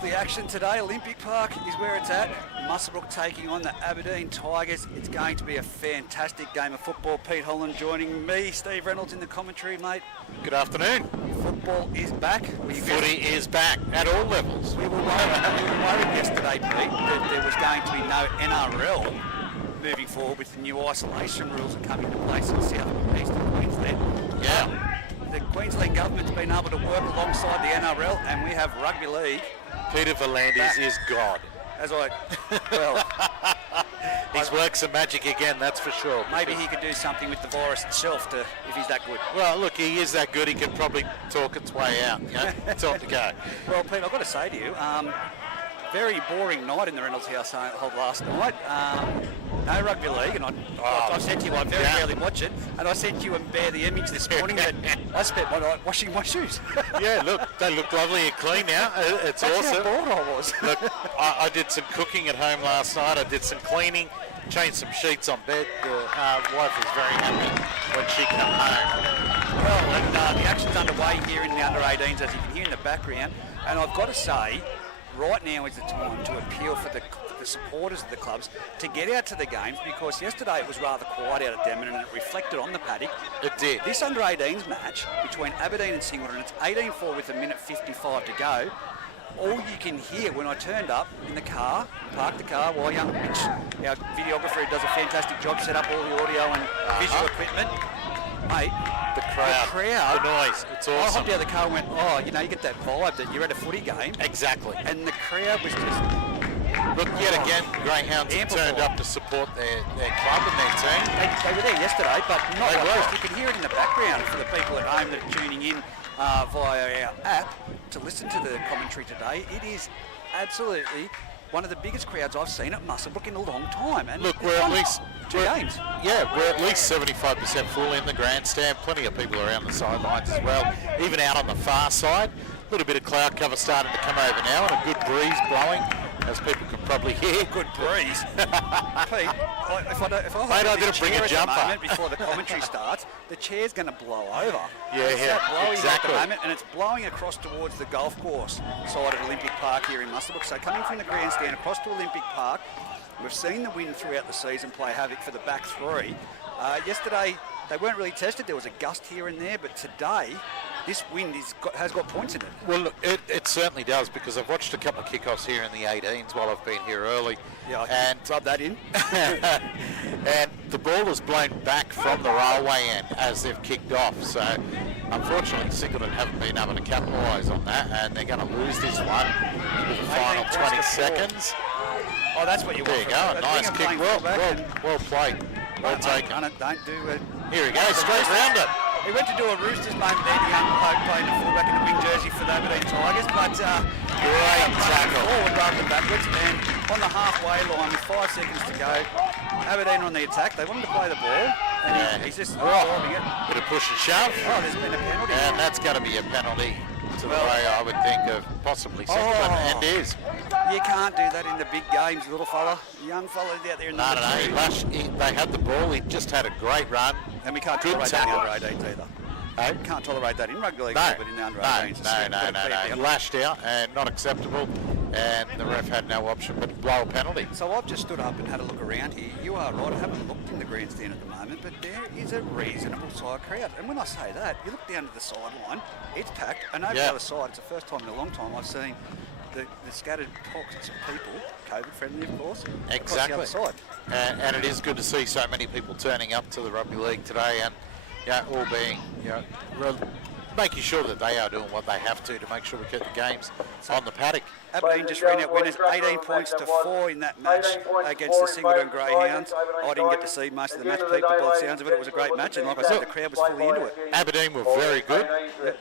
all the action today. Olympic Park is where it's at. Muswellbrook taking on the Aberdeen Tigers. It's going to be a fantastic game of football. Pete Holland joining me, Steve Reynolds in the commentary, mate. Good afternoon. Football is back. Footy is back at all levels. We were worried yesterday, Pete, that there was going to be no NRL moving forward with the new isolation rules that come into place in south and eastern Queensland. Yeah. The Queensland government's been able to work alongside the NRL, and we have rugby league. Peter V'landys is God. He's worked some magic again, that's for sure. Maybe he could do something with the virus itself if he's that good. Well, look, he is that good. He could probably talk its way out. You know? Tell it to go. Well, Pete, I've got to say to you, very boring night in the Reynolds household last night. No rugby league, and I said to you I very rarely watch it, and I sent you and Bear the image this morning that I spent my night washing my shoes. Yeah, look, they look lovely and clean now. It's That's awesome. How bored I was. Look, I did some cooking at home last night. I did some cleaning, changed some sheets on bed. The wife was very happy when she came home. Well, and the action's underway here in the under-18s, as you can hear in the background, and I've got to say, right now is the time to appeal for the supporters of the clubs to get out to the games, because yesterday it was rather quiet out at Denman and it reflected on the paddock. It did. This under-18s match between Aberdeen and Singleton, it's 18-4 with 1:55 to go. All you can hear when I turned up in the car, parked the car while young Mitch, our videographer, who does a fantastic job, set up all the audio and visual equipment. Mate, the crowd, the noise, it's awesome. I hopped out of the car and went, you get that vibe that you're at a footy game. Exactly. And the crowd was just... Look, yet again, Greyhounds have turned up to support their club and their team. They were there yesterday, but not like this. You can hear it in the background for the people at home that are tuning in via our app to listen to the commentary today. It is absolutely one of the biggest crowds I've seen at Muswellbrook in a long time. And look, we're at least two games. Yeah, we're at least 75% full in the grandstand. Plenty of people around the sidelines as well. Even out on the far side, a little bit of cloud cover starting to come over now, and a good breeze blowing, as people can probably hear. Good breeze. Pete, if I didn't bring a jumper before the commentary starts, the chair's going to blow over. Yeah, blowing exactly. At the moment, and it's blowing across towards the golf course side of Olympic Park here in Muswellbrook. So coming from the grandstand across to Olympic Park, we've seen the wind throughout the season play havoc for the back three. Yesterday, they weren't really tested. There was a gust here and there, but today, this wind has got points in it. Well, look, it certainly does, because I've watched a couple of kickoffs here in the 18s while I've been here early. Yeah, and rub that in. And the ball has blown back from the railway end as they've kicked off. So, unfortunately, Singleton haven't been able to capitalise on that, and they're going to lose this one with the final 20 seconds. Oh, that's what you want. There you go, nice kick. Well played. Well taken. Don't do it. Here he goes, straight round it. He went to do a Roosters moment there, the young bloke playing the fullback in the wing jersey for the Aberdeen Tigers, but great tackle. Forward rather than backwards, and on the halfway line with 5 seconds to go, Aberdeen on the attack. They wanted to play the ball, and he's just driving it. Bit of push and shove. Oh, there's been a penalty. And that's going to be a penalty to the way I would think of possibly Singleton, and is. You can't do that in the big games, little fella. Young fella out there in the they had the ball. He just had a great run. And we can't tolerate that in the under-18s either. We can't tolerate that in rugby league, but in the under-18s. No. He lashed out, and not acceptable. And the ref had no option but to blow a penalty. So I've just stood up and had a look around here. You are right, I haven't looked in the grandstand at the moment, but there is a reasonable side crowd. And when I say that, you look down to the sideline, it's packed, and over the other side, it's the first time in a long time I've seen the scattered pockets of people, COVID-friendly of course, exactly. across the other side. And it is good to see so many people turning up to the rugby league today, and all being, making sure that they are doing what they have to make sure we get the games on the paddock. Aberdeen just ran out winners 18 points to 4 in that match against the Singleton Greyhounds. I didn't get to see most of the match, Pete, but by the sounds of it, it was a great match, and like I said, the crowd was fully into it. Aberdeen were very good,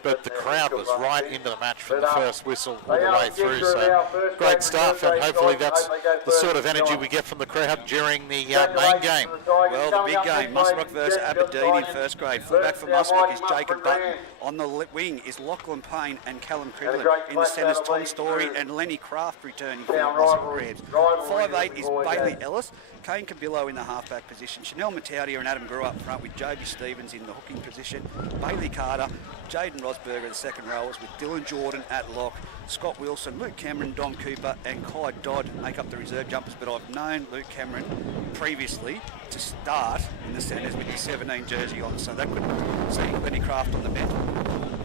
but the crowd was right into the match from the first whistle all the way through, so great stuff, and hopefully that's the sort of energy we get from the crowd during the main game. Well, the big game, Muswellbrook versus Aberdeen in first grade. Fullback for Muswellbrook is Jacob Button. On the wing is Lachlan Payne and Callum Cridlin. In the centres, Tom Story and Lenny Craft returning for the Muswellbrook Rams. 5'8" is Bailey Ellis. Kane Cabillo in the halfback position. Chanel Mataudia and Adam Grew up front with Joby Stevens in the hooking position. Bailey Carter, Jaden Rosberger the second rowers with Dylan Jordan at lock. Scott Wilson, Luke Cameron, Don Cooper and Kai Dodd make up the reserve jumpers, but I've known Luke Cameron previously to start in the centres with the 17 jersey on, so that could see Lenny Craft on the bench.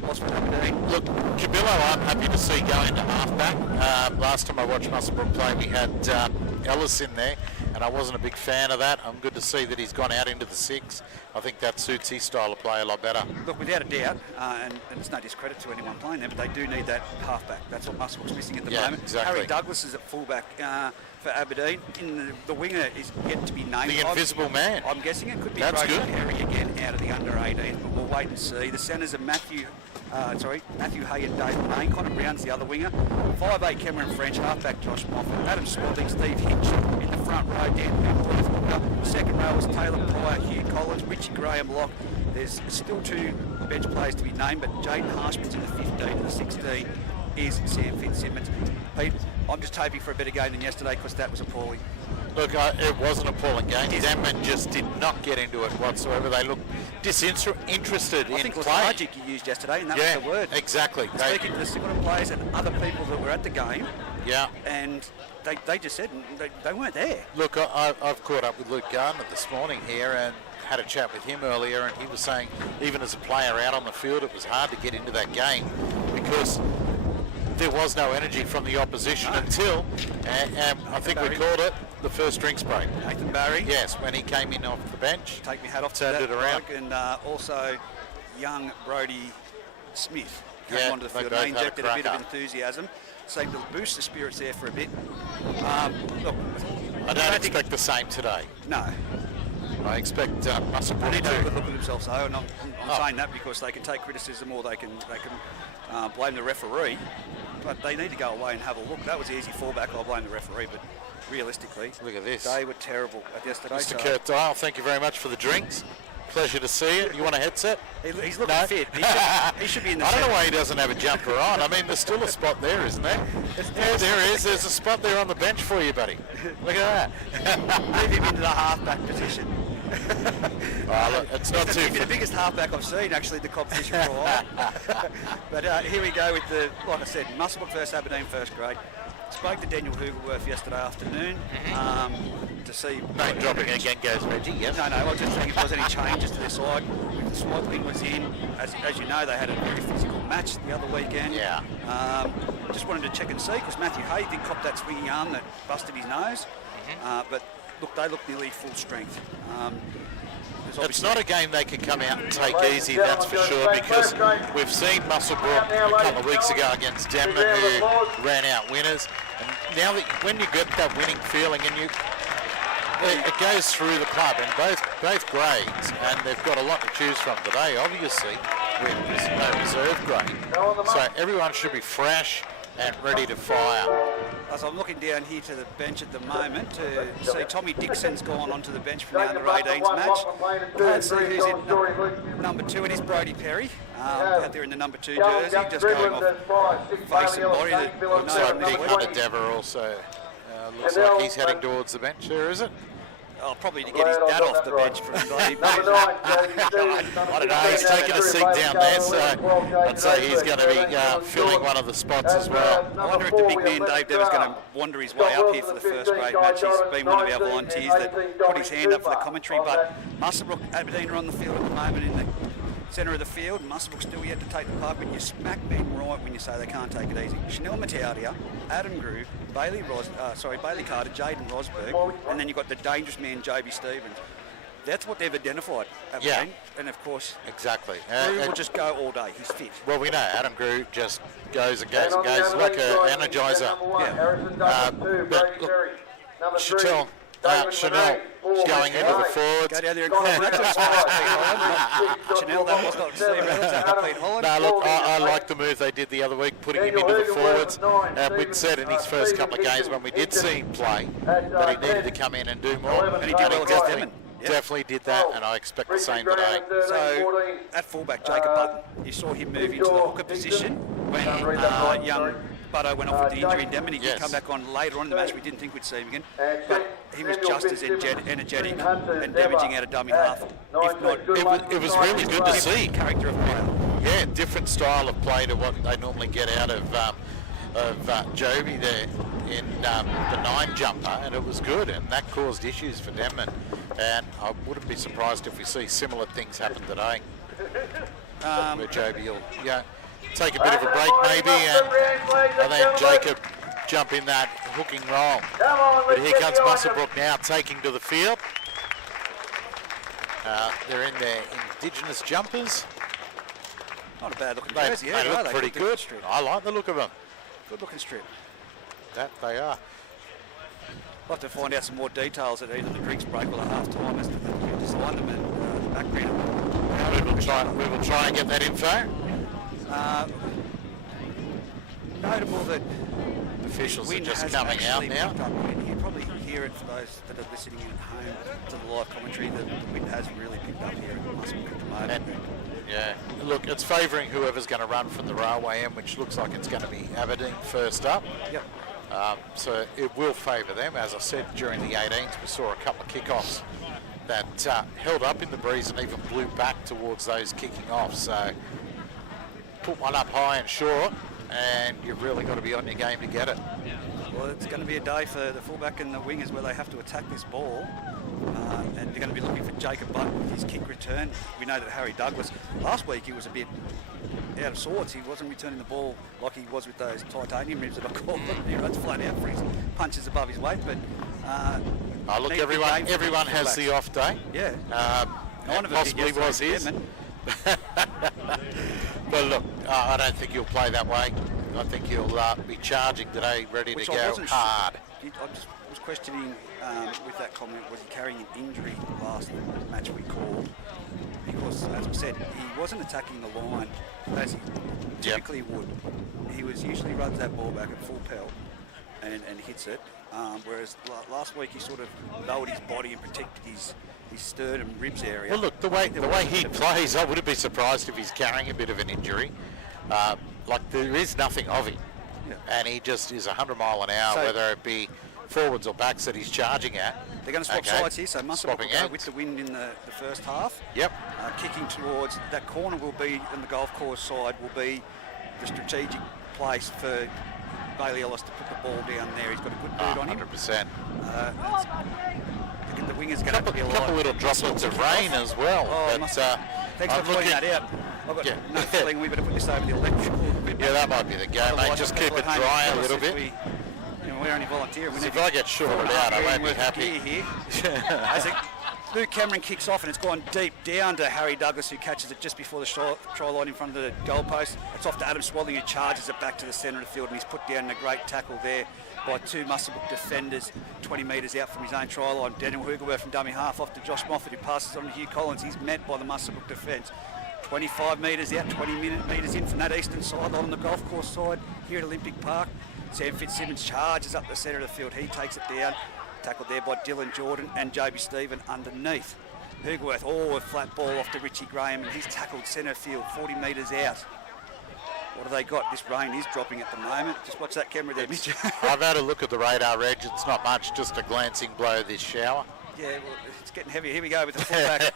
Aberdeen. Look, Cabillo I'm happy to see go into halfback. Last time I watched Muswellbrook play, we had Ellis in there, and I wasn't a big fan of that. I'm good to see that he's gone out into the 6. I think that suits his style of play a lot better. Look, without a doubt, and it's no discredit to anyone playing there, but they do need that halfback. That's what Muswellbrook's missing at the moment. Exactly. Harry Douglas is at fullback for Aberdeen. The winger is yet to be named. The invisible man. I'm guessing it could be That's Brody good. Perry again out of the under-18s, but we'll wait and see. The centres are Matthew Hay and Dave Main. Connor Brown's the other winger. 5'8" Cameron French, halfback Josh Moffat. Adam Spalding, Steve Hitch in the front row. Dan Hooper. The second row is Taylor Pryor, Hugh Collins, Richie Graham Lock. There's still 2 bench players to be named, but Jaden Harshman's in the 15 and the 16 is Sam Fitzsimmons. Pete, I'm just hoping for a better game than yesterday because that was appalling. Look, it was an appalling game. Damon just did not get into it whatsoever. They looked disinterested in I think play. lethargic you used yesterday, and that was the word. Exactly. Speaking to the Singleton players and other people that were at the game, and they just said they weren't there. Look, I've caught up with Luke Gardner this morning here and had a chat with him earlier, and he was saying even as a player out on the field, it was hard to get into that game because there was no energy from the opposition until, and I think we called it, the first drinks break. Nathan Barry. Yes, when he came in off the bench. Take my hat off to turned that it around. bloke, and also young Brody Smith came onto the they field. both They had a injected a bit of cracker. enthusiasm, seemed to boost the spirits there for a bit. Look, I don't expect the same today. No. I expect They Muswellbrook need to have a to. good look at themselves, though, and I'm saying that because they can take criticism or they can blame the referee, but they need to go away and have a look. That was the easy fallback. I'll blame the referee, but realistically, Look at this. they were terrible at yesterday. Mr. Kurt Dial, thank you very much for the drinks. Pleasure to see you. You want a headset? He's looking No. fit. He should be in the I don't know centre. why he doesn't have a jumper on. I mean, there's still a spot there, isn't there? Yeah, there is. There's a spot there on the bench for you, buddy. Look at that. Move him into the halfback position. Look, it's not too. He's the biggest halfback I've seen actually in the competition for a while. But here we go with like I said, Muswellbrook first, Aberdeen first grade. Spoke to Daniel Hoogerworth yesterday afternoon to see. Name dropping again goes Reggie, yes? No, I was just thinking if there was any changes to their side. If the Swaddling was in, as you know, they had a very physical match the other weekend. Yeah. Just wanted to check and see because Matthew Hay did cop that swinging arm that busted his nose. But look, they look nearly full strength. It's not a game they can come out and take easy, that's for sure, because we've seen Muswellbrook a couple of weeks ago against Denman, who ran out winners. And now that when you get that winning feeling, and it goes through the club in both grades, and they've got a lot to choose from today, obviously, with no reserve grade. So everyone should be fresh and ready to fire. So I'm looking down here to the bench at the moment to see Tommy Dixon's gone onto the bench from the under-18s match. Can't see who's in number 2. It is Brody Perry out there in the number 2 jersey, just going off face and body. Looks like Big Hunter Dever also looks like he's heading towards the bench there, is it? Oh, probably to get his dad off the bench from bloody I don't know, he's taking a seat down there, so I'd say he's going to be filling one of the spots as well. I wonder if the big man Dave Dever's going to wander his way up here for the first grade match. He's been one of our volunteers that put his hand up for the commentary, but Muswellbrook, Aberdeen are on the field at the moment in the centre of the field. Muswellbrook still yet to take the puck, but you smack them right when you say they can't take it easy. Chanel Mataudia, Adam Grew, Bailey Carter, Jaden Rosberg, and then you've got the dangerous man Joby Stevens. That's what they've identified. Aberdeen. And of course, exactly. Grew will just go all day. He's fit. Well, we know Adam Grew just goes and goes and goes like an energizer. Yeah. But look, Chanel going into the forwards. Go down there and call him. That's what's supposed to be Holland. Chanel, that was not Steve Reynolds, that was Pete Holland. No, look, I like the move they did the other week, putting him into the forwards. We'd said in his first couple of games when we did see him play that he needed to come in and do more. And he did well against Denman. definitely did that, and I expect the same today. So at fullback, Jacob Button, you saw him move into the hooker position when young Butto went off with the injury in Denman. He did come back on later on in the match. We didn't think we'd see him again, but he was just as energetic and damaging out of dummy half. If not, it was really good to see. Character of player. Yeah, different style of play to what they normally get out of Joby there in the 9 jumper, and it was good, and that caused issues for Denman. And I wouldn't be surprised if we see similar things happen today, where Joby will take a bit of a break maybe, and then Jacob jump in that hooking role. But here comes Muswellbrook now taking to the field. They're in their Indigenous jumpers. Not a bad looking They jersey. look pretty good. I like the look of them. Good looking strip. That they are. We'll have to find out some more details at either the drinks break or the half time as to the design them and the background. We will try and get that info. Notable that The officials are wind just has coming out actually now. picked up. You probably hear it for those that are listening at home to the live commentary. The wind has really picked up here at Muswellbrook at the moment. Yeah, look, it's favouring whoever's going to run from the railway end, which looks like it's going to be Aberdeen first up. Yep. So it will favour them. As I said, during the 18th, we saw a couple of kickoffs that held up in the breeze and even blew back towards those kicking off. So put one up high and short, and you've really got to be on your game to get it. Well, it's going to be a day for the fullback and the wingers where they have to attack this ball. And they're going to be looking for Jacob Button with his kick return. We know that Harry Douglas, last week he was a bit out of sorts. He wasn't returning the ball like he was with those titanium ribs that I call them. He runs flat out for his punches above his weight. But look, everyone has the off day. Yeah. And possibly was his. But look, I don't think he'll play that way. I think he'll be charging today, ready to go hard. I just was questioning with that comment, was he carrying an injury last match we called? Because, as I said, he wasn't attacking the line as he typically would. He usually runs that ball back at full pelt and hits it. Whereas last week he sort of lowered his body and protected his sternum ribs area. Well, look, the way he plays, I wouldn't be surprised if he's carrying a bit of an injury. Like, there is nothing of him. Yeah. And he just is 100 mile an hour, So, whether it be forwards or backs that he's charging at. They're going to swap sides here, so Muswellbrook will go with the wind in the first half. Yep. Kicking towards that corner will be, in the golf course side, will be the strategic place for Bailey Ellis to put the ball down there. He's got a good boot on him. 100%. The wingers going to have to be A couple little droplets of rain as well. Oh, but, thanks for pointing that out. I've got no feeling we better put this over the electrical. Yeah, that might be the go, mate. Just keep it dry a little bit. We're only volunteering. If I get shorted out, I won't be happy. Here. As Luke Cameron kicks off, and it's gone deep down to Harry Douglas, who catches it just before the try line in front of the goalpost. It's off to Adam Swallow, who charges it back to the centre of the field, and he's put down a great tackle there by two Muswellbrook defenders 20 metres out from his own try line. Daniel Hugerworth from dummy half off to Josh Moffat, who passes on to Hugh Collins. He's met by the Muswellbrook defence. 25 metres out, 20 metres in from that eastern sideline on the golf course side here at Olympic Park. Sam Fitzsimmons charges up the centre of the field. He takes it down. Tackled there by Dylan Jordan and Joby Stephen underneath. Hugerworth, a flat ball off to Richie Graham, and he's tackled centre field, 40 metres out. What have they got? This rain is dropping at the moment. Just watch that camera there, Mitch. I've had a look at the radar, Reg. It's not much, just a glancing blow this shower. Yeah, well, it's getting heavy. Here we go with the fullback.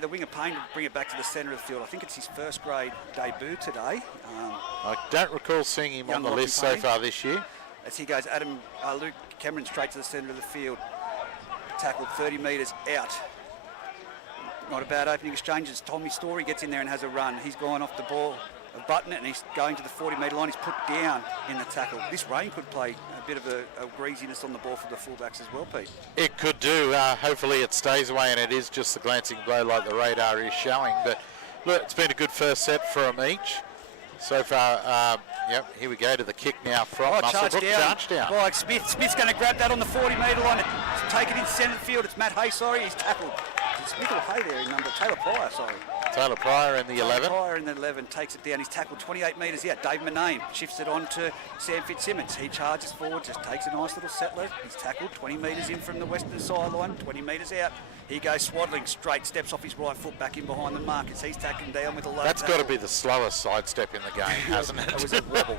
The winger Payne to bring it back to the centre of the field. I think it's his first grade debut today. I don't recall seeing him on the list so far this year. As he goes, Luke Cameron straight to the centre of the field. Tackled 30 metres out. Not a bad opening exchange as Tommy Story gets in there and has a run. He's gone off the ball, a button it, and he's going to the 40-metre line. He's put down in the tackle. This rain could play a bit of a greasiness on the ball for the fullbacks as well, Pete. It could do. Hopefully it stays away, and it is just the glancing blow like the radar is showing. But look, it's been a good first set for them each. So far, here we go to the kick now from Muswellbrook. Charge down. Like Smith's going to grab that on the 40-metre line. Take it in centre field. It's Matt Hay, he's tackled. It's Michael Hay there in number, Taylor Pryor, Taylor Pryor in the 11. Pryor in the 11 takes it down. He's tackled 28 metres out. Dave Manane shifts it on to Sam Fitzsimmons. He charges forward, just takes a nice little settler. He's tackled 20 metres in from the western sideline, 20 metres out. He goes swaddling straight, steps off his right foot back in behind the markers. He's tackling down with a low That's got to be the slowest sidestep in the game, hasn't it? It was a wobble.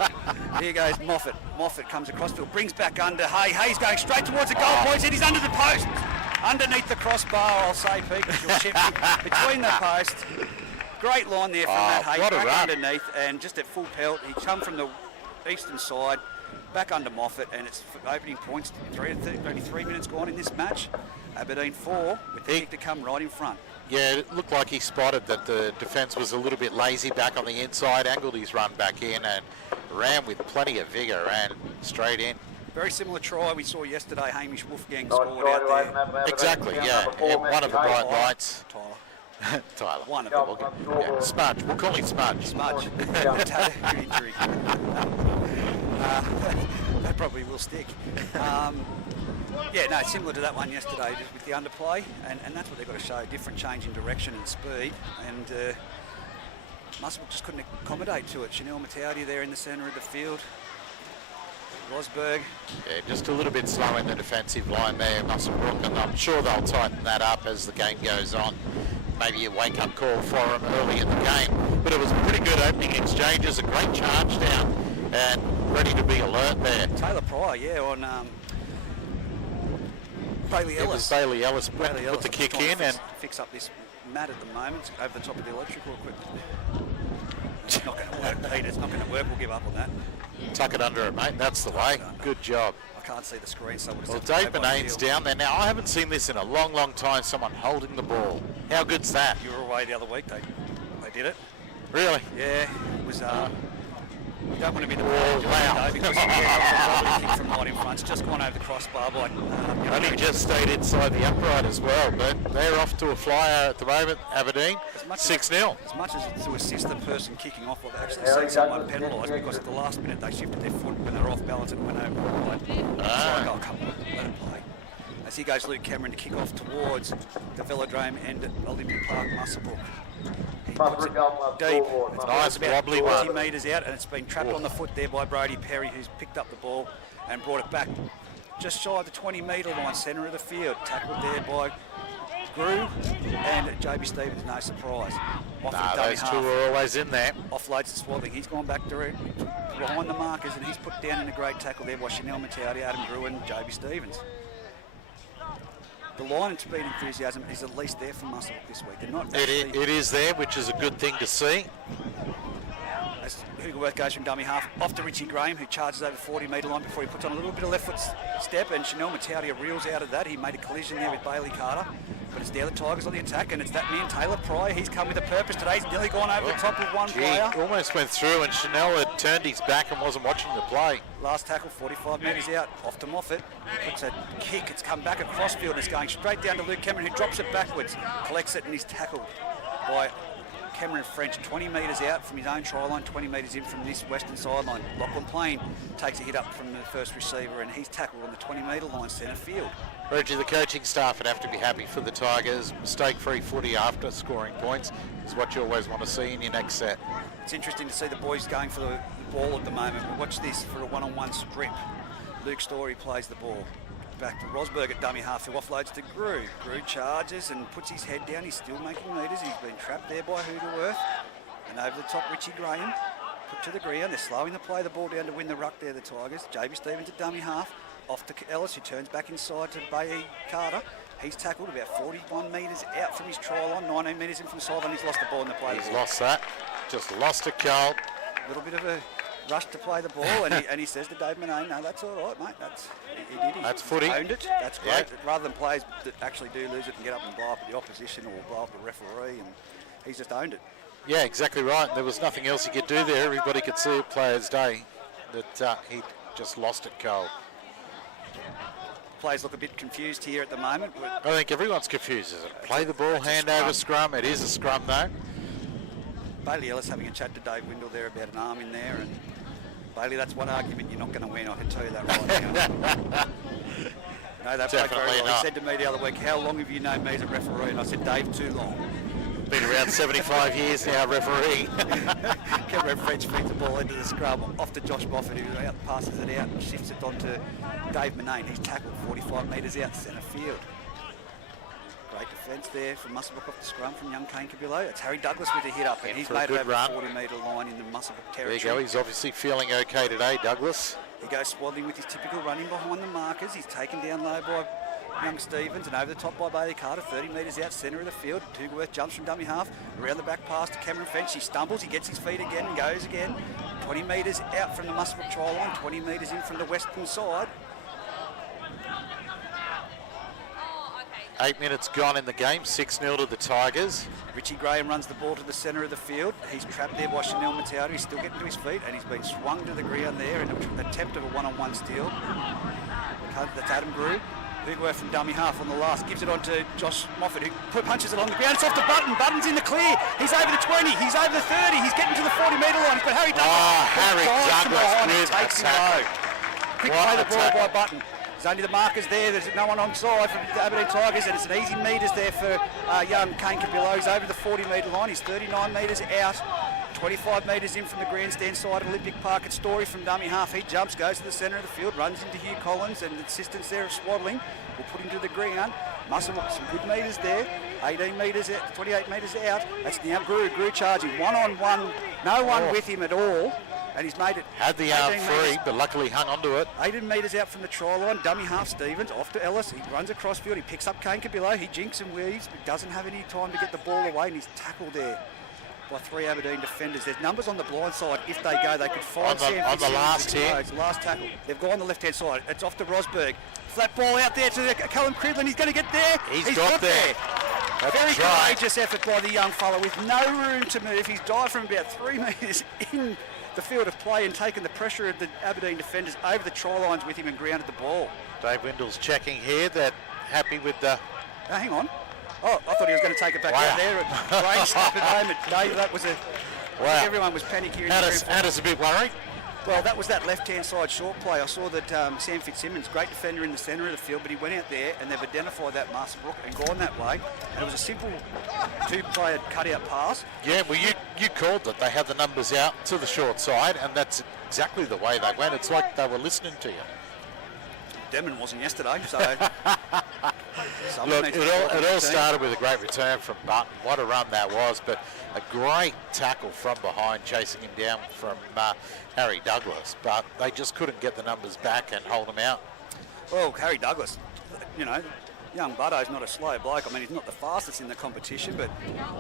Here goes Moffat. Moffat comes across field, brings back under. Hay's going straight towards the goal points, and he's under the post. Underneath the crossbar, I'll say, Pete, because you're shifting between the post. Great line there from that Hay, what a back run. underneath, and just at full pelt. He come from the eastern side, back under Moffat, and it's opening points. Only 3 minutes gone in this match. Aberdeen 4, with the kick to come right in front. Yeah, it looked like he spotted that the defence was a little bit lazy back on the inside, angled his run back in, and ran with plenty of vigour and straight in. Very similar try we saw yesterday. Hamish Wolfgang scored out there. Exactly, yeah. One of the bright lights. Tyler. Tyler. One of them. Yeah. Smudge. We'll call him Smudge. Smudge. Injury. That probably will stick. Yeah, no, similar to that one yesterday, just with the underplay, and that's what they've got to show, different change in direction and speed, and Muswellbrook just couldn't accommodate to it. Chanel Matauti there in the centre of the field. Rosberg. Yeah, just a little bit slow in the defensive line there, Muswellbrook, and I'm sure they'll tighten that up as the game goes on. Maybe a wake-up call for them early in the game. But it was a pretty good opening exchanges, a great charge down, and ready to be alert there. Taylor Pryor, yeah, on Bailey Ellis. It was Bailey Ellis put the kick in and fix up this mat at the moment over the top of the electrical equipment. It's not going to work, Pete. It's not going to work. We'll give up on that. tuck it under it, mate. That's the way. Good job. I can't see the screen, so we'll Well, just Dave Benane's down there. Now, I haven't seen this in a long, long time, someone holding the ball. How good's that? You were away the other week. They did it. Really? Yeah, it was... you don't want to be the Oh, wow. though, because yeah, kick from right in front. It's just gone over the crossbar by... Only just stayed inside the upright as well, but they're off to a flyer at the moment, Aberdeen, 6-0. As much as to assist the person kicking off, I've actually seen someone penalised because at the last minute they shifted their foot when they were off balance and went over the line. It's like, oh, come on, let it play. As he goes Luke Cameron to kick off towards the Velodrome and at Olympic Park, Muswellbrook. He puts it deep. It's Nice about wobbly 40 one. metres out, and it's been trapped on the foot there by Brody Perry, who's picked up the ball and brought it back just shy of the 20-metre line, centre of the field. Tackled there by Grew and JB Stevens, no surprise. Those two are always in there. Offloads to Swaddling. He's gone back to behind the markers, and he's put down in a great tackle there by Chanel Matauti, Adam Grew and JB Stevens. The line and speed enthusiasm is at least there for Muswellbrook this week. They're not It is there, which is a good thing to see. As Hugerworth goes from dummy half off to Richie Graham, who charges over 40-metre line before he puts on a little bit of left foot step, and Chanel Matauti reels out of that. He made a collision there with Bailey Carter, but it's the other Tigers on the attack, and it's that man Taylor Pryor. He's come with a purpose today. He's nearly gone over the top of one player. Almost went through, and Chanel had turned his back and wasn't watching the play. Last tackle, 45 metres out, off to Moffat. Puts a kick, it's come back across field, and it's going straight down to Luke Cameron, who drops it backwards, collects it, and he's tackled by Cameron French, 20 metres out from his own try line, 20 metres in from this western sideline. Lachlan Plain takes a hit up from the first receiver, and he's tackled on the 20-metre line, centre field. Reggie, the coaching staff would have to be happy for the Tigers. Mistake-free footy after scoring points is what you always want to see in your next set. It's interesting to see the boys going for the ball at the moment. We'll watch this for a one-on-one strip. Luke Story plays the ball. Back to Rosberg at dummy half, who offloads to Grew. Grew charges and puts his head down. He's still making metres. He's been trapped there by Hugerworth. And over the top, Richie Graham. Put to the ground. They're slowing the play. The ball down to win the ruck there, the Tigers. JB Stevens at dummy half. Off to Ellis, who turns back inside to Bailey Carter. He's tackled about 41 metres out from his try line, 19 metres in from the sideline. He's lost the ball in the play. He's lost that. Just lost it, Carl. A little bit of a rush to play the ball, and he says to Dave Manane, no, that's all right, mate. He did. That's footy. Owned it. That's great. Yeah. Rather than players that actually do lose it and get up and blow up at the opposition or blow up the referee, and he's just owned it. Yeah, exactly right. There was nothing else he could do there. Everybody could see it player's day that he just lost it, Carl. Players look a bit confused here at the moment. I think everyone's confused. Is it play the ball, hand over scrum? It is a scrum though. Bailey Ellis having a chat to Dave Windle there about an arm in there, and Bailey, that's one argument you're not going to win, I can tell you that right now. No, that played very well. He said to me the other week, how long have you known me as a referee? And I said, Dave, too long. Been around 75 years now, referee. Cameron French feeds the ball into the scrum off to Josh Moffat, who passes it out and shifts it on to Dave Manane. He's tackled 45 metres out centre field. Great defence there from Muswellbrook off the scrum from young Kane Cabillo. It's Harry Douglas with a hit up, and he's made it over the 40-metre line in the Muswellbrook territory. There you go. He's obviously feeling okay today, Douglas. He goes swaddling with his typical running behind the markers. He's taken down low by young Stevens and over the top by Bailey Carter, 30 metres out centre of the field. Tugworth jumps from dummy half, around the back pass to Cameron French. He stumbles, he gets his feet again and goes again. 20 metres out from the Muswellbrook try line, 20 metres in from the western side. 8 minutes gone in the game, 6-0 to the Tigers. Richie Graham runs the ball to the centre of the field. He's trapped there by Chanel Matauda. He's still getting to his feet and he's been swung to the ground there in an attempt of a one-on-one steal. That's Adam Grew. Tugworth from dummy half on the last, gives it on to Josh Moffat, who punches it on the ground. It's off to Button. Button's in the clear. He's over the 20. He's over the 30. He's getting to the 40-metre line. He's got Harry Douglas. Oh, Harry Douglas with takes him low. Quick play the ball by Button. There's only the markers there. There's no one on side from the Aberdeen Tigers, and it's an easy metres there for young Kane Cabillo. He's over the 40-metre line. He's 39 metres out. 25 metres in from the grandstand side of Olympic Park at Story from dummy half. He jumps, goes to the centre of the field, runs into Hugh Collins, and the assistants there of swaddling will put him to the ground. Muswellbrook, some good metres there. 18 metres out, 28 metres out. That's now Grew charging. One-on-one, no one with him at all. And he's made it. Had the arm free, but luckily hung onto it. 18 metres out from the try line. Dummy half Stevens off to Ellis. He runs across field. He picks up Kane Cabillo. He jinks and weaves, but doesn't have any time to get the ball away. And he's tackled there by 3 Aberdeen defenders. There's numbers on the blind side. If they go, they could find Sam on the last hit. It's the last tackle. They've gone on the left-hand side. It's off to Rosberg. Flat ball out there to Callum Cridlin. He's going to get there. He's got there. Very courageous effort by the young fellow with no room to move. He's dived from about 3 metres in the field of play and taken the pressure of the Aberdeen defenders over the try lines with him and grounded the ball. Dave Windle's checking here that happy with the... Now, hang on. Oh, I thought he was going to take it back out there. Brain snap at the moment. Dave, that was a... Wow. Everyone was panicking. Had us a bit worried. Well, that was that left-hand side short play. I saw that Sam Fitzsimmons, great defender in the centre of the field, but he went out there and they've identified that Muswellbrook and gone that way. And it was a simple two-player cut-out pass. Yeah, well, you called it. They had the numbers out to the short side, and that's exactly the way they went. It's like they were listening to you. Demon wasn't yesterday, so... Look, it all started with a great return from Button. What a run that was, but a great tackle from behind, chasing him down from Harry Douglas. But they just couldn't get the numbers back and hold him out. Well, Harry Douglas, you know, young Butto's not a slow bloke. I mean, he's not the fastest in the competition, but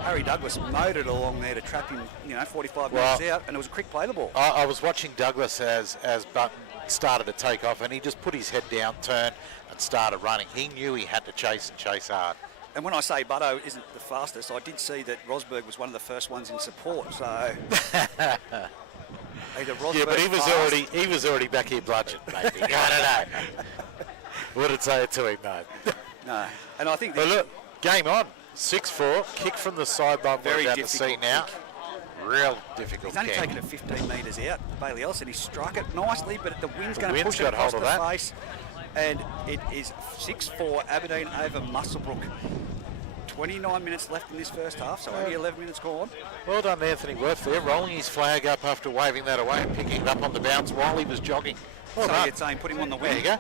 Harry Douglas mowed it along there to trap him, 45 metres out, and it was a quick play the ball. I was watching Douglas as Button started to take off, and he just put his head down, turned, and started running. He knew he had to chase and chase hard. And when I say Butto isn't the fastest, I did see that Rosberg was one of the first ones in support. So yeah, but he was already back here bludgeoned, maybe. I don't know. Wouldn't say it to him, no. No, and I think. But look, game on. 6-4, kick from the sideline. Very about to see now. Real difficult. He's only taken it 15 metres out. Bailey Ellison, he struck it nicely, but the wind's going to push it across the face. And it is 6-4 Aberdeen over Muswellbrook. 29 minutes left in this first half, so only 11 minutes gone. Well done, Anthony Worth there, rolling his flag up after waving that away and picking it up on the bounce while he was jogging. Well so you're saying put him on the wing. There you go.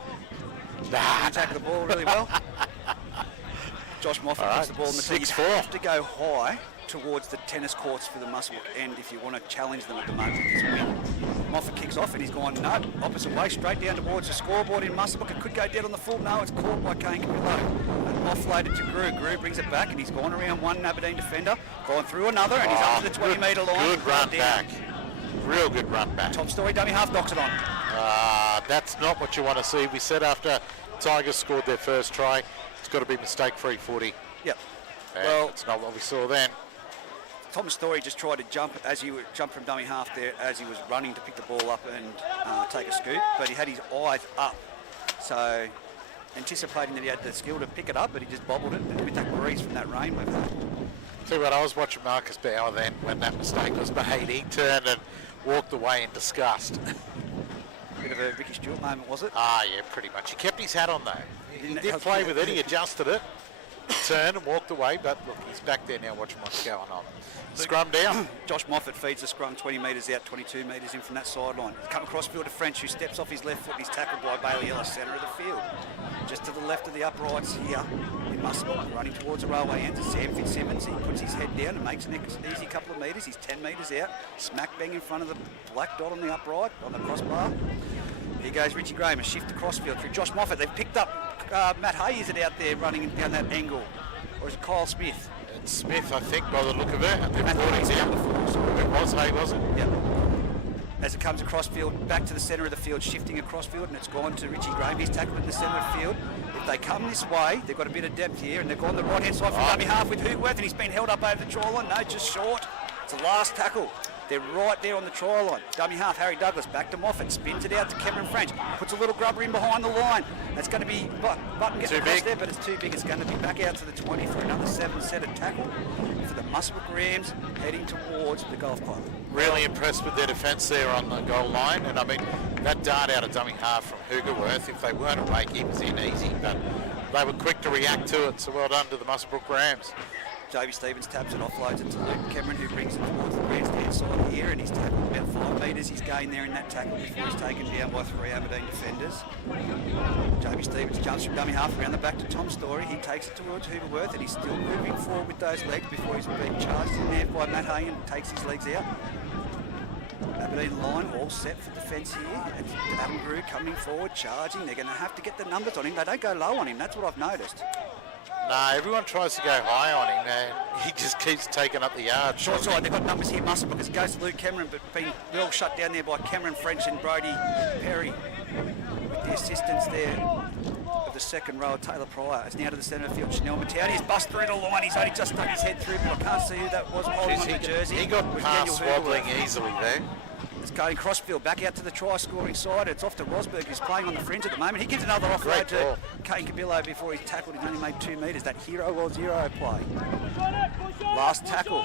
Attack the ball really well. Josh Moffat gets the ball in the tee. You have to go high towards the tennis courts for the Muswellbrook end if you want to challenge them at the moment at this win. Moffat kicks off and he's gone, no, opposite way, straight down towards the scoreboard in Muswellbrook. It could go dead on the full. No, it's caught by Kane Cabillo. And offloaded to Grew. Grew brings it back and he's gone around one Aberdeen defender, gone through another, and he's up to the 20-metre line. Good run back. Real good run back. Top Story, dummy half, knocks it on. That's not what you want to see. We said after Tigers scored their first try, it's got to be mistake-free footy. Yep. And well, it's not what we saw then. Tom Story just tried to jump from dummy half there as he was running to pick the ball up and take a scoop, but he had his eyes up, so anticipating that he had the skill to pick it up, but he just bobbled it, and with that breeze from that rain we've had. Tell you what, I was watching Marcus Bauer then when that mistake was made. He turned and walked away in disgust. Bit of a Ricky Stewart moment, was it? Yeah, pretty much. He kept his hat on though. He did play with it, he adjusted it. turned and walked away, but look, he's back there now watching what's going on. Scrum down. Josh Moffat feeds the scrum 20 metres out, 22 metres in from that sideline. Come across field to French, who steps off his left foot and he's tackled by Bailey Ellis, centre of the field. Just to the left of the uprights here in Muswellbrook, running towards the railway end to Sam Fitzsimmons. He puts his head down and makes an easy couple of metres. He's 10 metres out, smack bang in front of the black dot on the upright, on the crossbar. Here goes Richie Graham, a shift across field through Josh Moffat. They've picked up Matt Hay, is it out there running down that angle? Or is it Kyle Smith? It's Smith, I think, by the look of it. And they've brought it down before. It was Hay, was it? Yep. As it comes across field, back to the centre of the field, shifting across field, and it's gone to Richie Graham. He's tackled in the centre of the field. If they come this way, they've got a bit of depth here, and they've gone the right-hand side from dummy half with Hoogworth, and he's been held up over the try line. No, just short. It's the last tackle. They're right there on the try line. Dummy half, Harry Douglas, back to Moffat, spins it out to Cameron French, puts a little grubber in behind the line. That's going to be, Button gets across there, but it's too big. It's going to be back out to the 20 for another 7-set tackle for the Muswellbrook Rams heading towards the golf club. Really impressed with their defence there on the goal line, and I mean, that dart out of dummy half from Hoogworth, if they weren't awake, he was in easy, but they were quick to react to it, so well done to the Muswellbrook Rams. Javy Stevens taps it, offloads it to Luke Cameron, who brings it towards the grandstand side here, and he's tackled about 5 metres. He's gained there in that tackle before he's taken down by 3 Aberdeen defenders. Javy Stevens jumps from dummy half around the back to Tom Story. He takes it towards Hoogworth, and he's still moving forward with those legs before he's being charged in there by Matt Hay and takes his legs out. Aberdeen line all set for defence here. And Adam Grew coming forward, charging. They're going to have to get the numbers on him. They don't go low on him. That's what I've noticed. No, everyone tries to go high on him, and he just keeps taking up the yard. Short side, they've got numbers here, Muswellbrook, as it goes to Luke Cameron, but being well shut down there by Cameron French and Brody Perry. With the assistance there of the second row, Taylor Pryor. It's now to the centre of the field, Chanel Mattiani. He's bust through the line, he's only just stuck his head through, but I can't see who that was holding on the jersey. He got past wobbling easily there. It's going crossfield, back out to the try-scoring side. It's off to Rosberg, who's playing on the fringe at the moment. He gives another offload to Kane Cabillo before he's tackled. He's only made 2 metres. That hero or zero play. Last tackle.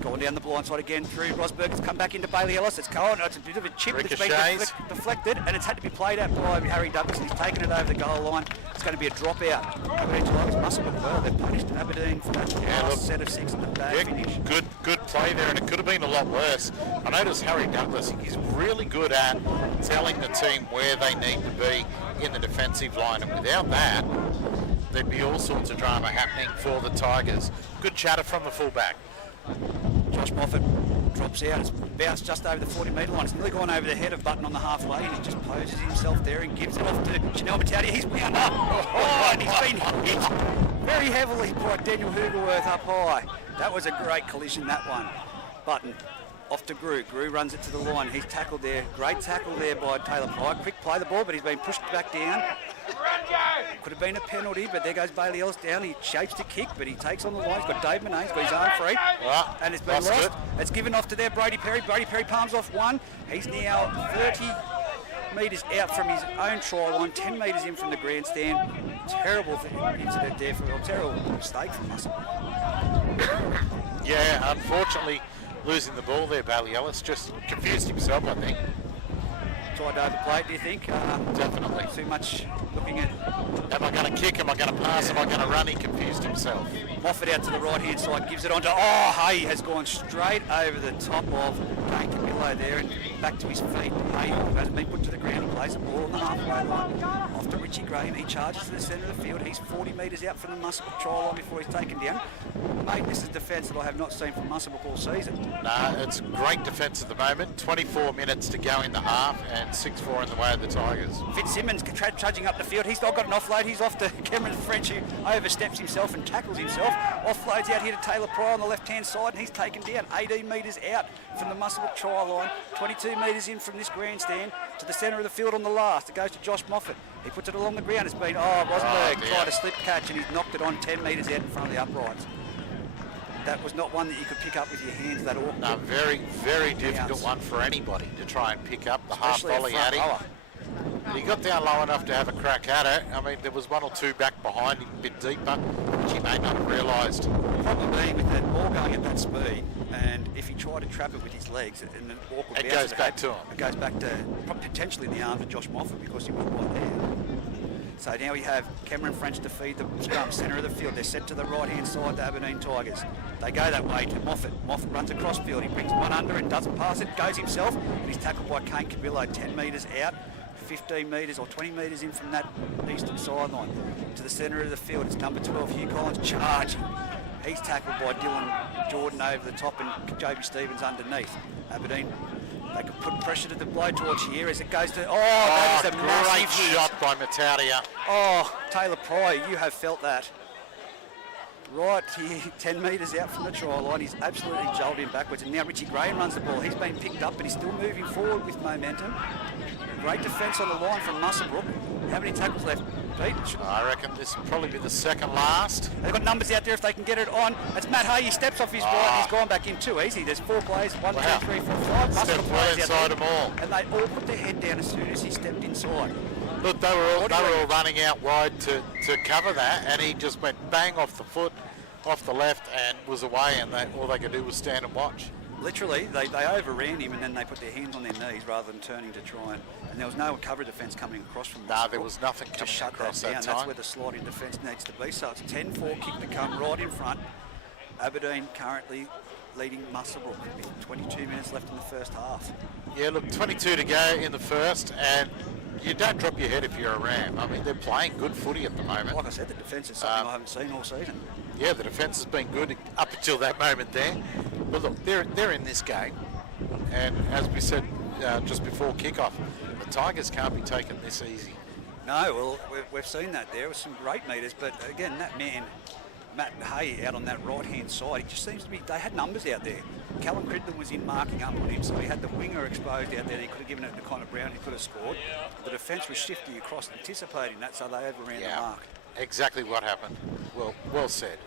Going down the blind side again through Rosberg. It's come back into Bailey Ellis. It's going. It's a bit of a chip that's been deflected, and it's had to be played out by Harry Douglas. He's taken it over the goal line. It's going to be a dropout. Aberdeen Tigers Muswellbrook. Well, they've punished Aberdeen for that last set of 6 and the bad finish. Good play there, and it could have been a lot worse. I noticed Harry Douglas, he's really good at telling the team where they need to be in the defensive line, and without that, there'd be all sorts of drama happening for the Tigers. Good chatter from the fullback. Josh Moffat drops out. It's bounced just over the 40-metre line. It's nearly gone over the head of Button on the halfway, and he just poses himself there and gives it off to Chanel Mattiani. He's wound up. Oh, and he's been hit very heavily by Daniel Hoogworth up high. That was a great collision, that one. Button off to Grew. Grew runs it to the line. He's tackled there. Great tackle there by Taylor Pryor. Quick play the ball, but he's been pushed back down. Could have been a penalty, but there goes Bailey Ellis down. He shapes to kick, but he takes on the line. He's got Dave Monet. He's got his arm free. And it's been lost. It's given off to there, Brody Perry. Brody Perry palms off one. He's now 30 metres out from his own try line, 10 metres in from the grandstand. Terrible incident there, terrible mistake from us. Yeah, unfortunately, losing the ball there, Bailey Ellis just confused himself, I think. Tried to overplay it, do you think? Definitely. Too much looking at... Am I going to kick? Am I going to pass? Am I going to run? He confused himself. Moffat out to the right-hand side, gives it on to... Oh, Hay has gone straight over the top of Kane Cabillo there and back to his feet. Hay hasn't been put to the ground. He plays the ball on the halfway line. Off to Richie Graham. He charges to the centre of the field. He's 40 metres out from the Muswellbrook try line before he's taken down. Mate, this is defence that I have not seen from Muswellbrook all season. No, it's great defence at the moment. 24 minutes to go in the half and 6-4 in the way of the Tigers. Fitzsimmons trudging up the field. He's not got an offload. He's off to Cameron French, who oversteps himself and tackles himself. Offloads out here to Taylor Pryor on the left-hand side, and he's taken down 18 metres out from the Muswellbrook try line. 22 metres in from this grandstand to the centre of the field on the last. It goes to Josh Moffat. He puts it along the ground. It's been, Rosberg tried a slip catch, and he's knocked it on 10 metres out in front of the uprights. That was not one that you could pick up with your hands, that awkward. No, very, very difficult one for anybody to try and pick up. The half volley at him. He got down low enough to have a crack at it. I mean, there was one or two back behind him, a bit deeper, which he may not have realised. Probably with that ball going at that speed, and if he tried to trap it with his legs, and the awkward it goes back to him. It goes back to potentially the arms of Josh Moffat because he was right there. So now we have Cameron French to feed the scrum, centre of the field. They're set to the right-hand side, the Aberdeen Tigers. They go that way to Moffat. Moffat runs across field. He brings one under and doesn't pass it, goes himself, and he's tackled by Kane Cabillo 10 metres out, 15 metres or 20 metres in from that eastern sideline. To the centre of the field, it's number 12, Hugh Collins, charging. He's tackled by Dylan Jordan over the top and Joby Stevens underneath. Aberdeen, they could put pressure to the blowtorch here as it goes to... that is a massive great shot by Matadia. Oh, Taylor Pryor, you have felt that. Right here, 10 metres out from the try line. He's absolutely jolted him backwards. And now Richie Graham runs the ball. He's been picked up, but he's still moving forward with momentum. Great defence on the line from Muswellbrook. How many tackles left, Pete? I reckon this will probably be the second last. They've got numbers out there if they can get it on. It's Matt Hay. He steps off his right. He's gone back in too easy. There's 4 players. 1, 2, 3, 4, 5. Stepped well inside them all. And they all put their head down as soon as he stepped inside. Look, they were all running out wide to cover that, and he just went bang off the foot, off the left, and was away, and all they could do was stand and watch. Literally, they overran him, and then they put their hands on their knees rather than turning to try and there was no cover defence coming across from No, there was nothing coming to shut across that down. that time. That's where the sliding defence needs to be. So it's 10-4 kick to come right in front. Aberdeen currently leading Muswellbrook with 22 minutes left in the first half. Yeah, look, 22 to go in the first, and you don't drop your head if you're a Ram. I mean, they're playing good footy at the moment. Like I said, the defence is something I haven't seen all season. Yeah, the defence has been good up until that moment there. But look, they're in this game, and as we said just before kickoff, the Tigers can't be taken this easy. No, well, we've seen that there with some great meters, but again, that man, Matt Hay, out on that right-hand side, he just seems to be, they had numbers out there. Callum Cridlin was in marking up on him, so he had the winger exposed out there. He could have given it to Connor Brown, he could have scored. The defence was shifting across, anticipating that, so they overran the mark. Exactly what happened. Well said.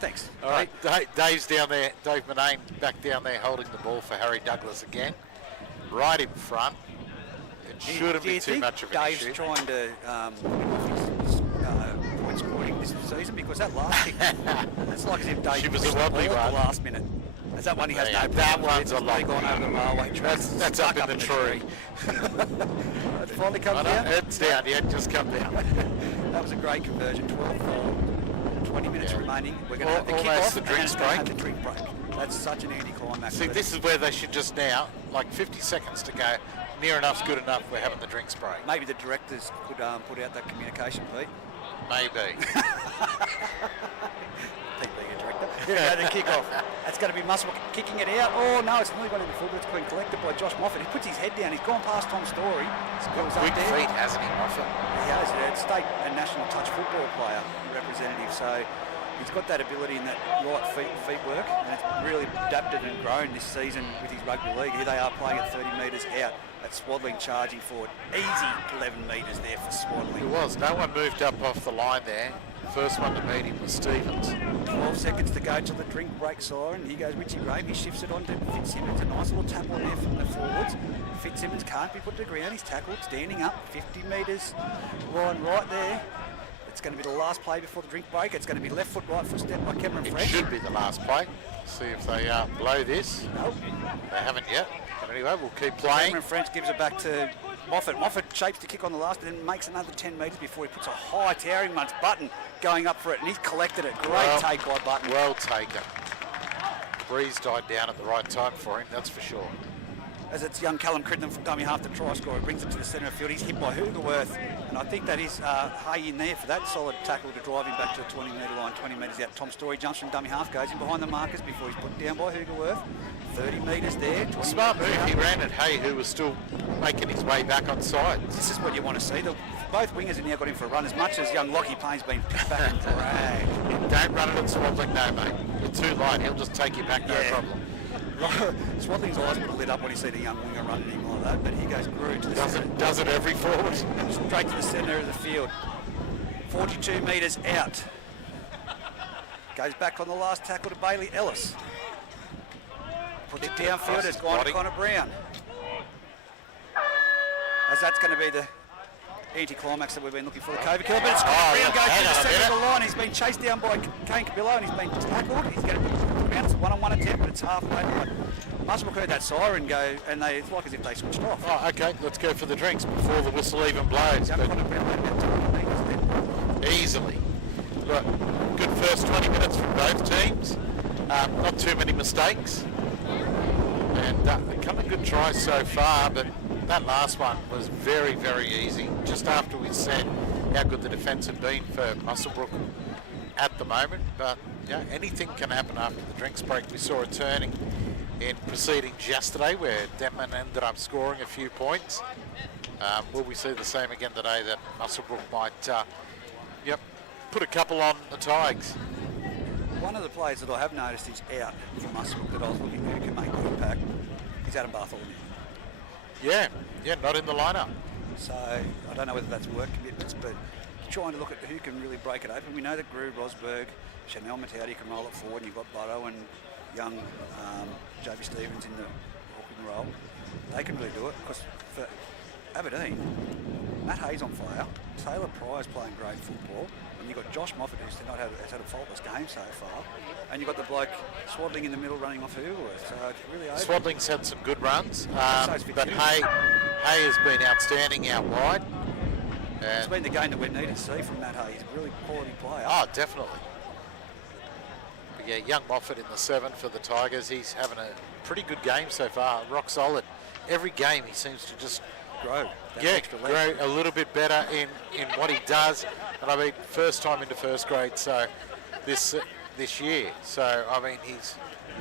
Thanks. All right, Dave's down there, Dave Manane back down there holding the ball for Harry Douglas again. Right in front. It shouldn't be too much of an issue. Dave's trying to his point scoring this season, because that last kick, it's like as if Dave was a wobbly one. At the last minute. Is that one he has no that one's a long gone over the railway track. That's up in the tree. It's finally come down? It's down, yeah, just come down. That was a great conversion, 12-4, 20 minutes remaining. We're going to have the almost kick-off the drinks and break. have the drink break. That's such an anticlimax. See, this is where they should just now, like 50 seconds to go, near enough's good enough, we're having the drinks break. Maybe the directors could put out that communication, Pete. Maybe. Pete being a director. Here we go, the kick-off. That's going to be Muswellbrook kicking it out. Oh, no, it's nearly gone in the full, but it's been collected by Josh Moffat. He puts his head down. He's gone past Tom Story. He's got quick feet, hasn't he, Moffat? He has. A state and national touch football player representative. So he's got that ability and that light feet work, and it's really adapted and grown this season with his rugby league. Here they are playing at 30 metres out. That's Swaddling charging forward. Easy 11 metres there for Swaddling. It was. No one moved up off the line there. First one to meet him was Stevens. 12 seconds to go till the drink break siren. Here goes Richie Graham. He shifts it on to Fitzsimmons. A nice little tackle there from the forwards. Fitzsimmons can't be put to the ground. He's tackled, standing up, 50 metres line right there. It's going to be the last play before the drink break. It's going to be left foot, right foot step by Cameron French. It should be the last play. See if they blow this. Nope. They haven't yet. But anyway, we'll keep playing. Cameron French gives it back to Moffat. Moffat shapes the kick on the last and then makes another 10 metres before he puts a high towering once. Button going up for it, and he's collected it. Great take by Button. Well taken. The breeze died down at the right time for him, that's for sure. As it's young Callum Cridlin from dummy half the try scorer, brings it to the centre of the field. He's hit by Hoogerworth, and I think that is Hay in there for that solid tackle to drive him back to the 20 metre line, 20 metres out. Tom Story jumps from dummy half, goes in behind the markers before he's put down by Hoogerworth. 30 metres there. Smart move, he ran at Hay, who was still making his way back on side. This is what you want to see. Both wingers have now got him for a run, as much as young Lockie Payne's been picked back and dragged. Don't run it at Swaddling, no mate. You're too light, he'll just take you back, no problem. Swaddling's eyes would have lit up when he seen a young winger running him like that, but he goes through to the centre. Does it every forward. Straight to the centre of the field. 42 metres out. Goes back on the last tackle to Bailey Ellis. Puts it downfield, it's gone to Connor Brown. As that's going to be the anti-climax that we've been looking for, the Covey killer, but it's Connor Brown goes to the centre of the line. He's been chased down by Kane Cabillo and he's been tackled. He's going to be rebound. It's a one-on-one attempt, but it's halfway. Muswellbrook heard that siren go, and it's like as if they switched off. Oh, okay, let's go for the drinks before the whistle even blows. Easily. Look, good first 20 minutes from both teams. Not too many mistakes. And a couple of good tries so far, but that last one was very, very easy. Just after we said how good the defence had been for Muswellbrook at the moment. But yeah, anything can happen after the drinks break. We saw a turning in proceedings yesterday where Denman ended up scoring a few points. Will we see the same again today, that Muswellbrook might put a couple on the Tigers? One of the players that I have noticed is out from Muswellbrook that I was looking who can make an impact is Adam Bartholomew. Yeah, not in the lineup. So I don't know whether that's work commitments, but trying to look at who can really break it open. We know that Gru, Rosberg, Chanel Matauti can roll it forward, and you've got Burrow and young JB Stevens in the hooking role. They can really do it, because for Aberdeen, Matt Hayes on fire, Taylor Pryor's playing great football, and you've got Josh Moffat who's has had a faultless game so far, and you've got the bloke Swaddling in the middle running off Hooverworth, so it's really open. Swaddling's had some good runs, but Hay has been outstanding out wide. It's been the game that we need to see from Matt Hayes. He's a really quality player. Oh, definitely. But yeah, young Moffat in the 7 for the Tigers. He's having a pretty good game so far. Rock solid. Every game he seems to just grow a little bit better in what he does. And I mean, first time into first grade, so this year. So I mean, he's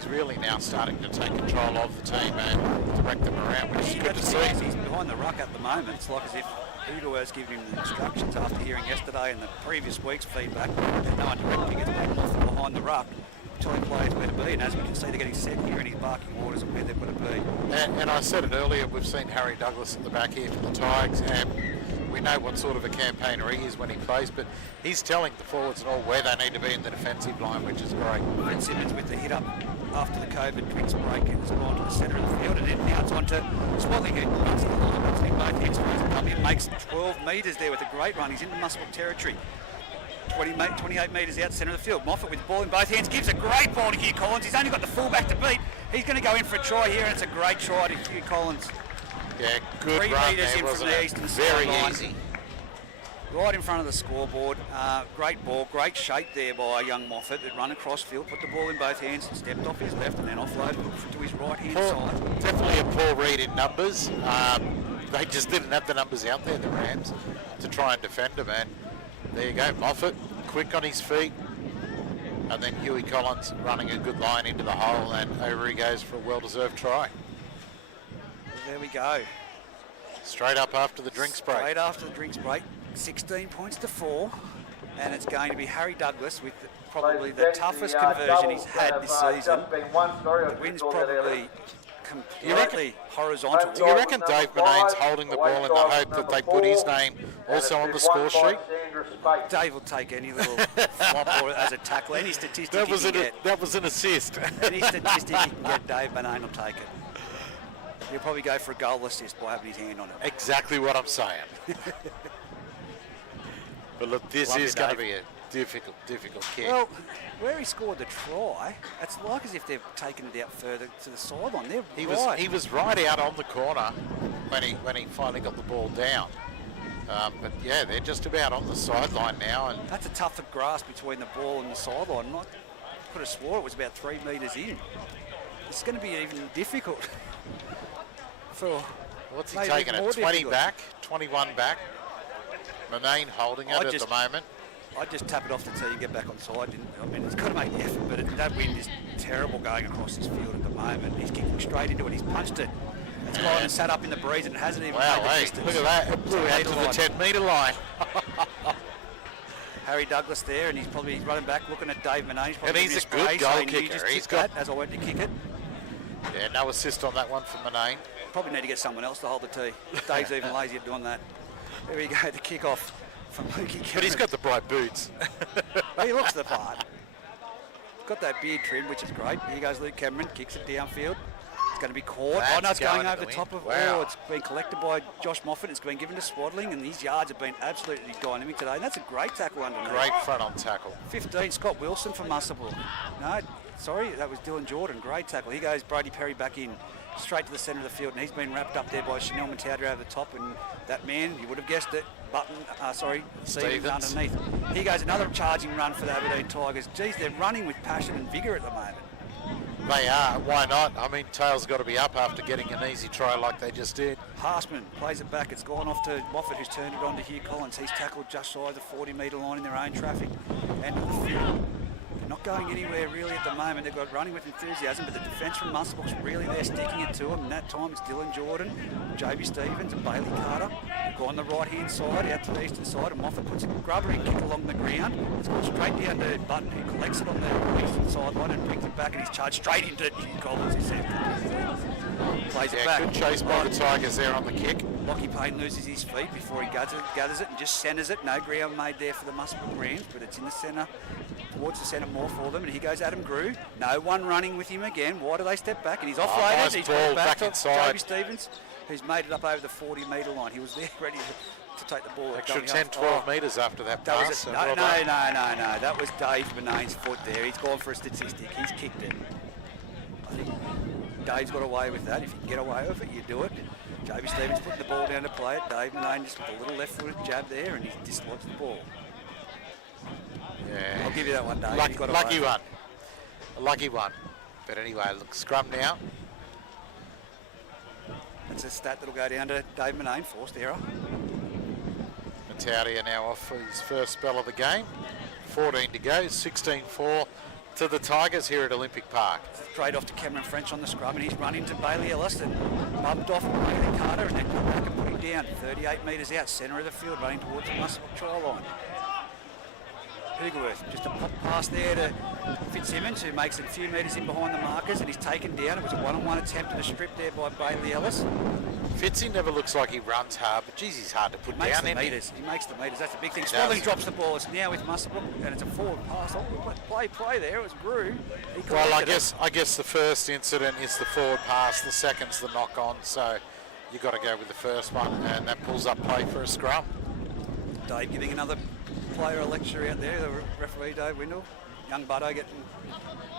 really now starting to take control of the team and direct them around, which is good to see. He's behind the ruck at the moment. It's like as if Hooverworth's giving him the instructions after hearing yesterday and the previous week's feedback. There's no one directing it from behind the ruck, telling players where to be, and as we can see, they're getting set here and he's barking orders of where they've got to be. And I said it earlier, we've seen Harry Douglas at the back here for the Tigers, and we know what sort of a campaigner he is when he plays, but he's telling the forwards and all where they need to be in the defensive line, which is great. Ben Simmons with the hit up after the COVID drinks break has gone to the centre of the field, and then now it's on to Swaddling, who runs to the line, runs in both ends, come in, makes 12 metres there with a great run. He's into Muswellbrook territory. 28 metres out centre of the field. Moffat with the ball in both hands gives a great ball to Hugh Collins. He's only got the fullback to beat. He's going to go in for a try here, and it's a great try to Hugh Collins. Yeah, good 3 run metres there, in from the eastern very sideline. easy. Right in front of the scoreboard. Great ball, great shape there by young Moffat. That run across field, put the ball in both hands, stepped off his left and then offloaded to his right hand side. Definitely a poor read in numbers. They just didn't have the numbers out there, the Rams, to try and defend him. And there you go, Moffat, quick on his feet. And then Huey Collins running a good line into the hole, and over he goes for a well-deserved try. There we go. Straight up after the drinks break. Straight after the drinks break. 16 points to 4, and it's going to be Harry Douglas with probably the toughest conversion he's had this season. The wind's probably completely horizontal. Do you reckon Dave Benane's holding the ball in the hope that they put his name also on the score sheet? Dave will take any little flop or as a tackle, any statistic that was he can get. That was an assist. Any statistic he can get, Dave Benane will take it. He'll probably go for a goal assist by having his hand on it. Exactly what I'm saying. But look, this is going to be a difficult kick. Well, where he scored the try, it's like as if they've taken it out further to the sideline. He was right out on the corner when he finally got the ball down. But yeah, they're just about on the sideline now. And that's a tougher grasp between the ball and the sideline. I could have swore it was about 3 metres in. It's going to be even difficult. What's he taking it? 20 back, 21 back. Manane holding it at the moment. I'd just tap it off the tee and get back on side. I mean, it's got to make the effort, but that wind is terrible going across this field at the moment. He's kicking straight into it. He's punched it. It's gone and sat up in the breeze and it hasn't even made the distance. Look at that. It blew out to the 10-metre line. Harry Douglas there, and he's running back looking at Dave Manane. And he's a good goal kicker. He's got as I went to kick it. Yeah, no assist on that one from Manane. Probably need to get someone else to hold the tee. Dave's even lazy at doing that. There we go, the kick-off from Lukey Cameron. But he's got the bright boots. He looks the part. Got that beard trim, which is great. Here goes Luke Cameron, kicks it downfield. It's going to be caught. No, it's going over the top of... Wow. Oh, it's been collected by Josh Moffat. It's been given to Swaddling, and these yards have been absolutely dynamic today. And that's a great tackle underneath. Great front-on tackle. 15, Scott Wilson from Muswellbrook. No, sorry, that was Dylan Jordan. Great tackle. He goes Brody Perry back in, straight to the centre of the field, and he's been wrapped up there by Chanel Matauda over the top, and that man, you would have guessed it, Stevens underneath. Here goes another charging run for the Aberdeen Tigers. Geez, they're running with passion and vigour at the moment. They are. Why not? I mean, Tails got to be up after getting an easy try like they just did. Harsman plays it back. It's gone off to Moffat, who's turned it on to Hugh Collins. He's tackled just shy of the 40-metre line in their own traffic. And the field. They're not going anywhere really at the moment. They've got running with enthusiasm, but the defence from Muswellbrook's really there, sticking it to them. And that time it's Dylan Jordan, JB Stevens and Bailey Carter. They've gone the right-hand side, out to the eastern side, and Moffat puts a grubbery kick along the ground. It's gone straight down to Button, who collects it on the eastern sideline and brings it back, and he's charged straight into Hugh Collins. He said, plays it back. Good chase by the Tigers there on the kick. Lockie Payne loses his feet before he gathers it and just centres it. No ground made there for the Muswellbrook Rams, but it's in the centre, towards the centre more for them. And here goes Adam Grew. No one running with him again. Why do they step back? And he's offloaded. Nice he's ball back to inside. JB Stevens, who's made it up over the 40-metre line. He was there ready to take the ball. Extra 10, 12 metres after that pass. No. That was Dave Benane's foot there. He's gone for a statistic. He's kicked it. I think Dave's got away with that. If you can get away with it, you do it. JB Stevens putting the ball down to play it. Dave Benane just with a little left-footed jab there, and he's dislodged the ball. Yeah. I'll give you that one, Dave. Lucky one. A lucky one. But anyway, look, scrum now. That's a stat that'll go down to Dave Benane, forced error. Matauda now off for his first spell of the game. 14 to go, 16-4 to the Tigers here at Olympic Park. Straight off to Cameron French on the scrum, and he's run into Bailey Ellis and bumped off Bailey Carter, and then come back and put him down 38 metres out, centre of the field, running towards the Muswellbrook try line. Hoogerworth, just a pop pass there to Fitzsimmons, who makes it a few metres in behind the markers, and he's taken down. It was a one-on-one attempt at a strip there by Bailey Ellis. Fitzy never looks like he runs hard, but geez, he's hard to put down. He makes the metres, that's the big thing. Swaddling drops the ball, it's now with Muswellbrook, and it's a forward pass. Play there, it was Grew. Well, I guess the first incident is the forward pass, the second's the knock-on, so you've got to go with the first one, and that pulls up play for a scrum. Dave giving another player a lecture out there, the referee Dave Windle. Young Butto getting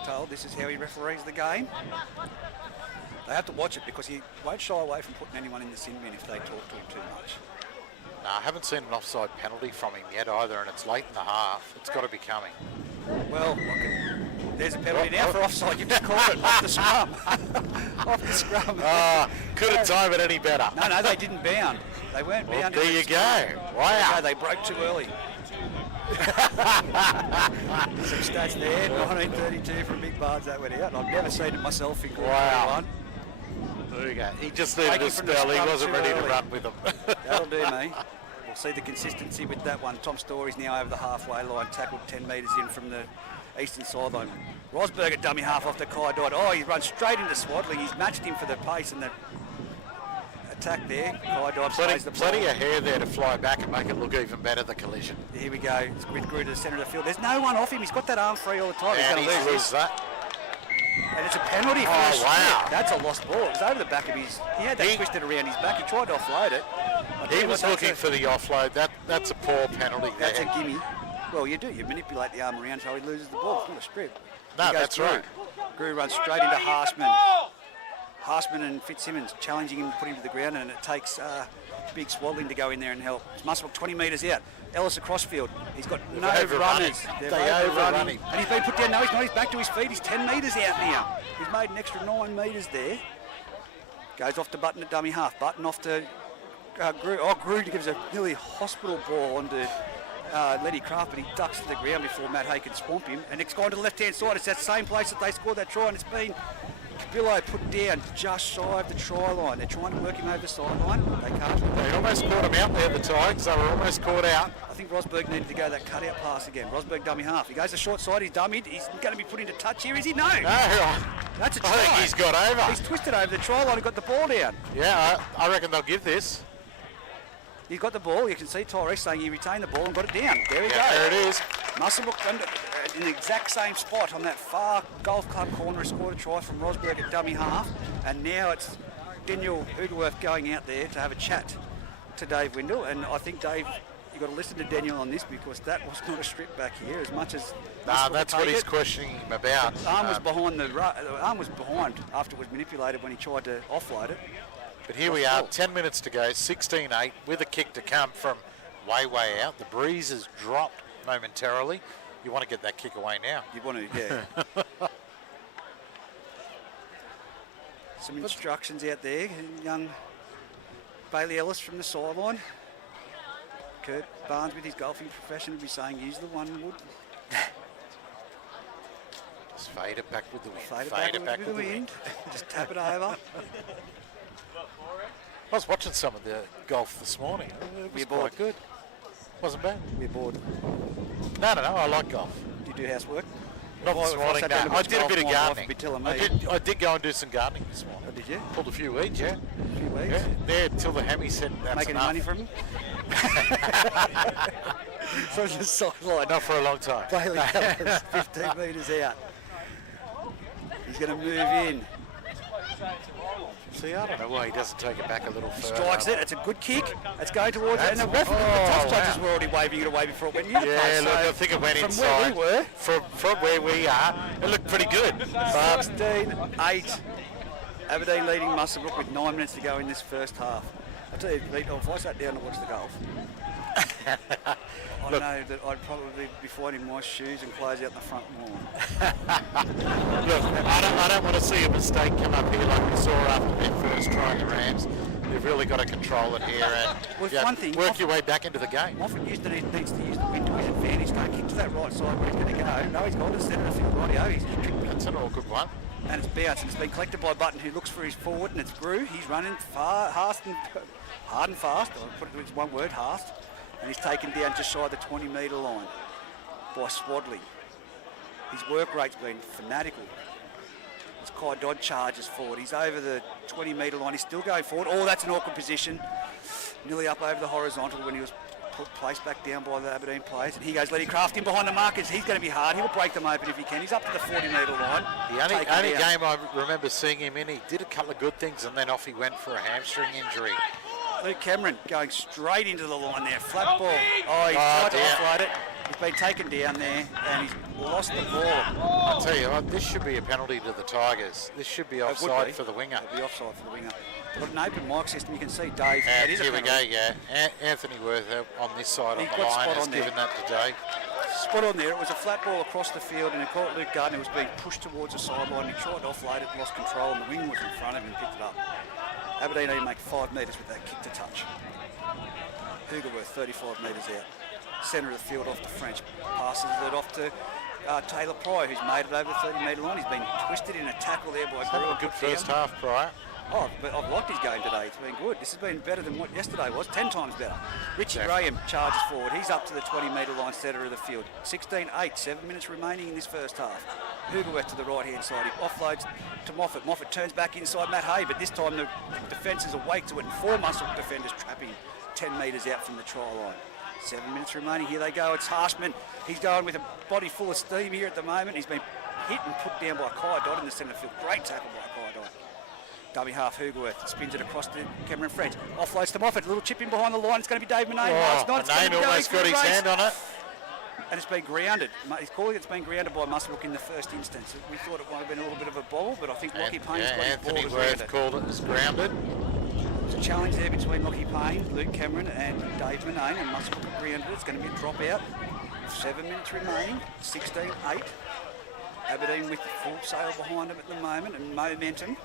told this is how he referees the game. They have to watch it because he won't shy away from putting anyone in the sin bin if they talk to him too much. No, I haven't seen an offside penalty from him yet either, and it's late in the half. It's got to be coming. Well, there's a penalty now for offside. You've just called it off the scrum. Off the scrum. Couldn't time it any better. No, they didn't bound. They weren't bound. There you go. Wow. They broke too early. Some stats there. 1932 from Big Bards that went out. I've never seen it myself in Group 1. There you go. He just needed a spell. He wasn't ready to run with them. That'll do me. We'll see the consistency with that one. Tom Story's now over the halfway line, tackled 10 metres in from the eastern sideline. Rosberg at dummy half off to Kai Dodd. Oh, he runs straight into Swaddling. He's matched him for the pace and the attack there. Kai Dodd plays the ball. Plenty of hair there to fly back and make it look even better, the collision. Here we go. It's with Grew to the centre of the field. There's no one off him. He's got that arm free all the time. And he's going to lose that. And it's a penalty for a wow. That's a lost ball. It was over the back of his... He had that twisted around his back. He tried to offload it. He was looking for the offload. That's a poor penalty there. That's a gimme. Well, you do. You manipulate the arm around so he loses the ball. It's not a strip. No, that's right. Grew runs straight into Harsman. Harsman and Fitzsimmons challenging him to put him to the ground, and it takes Big Swaddling to go in there and help. It's Muswellbrook 20 metres out. Ellis across field. He's got no runners. They overrun him. And he's been put down. No, he's not. He's back to his feet. He's 10 metres out now. He's made an extra 9 metres there. Goes off to Button at dummy half. Button off to Grew. Oh, Grew gives a nearly hospital ball onto Letty Craft, but he ducks to the ground before Matt Hay can swamp him. And it's gone to the left-hand side. It's that same place that they scored that try, and it's been Cabillo put down just shy of the try line. They're trying to work him over the sideline. They can't. They almost caught him out there, the Tigers. They were almost caught out. I think Rosberg needed to go that cut-out pass again. Rosberg dummy half. He goes the short side. He's dummied. He's going to be put into touch here, is he? No. That's a try. I think he's got over. He's twisted over the try line and got the ball down. Yeah, I reckon they'll give this. He's got the ball. You can see Tyrese saying he retained the ball and got it down. There we go. There it is. Muswellbrook in the exact same spot on that far golf club corner, scored a try from Rosberg at dummy half, and now it's Daniel Hoogerworth going out there to have a chat to Dave Windle, and I think Dave you've got to listen to Daniel on this because that was not a strip back here as much as... Nah, that's what he's questioning him about. Arm was behind the arm was behind after it was manipulated when he tried to offload it. But here we are, 10 minutes to go, 16-8, with a kick to come from way out. The breeze has dropped momentarily. You want to get that kick away now. You want to, yeah. Some instructions out there. Young Bailey Ellis from the sideline. Kurt Barnes with his golfing profession would be saying use the 1 wood. Just fade it back with the wind. Fade it back with the wind. Just tap it over. I was watching some of the golf this morning. It was quite good. Wasn't bad. We're bored. No, I like golf. Do you do housework? Not this morning, no. I did a bit of gardening. I did go and do some gardening this morning. Oh, did you? Pulled a few weeds, yeah. A few weeds? Yeah, there till the hammy said that's Making enough. money from him? From the sideline. Not for a long time. Bailey Ellis, 15 metres out. He's going to move in. See, I don't know why he doesn't take it back a little further. Strikes it. It's a good kick. It's going towards it. And the referee, the touch judges were already waving it away before it went near the post. Look, I think it went from inside. From where we were. From where we are, it looked pretty good. 16-8. Aberdeen leading Muswellbrook with 9 minutes to go in this first half. I tell you, if I sat down to watch the golf, I know that I'd probably be finding my shoes and clothes out in the front lawn. Look, I don't want to see a mistake come up here like we saw after their first try in the Rams. They've really got to control it here and one thing, work your way back into the game. Often needs to use the wind to his advantage. Going kick to that right side where he's going to go. No, he's got to centre the field rightio. He's That's an awkward one. And it's bounced and it's been collected by Button who looks for his forward and it's Brew. He's running hard and fast. I'll put it into one word, fast. And he's taken down just shy of the 20-metre line by Swadley. His work rate's been fanatical. As Kai Dodd charges forward. He's over the 20-metre line. He's still going forward. Oh, that's an awkward position. Nearly up over the horizontal when he was placed back down by the Aberdeen players. And he goes, Letty Craft in behind the markers. He's going to be hard. He'll break them open if he can. He's up to the 40-metre line. The only game I remember seeing him in, he did a couple of good things and then off he went for a hamstring injury. Luke Cameron going straight into the line there. Flat ball. Oh, he tried to offload it. He's been taken down there and he's lost the ball. I'll tell you, this should be a penalty to the Tigers. This should be offside for the winger. It'll be offside for the winger. Got an open mic system. You can see Dave. And here we go, yeah. Anthony Worth on this side on the line has given that to Dave. Spot on there. It was a flat ball across the field and it caught Luke Gardner, who was being pushed towards the sideline. He tried to offload it, lost control, and the wing was in front of him and picked it up. Aberdeen need to make 5 metres with that kick to touch. Hugerworth 35 metres out. Centre of the field off the French. Passes it off to Taylor Pryor, who's made it over the 30-metre line. He's been twisted in a tackle there by Brewer. A good first half, Pryor. Oh, but I've liked his game today. It's been good. This has been better than what yesterday was. 10 times better. Richie Graham charges forward. He's up to the 20-metre line, centre of the field. 16-8, 7 minutes remaining in this first half. Hugerworth to the right-hand side. He offloads to Moffat. Moffat turns back inside Matt Hay, but this time the defence is awake to it, and 4 muscle defenders trapping 10 metres out from the try line. 7 minutes remaining. Here they go. It's Harshman. He's going with a body full of steam here at the moment. He's been hit and put down by Kai Dodd in the centre field. Great tackle by Kai Dodd. Dummy half Hugerworth spins it across to Cameron French. Offloads to Moffat. A little chip in behind the line. It's going to be Dave Manane. No, it's not. It's going to be almost got his hand on it. And it's been grounded. He's calling it's been grounded by Muswellbrook in the first instance. We thought it might have been a little bit of a bobble, but I think Lockie Payne's got his ball as Worth called it as grounded. There's a challenge there between Lockie Payne, Luke Cameron and Dave Manane, and Muswellbrook grounded. It's going to be a dropout. 7 minutes remaining. 16-8. Aberdeen with the full sail behind them at the moment and momentum.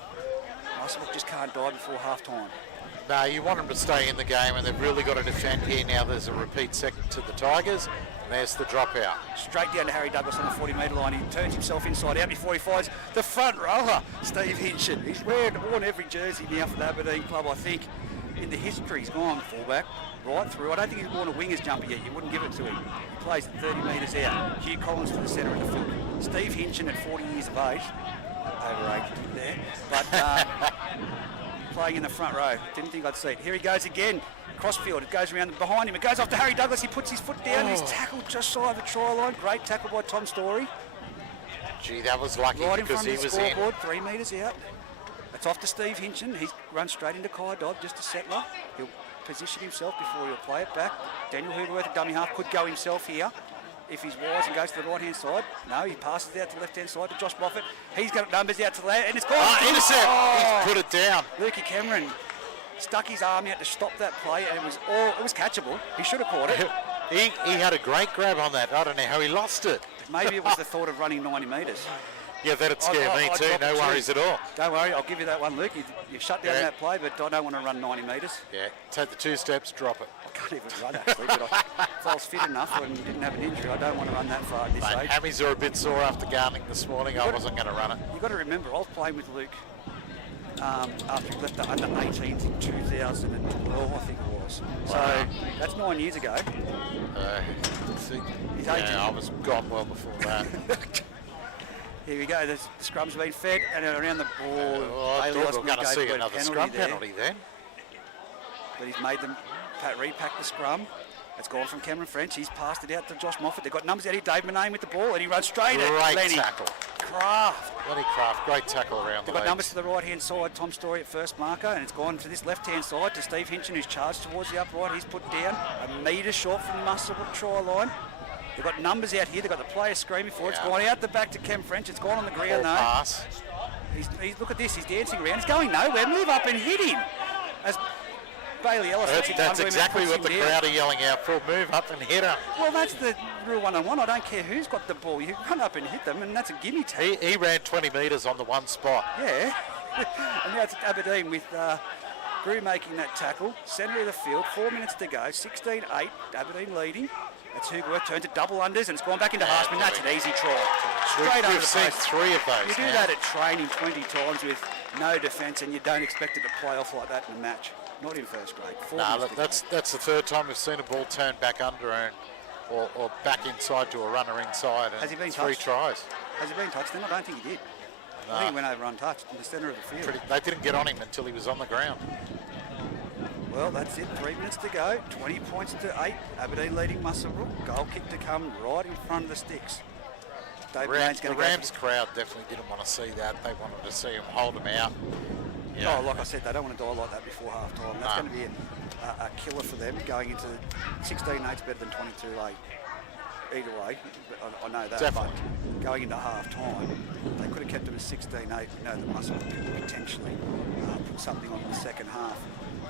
Muswellbrook just can't die before half-time. No, you want them to stay in the game, and they've really got to defend here. Now there's a repeat second to the Tigers, and there's the dropout. Straight down to Harry Douglas on the 40-metre line. He turns himself inside out before he finds the front rower, Steve Hinchin. He's worn every jersey now for the Aberdeen club, I think. In the history, he's gone fullback right through. I don't think he's worn a winger's jumper yet. You wouldn't give it to him. He plays at 30 metres out. Hugh Collins to the centre of the field. Steve Hinchin at 40 years of age. Overrated there. But playing in the front row. Didn't think I'd see it. Here he goes again. Crossfield. It goes around behind him. It goes off to Harry Douglas. He puts his foot down. He's tackled just shy of the try line. Great tackle by Tom Story. Gee, that was lucky right because he was in. 3 metres out. It's off to Steve Hinchin. He's run straight into Kai Dodd, just a settler. He'll position himself before he'll play it back. Daniel Hoogerworth, a dummy half, could go himself here if he's wise and goes to the right-hand side. No, he passes out to the left-hand side to Josh Moffat. He's got numbers out to the left, and it's gone. Intercept. Oh. He's put it down. Lukey Cameron stuck his arm out to stop that play, and it was catchable. He should have caught it. He had a great grab on that. I don't know how he lost it. Maybe it was the thought of running 90 metres. Yeah, that'd scare me too. No worries at all. Don't worry, I'll give you that one, Luke. You shut down that play, but I don't want to run 90 metres. Yeah, take the 2 steps, drop it. I can't even run, actually, but if I was fit enough and didn't have an injury, I don't want to run that far at this age. Hammies are a bit sore after gardening this morning. I wasn't going to run it. You've got to remember, I was playing with Luke after he left the under-18s in 2012, I think it was. So that's 9 years ago. He's 18. Yeah, I was gone well before that. Here we go, the scrum's been fed, and around the ball. I thought we were going to see another scrum penalty then. But he's made them repack the scrum. It's gone from Cameron French. He's passed it out to Josh Moffat. They've got numbers out here. Dave Manane with the ball, and he runs straight at Lenny tackle. Kraft. Lenny Kraft, great tackle around They've got numbers to the right-hand side. Tom Story at first marker, and it's gone to this left-hand side to Steve Hinchin, who's charged towards the upright. He's put down a metre short from the Muswellbrook try line. They've got numbers out here. They've got the players screaming for it. It's gone out the back to Cam French. It's gone on the ground, though. Pass. Look at this. He's dancing around. He's going nowhere. Move up and hit him. As Bailey Ellis. That's exactly what the crowd are yelling out for. Move up and hit him. Well, that's the rule 101. I don't care who's got the ball. You run up and hit them, and that's a gimme tackle. He ran 20 metres on the one spot. Yeah. And now it's Aberdeen with Grew making that tackle. Centre of the field. 4 minutes to go. 16-8. Aberdeen leading. That's Hoogerworth turned to double unders, and it's gone back into Harshman. That's an easy try. Straight under the post. We've seen 3 of those. You do that at training 20 times with no defence, and you don't expect it to play off like that in a match. Not in first grade. That's the 3rd time we've seen a ball turn back under or back inside to a runner inside. And has he been 3 touched? Tries. Has he been touched then? I don't think he did. I think he went over untouched in the centre of the field. They didn't get on him until he was on the ground. Well, that's it. 3 minutes to go. 20 points to 8. Aberdeen leading Muswellbrook. Goal kick to come right in front of the sticks. The Rams crowd definitely didn't want to see that. They wanted to see him hold him out. Yeah. Oh, like I said, they don't want to die like that before half time. That's going to be a killer for them going into 16-8's better than 22-8. Either way, I know that. Definitely. But going into half time, they could have kept them at 16-8. We know that Muswellbrook could potentially put something on in the second half.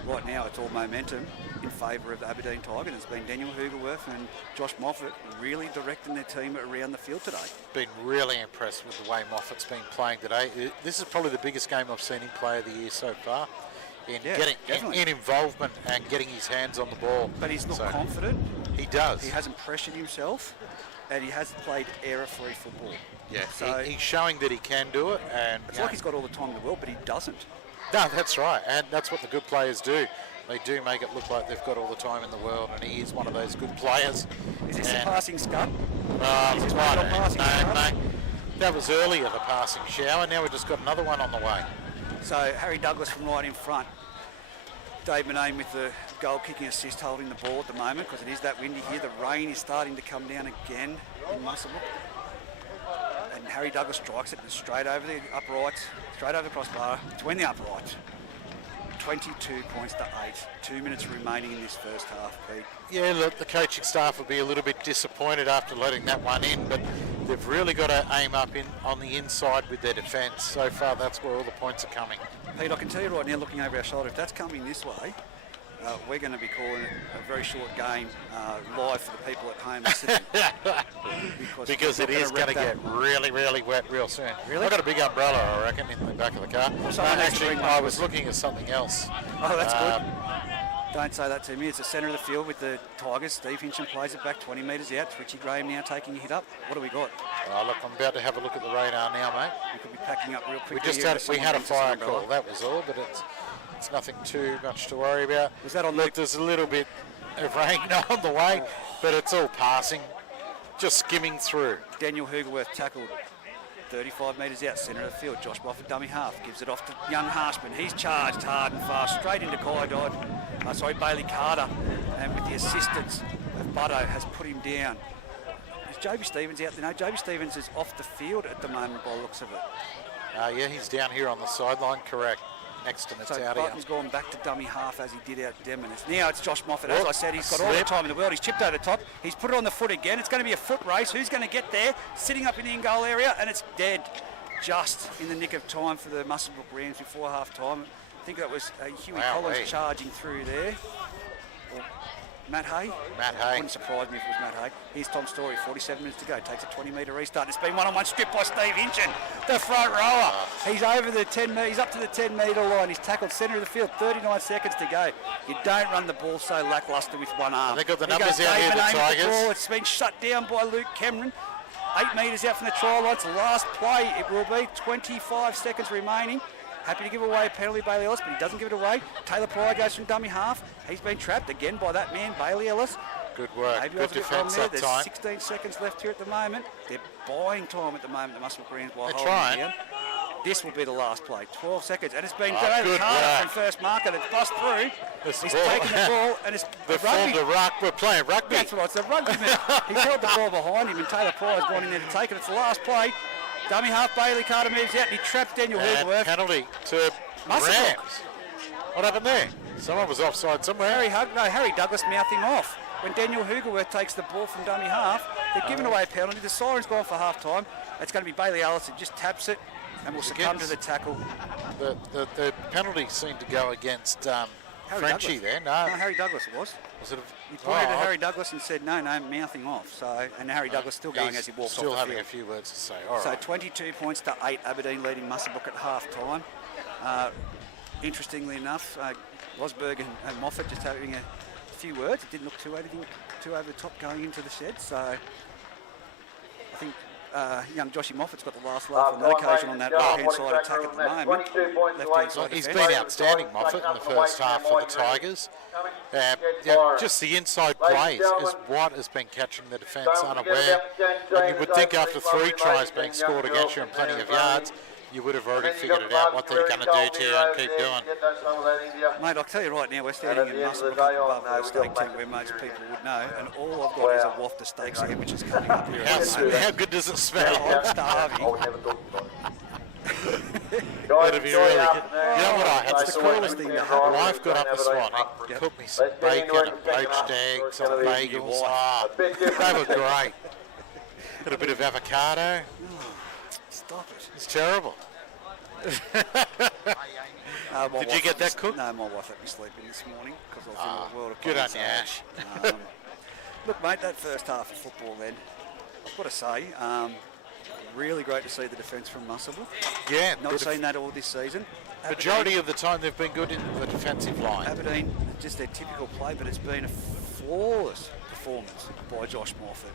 Right now, it's all momentum in favour of the Aberdeen Tigers. It's been Daniel Hoogerworth and Josh Moffat really directing their team around the field today. Been really impressed with the way Moffat's been playing today. This is probably the biggest game I've seen him play of the year so far. In involvement and getting his hands on the ball. But he's looked confident. He does. He hasn't pressured himself, and he has played error-free football. Yeah, so he's showing that he can do it. And it's like he's got all the time in the world, but he doesn't. No, that's right, and that's what the good players do. They do make it look like they've got all the time in the world, and he is one of those good players. Is this a passing scud? No, that was earlier, the passing shower. Now we've just got another one on the way. So Harry Douglas from right in front. Dave Manane with the goal-kicking assist holding the ball at the moment because it is that windy here. The rain is starting to come down again in Muswellbrook. And Harry Douglas strikes it straight over the uprights, straight over the crossbar, between the uprights. 22 points to 8. 2 minutes remaining in this first half, Pete. Yeah, look, the coaching staff will be a little bit disappointed after letting that one in, but they've really got to aim up on the inside with their defence. So far, that's where all the points are coming. Pete, I can tell you right now, looking over our shoulder, if that's coming this way, we're going to be calling it a very short game live for the people at home listening. because it is going to get really, really wet real soon. Really? I've got a big umbrella, I reckon, in the back of the car. Actually, I was looking at something else. Oh, that's good. Don't say that to me. It's the centre of the field with the Tigers. Steve Hinchin plays it back 20 metres out. Richie Graham now taking a hit up. What do we got? Look, I'm about to have a look at the radar now, mate. We could be packing up real quick. We had a fire call, that was all, but it's nothing too much to worry about. Was that on? Look, there's a little bit of rain on the way, but it's all passing, just skimming through. Daniel Hoogerworth tackled 35 metres out, centre of the field. Josh Moffat, dummy half, gives it off to young Harshman. He's charged hard and fast, straight into Bailey Carter, and with the assistance of Butto, has put him down. Is Joby Stevens out there? No, Joby Stevens is off the field at the moment by the looks of it. Yeah, he's down here on the sideline, correct. next to So Natalia. Button's gone back to dummy half as he did out Demon. Now it's Josh Moffat. As I said, he's got all the time in the world. He's chipped over the top. He's put it on the foot again. It's going to be a foot race. Who's going to get there? Sitting up in the in-goal area, and it's dead. Just in the nick of time for the Muswellbrook Rams before half-time. I think that was Huey Collins charging through there. Or Matt Hay? Matt Hay. Wouldn't surprise me if it was Matt Hay. Here's Tom Story, 47 minutes to go. Takes a 20-metre restart. It's been one-on-one strip by Steve Hinchin, the front rower. He's over the 10 metre. He's up to the 10-metre line. He's tackled centre of the field. 39 seconds to go. You don't run the ball so lacklustre with one arm. They got the numbers out here, the Tigers. It's been shut down by Luke Cameron. 8 metres out from the try line. It's the last play. It will be 25 seconds remaining. Happy to give away a penalty, Bailey Ellis, but he doesn't give it away. Taylor Pryor goes from dummy half. He's been trapped again by that man, Bailey Ellis. Good work. Maybe good defence that There's time. 16 seconds left here at the moment. They're buying time at the moment, the Muswellbrook Rams, while They're holding trying. down. This will be the last play. 12 seconds, and it's been good Carter work. from first marker that's bust through. He's ball. taken the ball, and it's We're playing rugby. That's right, it's a rugby man. He's held the ball behind him, and Taylor Pryor's gone in there to take it. It's the last play. Dummy half, Bailey Carter moves out, and he traps Daniel Hoogerworth. Penalty to Muswellbrook. Rams. What happened there? Someone was offside somewhere. Harry Douglas mouthing off. When Daniel Hoogerworth takes the ball from dummy half, they're giving away a penalty. The siren's gone for half-time. It's going to be Bailey Ellis who just taps it and will succumb to the tackle. The penalty seemed to go against Frenchie Douglas. there. No, Harry Douglas it was. Was it He pointed at Harry Douglas and said, no, mouthing off. So, and Harry Douglas still going as he walks off the Still having field. a few words to say. All So right. 22 points to 8, Aberdeen leading Muswellbrook at half-time. Interestingly enough, Rosberg and Moffat just having a few words. It didn't look too over the top going into the shed. So I think young Joshy Moffat's got the last laugh on that occasion on that right-hand side attack at the moment. Left-hand side He's defence. been outstanding, Moffat, in the first half for the Tigers. Just the inside plays is what has been catching the defence unaware. And you would think after 3 tries being scored against you and plenty of yards, you would have already figured it out what they're going to do to you and keep doing. Mate, I'll tell you right now, we're standing in Muswellbrook above the steak tent where most people would know, and all I've got is a waft of steak sandwiches coming up here. How good does it smell? I'm starving. That'd be really good. You know what I had? It's the coolest thing to happen. Wife got up this morning, cooked me some bacon and poached eggs, some bagels. They were great. Got a bit of avocado. Stop it. It's terrible. Did you get that cooked? No, my wife let me sleep in this morning because I was in the world of good on police you, age. Ash. Look, mate, that first half of football then, I've got to say, really great to see the defence from Muswellbrook. Yeah. Not seen that all this season. Majority of the time they've been good in the defensive line. Aberdeen, just their typical play, but it's been a flawless performance by Josh Moffat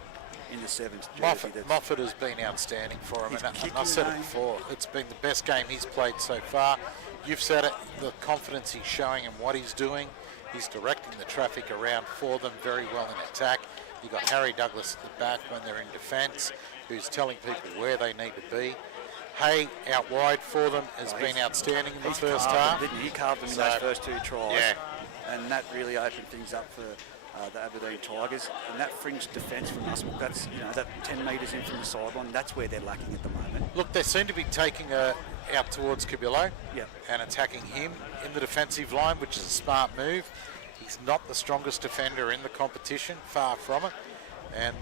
in the sevens. Moffat has been outstanding for him, His and kicking I've said it game. before, it's been the best game he's played so far. You've said it, the confidence he's showing and what he's doing. He's directing the traffic around for them very well in attack. You've got Harry Douglas at the back when they're in defence, who's telling people where they need to be. Hay out wide for them has been outstanding in the first half. Didn't he? He carved them in those first 2 tries. Yeah. And that really opened things up for the Aberdeen Tigers. And that fringe defence from Muswellbrook, that's, that 10 metres in from the sideline, that's where they're lacking at the moment. Look, they seem to be taking out towards Cabillo and attacking him in the defensive line, which is a smart move. He's not the strongest defender in the competition, far from it. And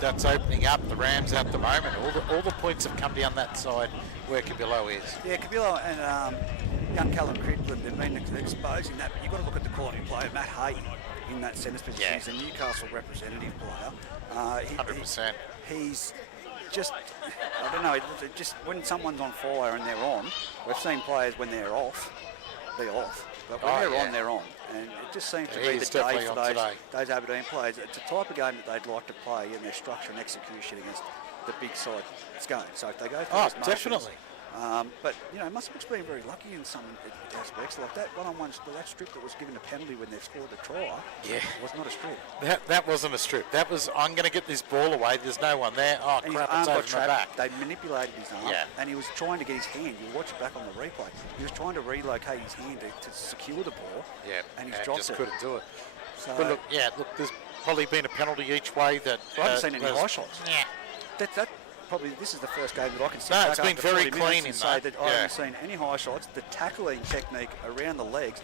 that's opening up the Rams at the moment. All the points have come down that side where Cabillo is. Yeah, Cabillo and young Callum Cridland, they've been exposing that. But you've got to look at the quality of player. Matt Hay in that centre position. Yeah. He's a Newcastle representative player. 100%. He's just, I don't know, just when someone's on fire and they're on, we've seen players when they're off, they're off. But when they're on, they're on. And it just seems to be the day for those Aberdeen players. It's a type of game that they'd like to play in their structure and execution against the big side it's going. So if they go for those motions, definitely. But, Muswellbrook's been very lucky in some aspects. Like that one-on-one, that strip that was given a penalty when they scored the try was not a strip. That wasn't a strip. That was, I'm going to get this ball away. There's no one there. Oh, and crap, his it's arm over got my trapped. back. They manipulated his arm, and he was trying to get his hand. You watch it back on the replay. He was trying to relocate his hand to secure the ball, and he's dropped just it. couldn't do it. So, But look, there's probably been a penalty each way that... I haven't seen any high shots. Yeah. That this is the first game that I can sit No, back it's been after very 40 clean minutes in and say that. that I haven't seen any high shots. The tackling technique around the legs,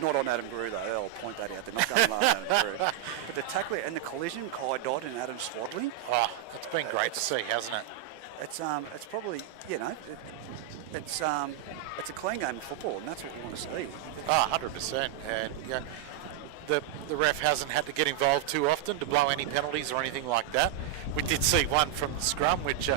not on Adam Grew though. I'll point that out. They're not going on Adam Grew. But the tackling and the collision, Kai Dodd and Adam Swaddling. Oh, it's been great to see, hasn't it? It's probably, you know, it's a clean game of football, and that's what we want to see. Oh, 100%. And you know, the ref hasn't had to get involved too often to blow any penalties or anything like that. We did see one from the scrum, which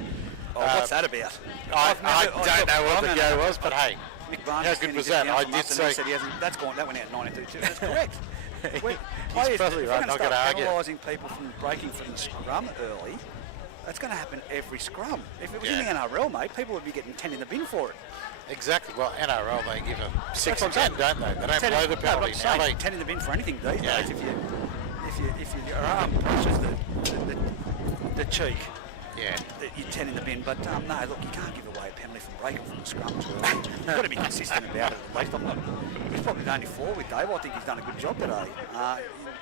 what's that about? I don't know what the go was, but hey, Mick Barnes how good was that? I did say said that went out 92. That's correct. He's probably right. I'm not going to argue. Penalising people from breaking from the scrum early. That's going to happen every scrum. If it was in the NRL, mate, people would be getting 10 in the bin for it. Exactly. Well, NRL, they give a 6 and 10, don't they? They don't blow the penalty. Now they 10 in the bin for anything these days. If your arm pushes the cheek, you're 10 in the bin. But no, look, you can't give away a penalty for breaking from the scrum too early. You've got to be consistent about it at least. He's probably only 4 with Dave. I think he's done a good job today.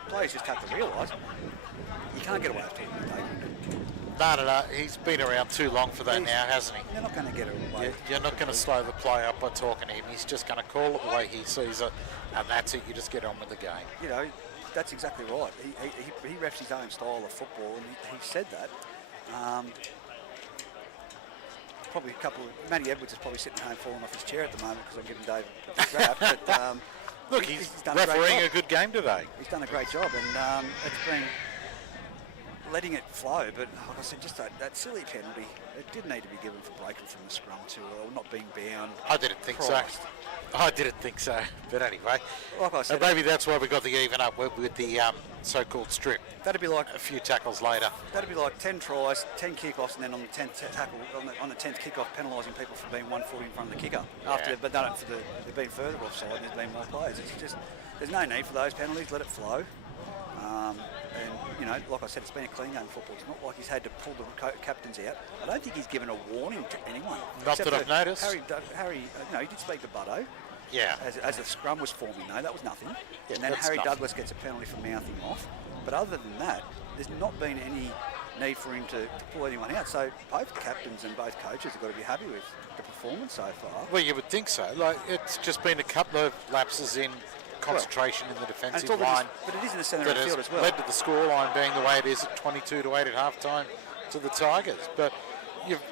Players just have to realise you can't get away with penalty with Dave. No. He's been around too long for that now, hasn't he? You're not going to get it away. You're not going to slow the play up by talking to him. He's just going to call it the way he sees it, and that's it. You just get on with the game. You know, that's exactly right. He refs his own style of football, and he said that. Probably Matty Edwards is probably sitting at home falling off his chair at the moment because I'm giving Dave a grab. But look, he's done refereeing a good game today. He's done a great job, and it's been letting it flow, but like I said, just that silly penalty, it did need to be given for breaking from the scrum too, or not being bound. I didn't think so. But anyway, like I said, maybe that's why we got the even up with the so-called strip. That'd be like a few tackles later. That'd be like 10 tries, 10 kickoffs, and then on the 10th tackle, on the 10th kickoff, penalising people for being 1 foot in front of the kicker. After they've done it they've been further offside, and there's been more players. It's just there's no need for those penalties. Let it flow. And, you know, like I said, it's been a clean game of football. It's not like he's had to pull the captains out. I don't think he's given a warning to anyone. Not that I've noticed. Harry, he did speak to Buddo. Yeah. As the scrum was forming, though, that was nothing. Yeah, and then Harry Douglas gets a penalty for mouthing off. But other than that, there's not been any need for him to pull anyone out. So both captains and both coaches have got to be happy with the performance so far. Well, you would think so. Like, it's just been a couple of lapses in concentration in the defensive line. But it is in the centre of the field as well. Led to the scoreline being the way it is at 22-8 at half-time to the Tigers. But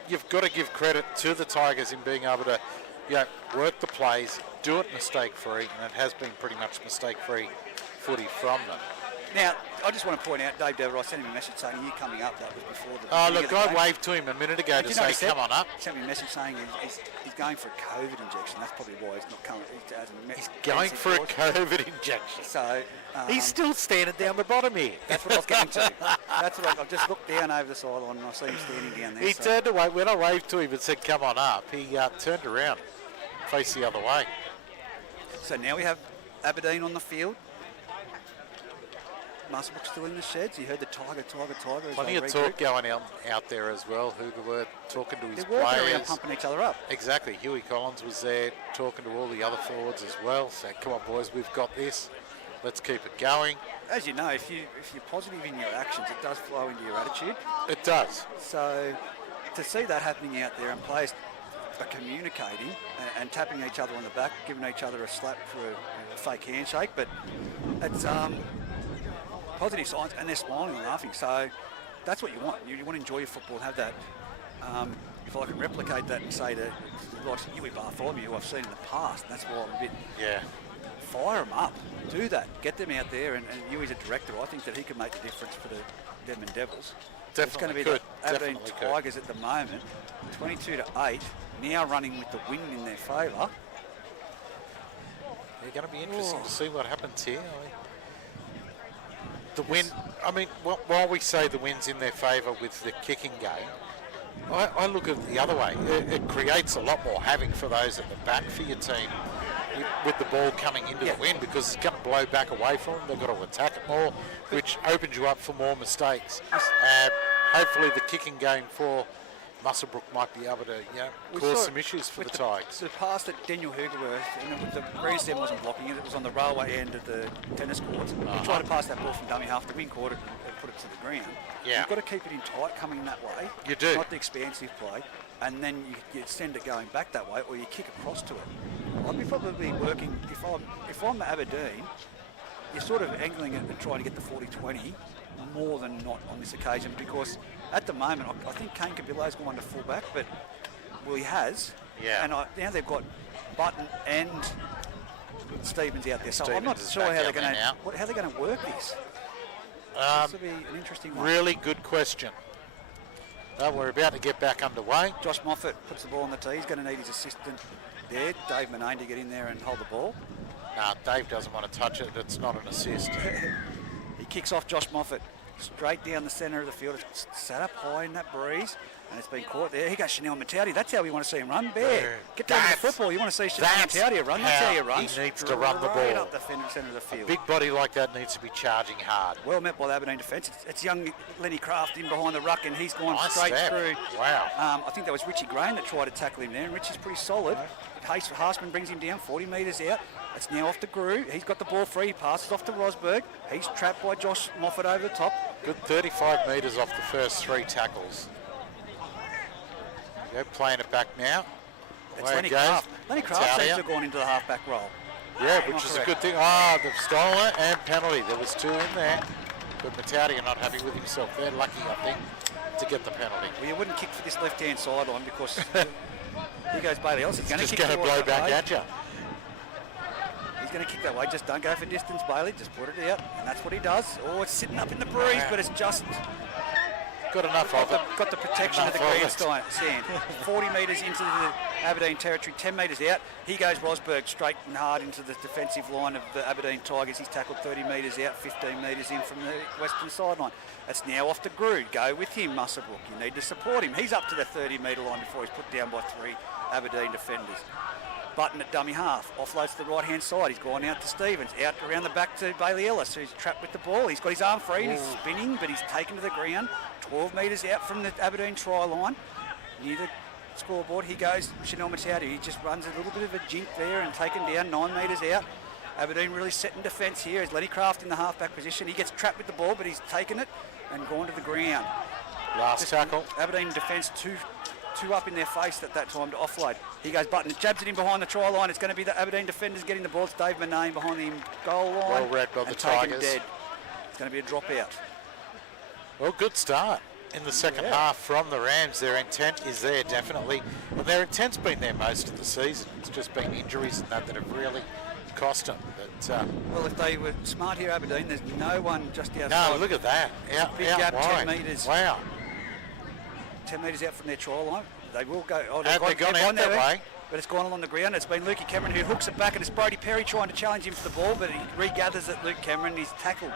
you've got to give credit to the Tigers in being able to work the plays, do it mistake-free, and it has been pretty much mistake-free footy from them. Now, I just want to point out, Dave Dever, I sent him a message saying, you coming up, that was before the look, I waved to him a minute ago to say, come on up. He sent me a message saying he's going for a COVID injection. That's probably why he's not coming. He's going for a COVID injection. So he's still standing down the bottom here. That's what I was getting to. That's what I've just looked down over the sideline and I see him standing down there. He turned away. When I waved to him and said, come on up, he turned around, faced the other way. So now we have Aberdeen on the field. Muswellbrook still in the sheds. You heard the tiger. Plenty of talk going out there as well. Hoover were talking to his They're walking players. around pumping each other up. Exactly. Huey Collins was there talking to all the other forwards as well, saying, come on, boys, we've got this. Let's keep it going. As you know, if you're positive in your actions, it does flow into your attitude. It does. So to see that happening out there and players are communicating and tapping each other on the back, giving each other a slap for a fake handshake, but it's positive signs, and they're smiling and laughing. So that's what you want. You want to enjoy your football, have that. If I can replicate that and say to like Huey Bartholomew, who I've seen in the past, and that's why I'm a bit. Yeah. Fire them up. Do that. Get them out there, and Huey's a director. I think that he can make the difference for the Denman Devils. Definitely it's going to be could. the Aberdeen Tigers at the moment, 22-8, now running with the wind in their favour. It's going to be interesting to see what happens here. The wind, while we say the wind's in their favour with the kicking game, I look at it the other way. It creates a lot more havoc for those at the back for your team with the ball coming into the wind, because it's going to blow back away from them. They've got to attack it more, which opens you up for more mistakes. Hopefully the kicking game for Muswellbrook might be able to, We cause saw some issues for the with Tigers. The pass that Daniel Hugerworth, the grandstand wasn't blocking it, it was on the railway end of the tennis courts. He tried to pass that ball from dummy half, the wing caught it and put it to the ground. Yeah. You've got to keep it in tight coming that way. You do. Not the expansive play. And then you send it going back that way, or you kick across to it. I'd be probably working, if I'm Aberdeen, you're sort of angling it and trying to get the 40-20 more than not on this occasion, because at the moment, I think Kane Kabila's gone to fullback, but he has. Yeah. And now they've got Button and Stevens out there, so I'm Stevens not is sure back how out there now. they're going to work this. This will be an interesting one. Really good question. Well, we're about to get back underway. Josh Moffat puts the ball on the tee. He's going to need his assistant there, Dave Manane, to get in there and hold the ball. No, Dave doesn't want to touch it. It's not an assist. He kicks off Josh Moffat straight down the centre of the field. It's sat up high in that breeze, and it's been caught there. He goes Chanel Matauti. That's how we want to see him run. Bear, get down to the football. You want to see Chanel Matauti run. That's how you run. He needs to run the Straight ball. up the centre of the field. A big body like that needs to be charging hard. Well met by the Aberdeen defence. It's young Lenny Craft in behind the ruck, and he's gone Nice straight step. through. Wow. I think that was Richie Graham that tried to tackle him there, and Richie's pretty solid. Harsman brings him down 40 metres out. It's now off to Grew. He's got the ball free. He passes off to Rosberg. He's trapped by Josh Moffat over the top. Good 35 metres off the first 3 tackles. They're playing it back now. It's Away Lenny it goes. Craft. Lenny Craft seems to Matauti. have gone into the half-back role. Yeah, which is a good thing. They've stolen it and penalty. There was 2 in there. But Matauti are not happy with himself. They're lucky, I think, to get the penalty. Well, you wouldn't kick for this left-hand sideline because here goes Bailey Ellis. He's going to Just kick going to towards blow that back way. at you. He's going to kick that way. Just don't go for distance, Bailey. Just put it out. And that's what he does. Oh, it's sitting up in the breeze, but it's just Got enough of it. got the protection of the Enough of it. grandstand. 40 metres into the Aberdeen territory, 10 metres out. Here goes Rosberg straight and hard into the defensive line of the Aberdeen Tigers. He's tackled 30 metres out, 15 metres in from the western sideline. It's now off to Grew. Go with him, Muswellbrook. You need to support him. He's up to the 30-metre line before he's put down by 3 Aberdeen defenders. Button at dummy half, offloads to the right-hand side. He's gone out to Stevens, out around the back to Bailey Ellis, who's trapped with the ball. He's got his arm free and he's spinning, but he's taken to the ground. 12 metres out from the Aberdeen try line. Near the scoreboard, he goes, Chanel Matauti. He just runs a little bit of a jink there and taken down 9 metres out. Aberdeen really setting defence here as Lenny Craft in the half-back position. He gets trapped with the ball, but he's taken it and gone to the ground. Last tackle. Aberdeen defence two up in their face at that time to offload. He goes Button, jabs it in behind the try line. It's going to be the Aberdeen defenders getting the ball. It's Dave Manane behind the goal line. Well read by the and taken Tigers. dead. It's going to be a drop out. Well, good start in the second half from the Rams. Their intent is there, definitely. And their intent's been there most of the season. It's just been injuries and that have really cost them. But, Well, if they were smart here, Aberdeen, there's no one just outside. no, look at that. Big Out gap, 10 wide. metres. Wow. 10 metres out from their try line. They will go. Oh, And they've gone out that way. But it's gone along the ground. It's been Lukey Cameron who hooks it back, and it's Brody Perry trying to challenge him for the ball, but he regathers it. Luke Cameron, he's tackled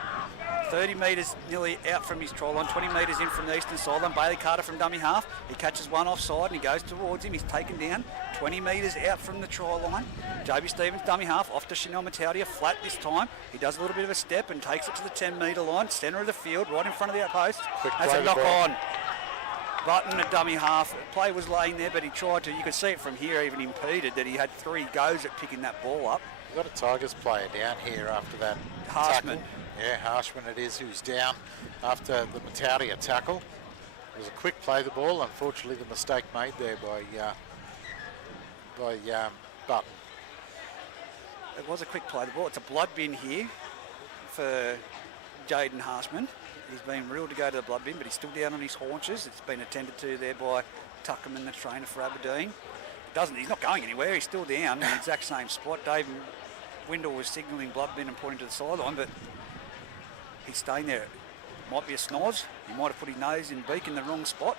30 metres nearly out from his try line, 20 metres in from the eastern sideline. Bailey Carter from dummy half. He catches one offside and he goes towards him. He's taken down 20 metres out from the try line. Joby Stevens, dummy half, off to Chanel Matauti, flat this time. He does a little bit of a step and takes it to the 10-metre line, centre of the field, right in front of the outpost. Quick That's play a the knock ball. on. Button at dummy half. Play was laying there, but he tried to. You could see it from here, even impeded, that he had 3 goes at picking that ball up. We've got a Tigers player down here after that Harsman. tackle. Yeah, Harshman it is, who's down after the Matauti tackle. It was a quick play the ball. Unfortunately, the mistake made there by Button. It was a quick play the ball. It's a blood bin here for Jaden Harsman. He's been ruled to go to the blood bin, but he's still down on his haunches. It's been attended to there by Tuckerman, the trainer for Aberdeen. He's not going anywhere. He's still down in the exact same spot. Dave Windle was signalling blood bin and pointing to the sideline, but he's staying there. Might be a snoz. He might have put his nose and beak in the wrong spot.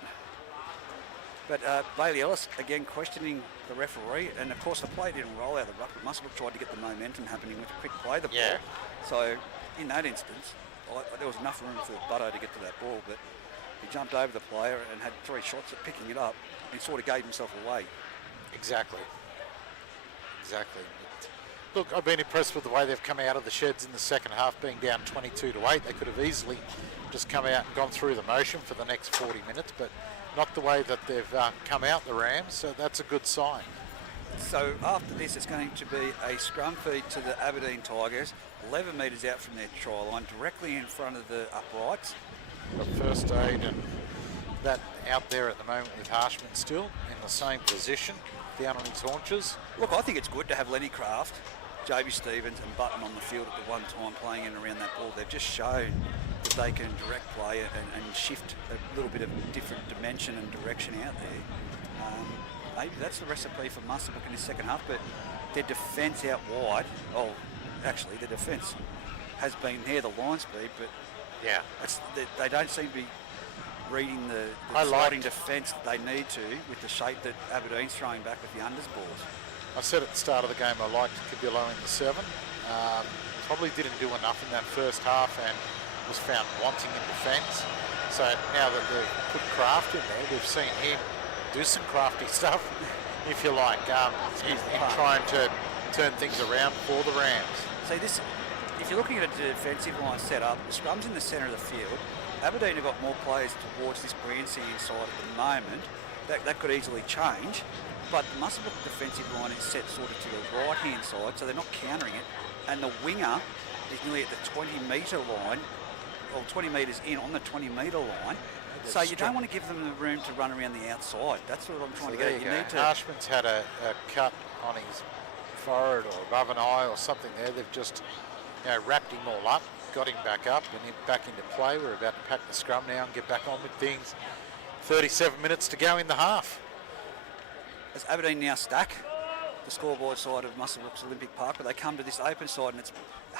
But Bailey Ellis, again, questioning the referee. And, of course, the play didn't roll out of the ruck, but Muswellbrook tried to get the momentum happening with a quick play the ball. Yeah. So, in that instance, there was enough room for Butto to get to that ball, but he jumped over the player and had 3 shots at picking it up and sort of gave himself away. Exactly. But, look, I've been impressed with the way they've come out of the sheds in the second half, being down 22-8. They could have easily just come out and gone through the motion for the next 40 minutes, but not the way that they've come out, the Rams, so that's a good sign. So after this, it's going to be a scrum feed to the Aberdeen Tigers, 11 metres out from their try line, directly in front of the uprights. Got first aid and that out there at the moment with Harshman still in the same position, down on his haunches. Look, I think it's good to have Lenny Craft, JB Stevens and Button on the field at the one time playing in and around that ball. They've just shown that they can direct play and shift a little bit of different dimension and direction out there. Maybe that's the recipe for Muswellbrook in the second half, but their defence out wide, actually the defence has been near the line speed, but yeah, they don't seem to be reading the sliding defence that they need to with the shape that Aberdeen's throwing back with the unders balls. I said at the start of the game I liked Cabillo in the 7. Probably didn't do enough in that first half and was found wanting in defence. So now that they've put Kraft in there, we've seen him do some crafty stuff, if you like, in trying to turn things around for the Rams. See, this, if you're looking at a defensive line set up, the scrum's in the centre of the field. Aberdeen have got more players towards this grandstand side at the moment. That could easily change, but the Muswellbrook defensive line is set sort of to the right-hand side, so they're not countering it. And the winger is nearly at the 20-metre line, or 20 metres in on the 20-metre line. So you don't want to give them the room to run around the outside. That's what I'm trying to get at. You need to. Harshman's had a cut on his forehead or above an eye or something there. They've just wrapped him all up, got him back up and him back into play. We're about to pack the scrum now and get back on with things. 37 minutes to go in the half. As Aberdeen now stack the scoreboard side of Muswellbrook's Olympic Park, but they come to this open side and it's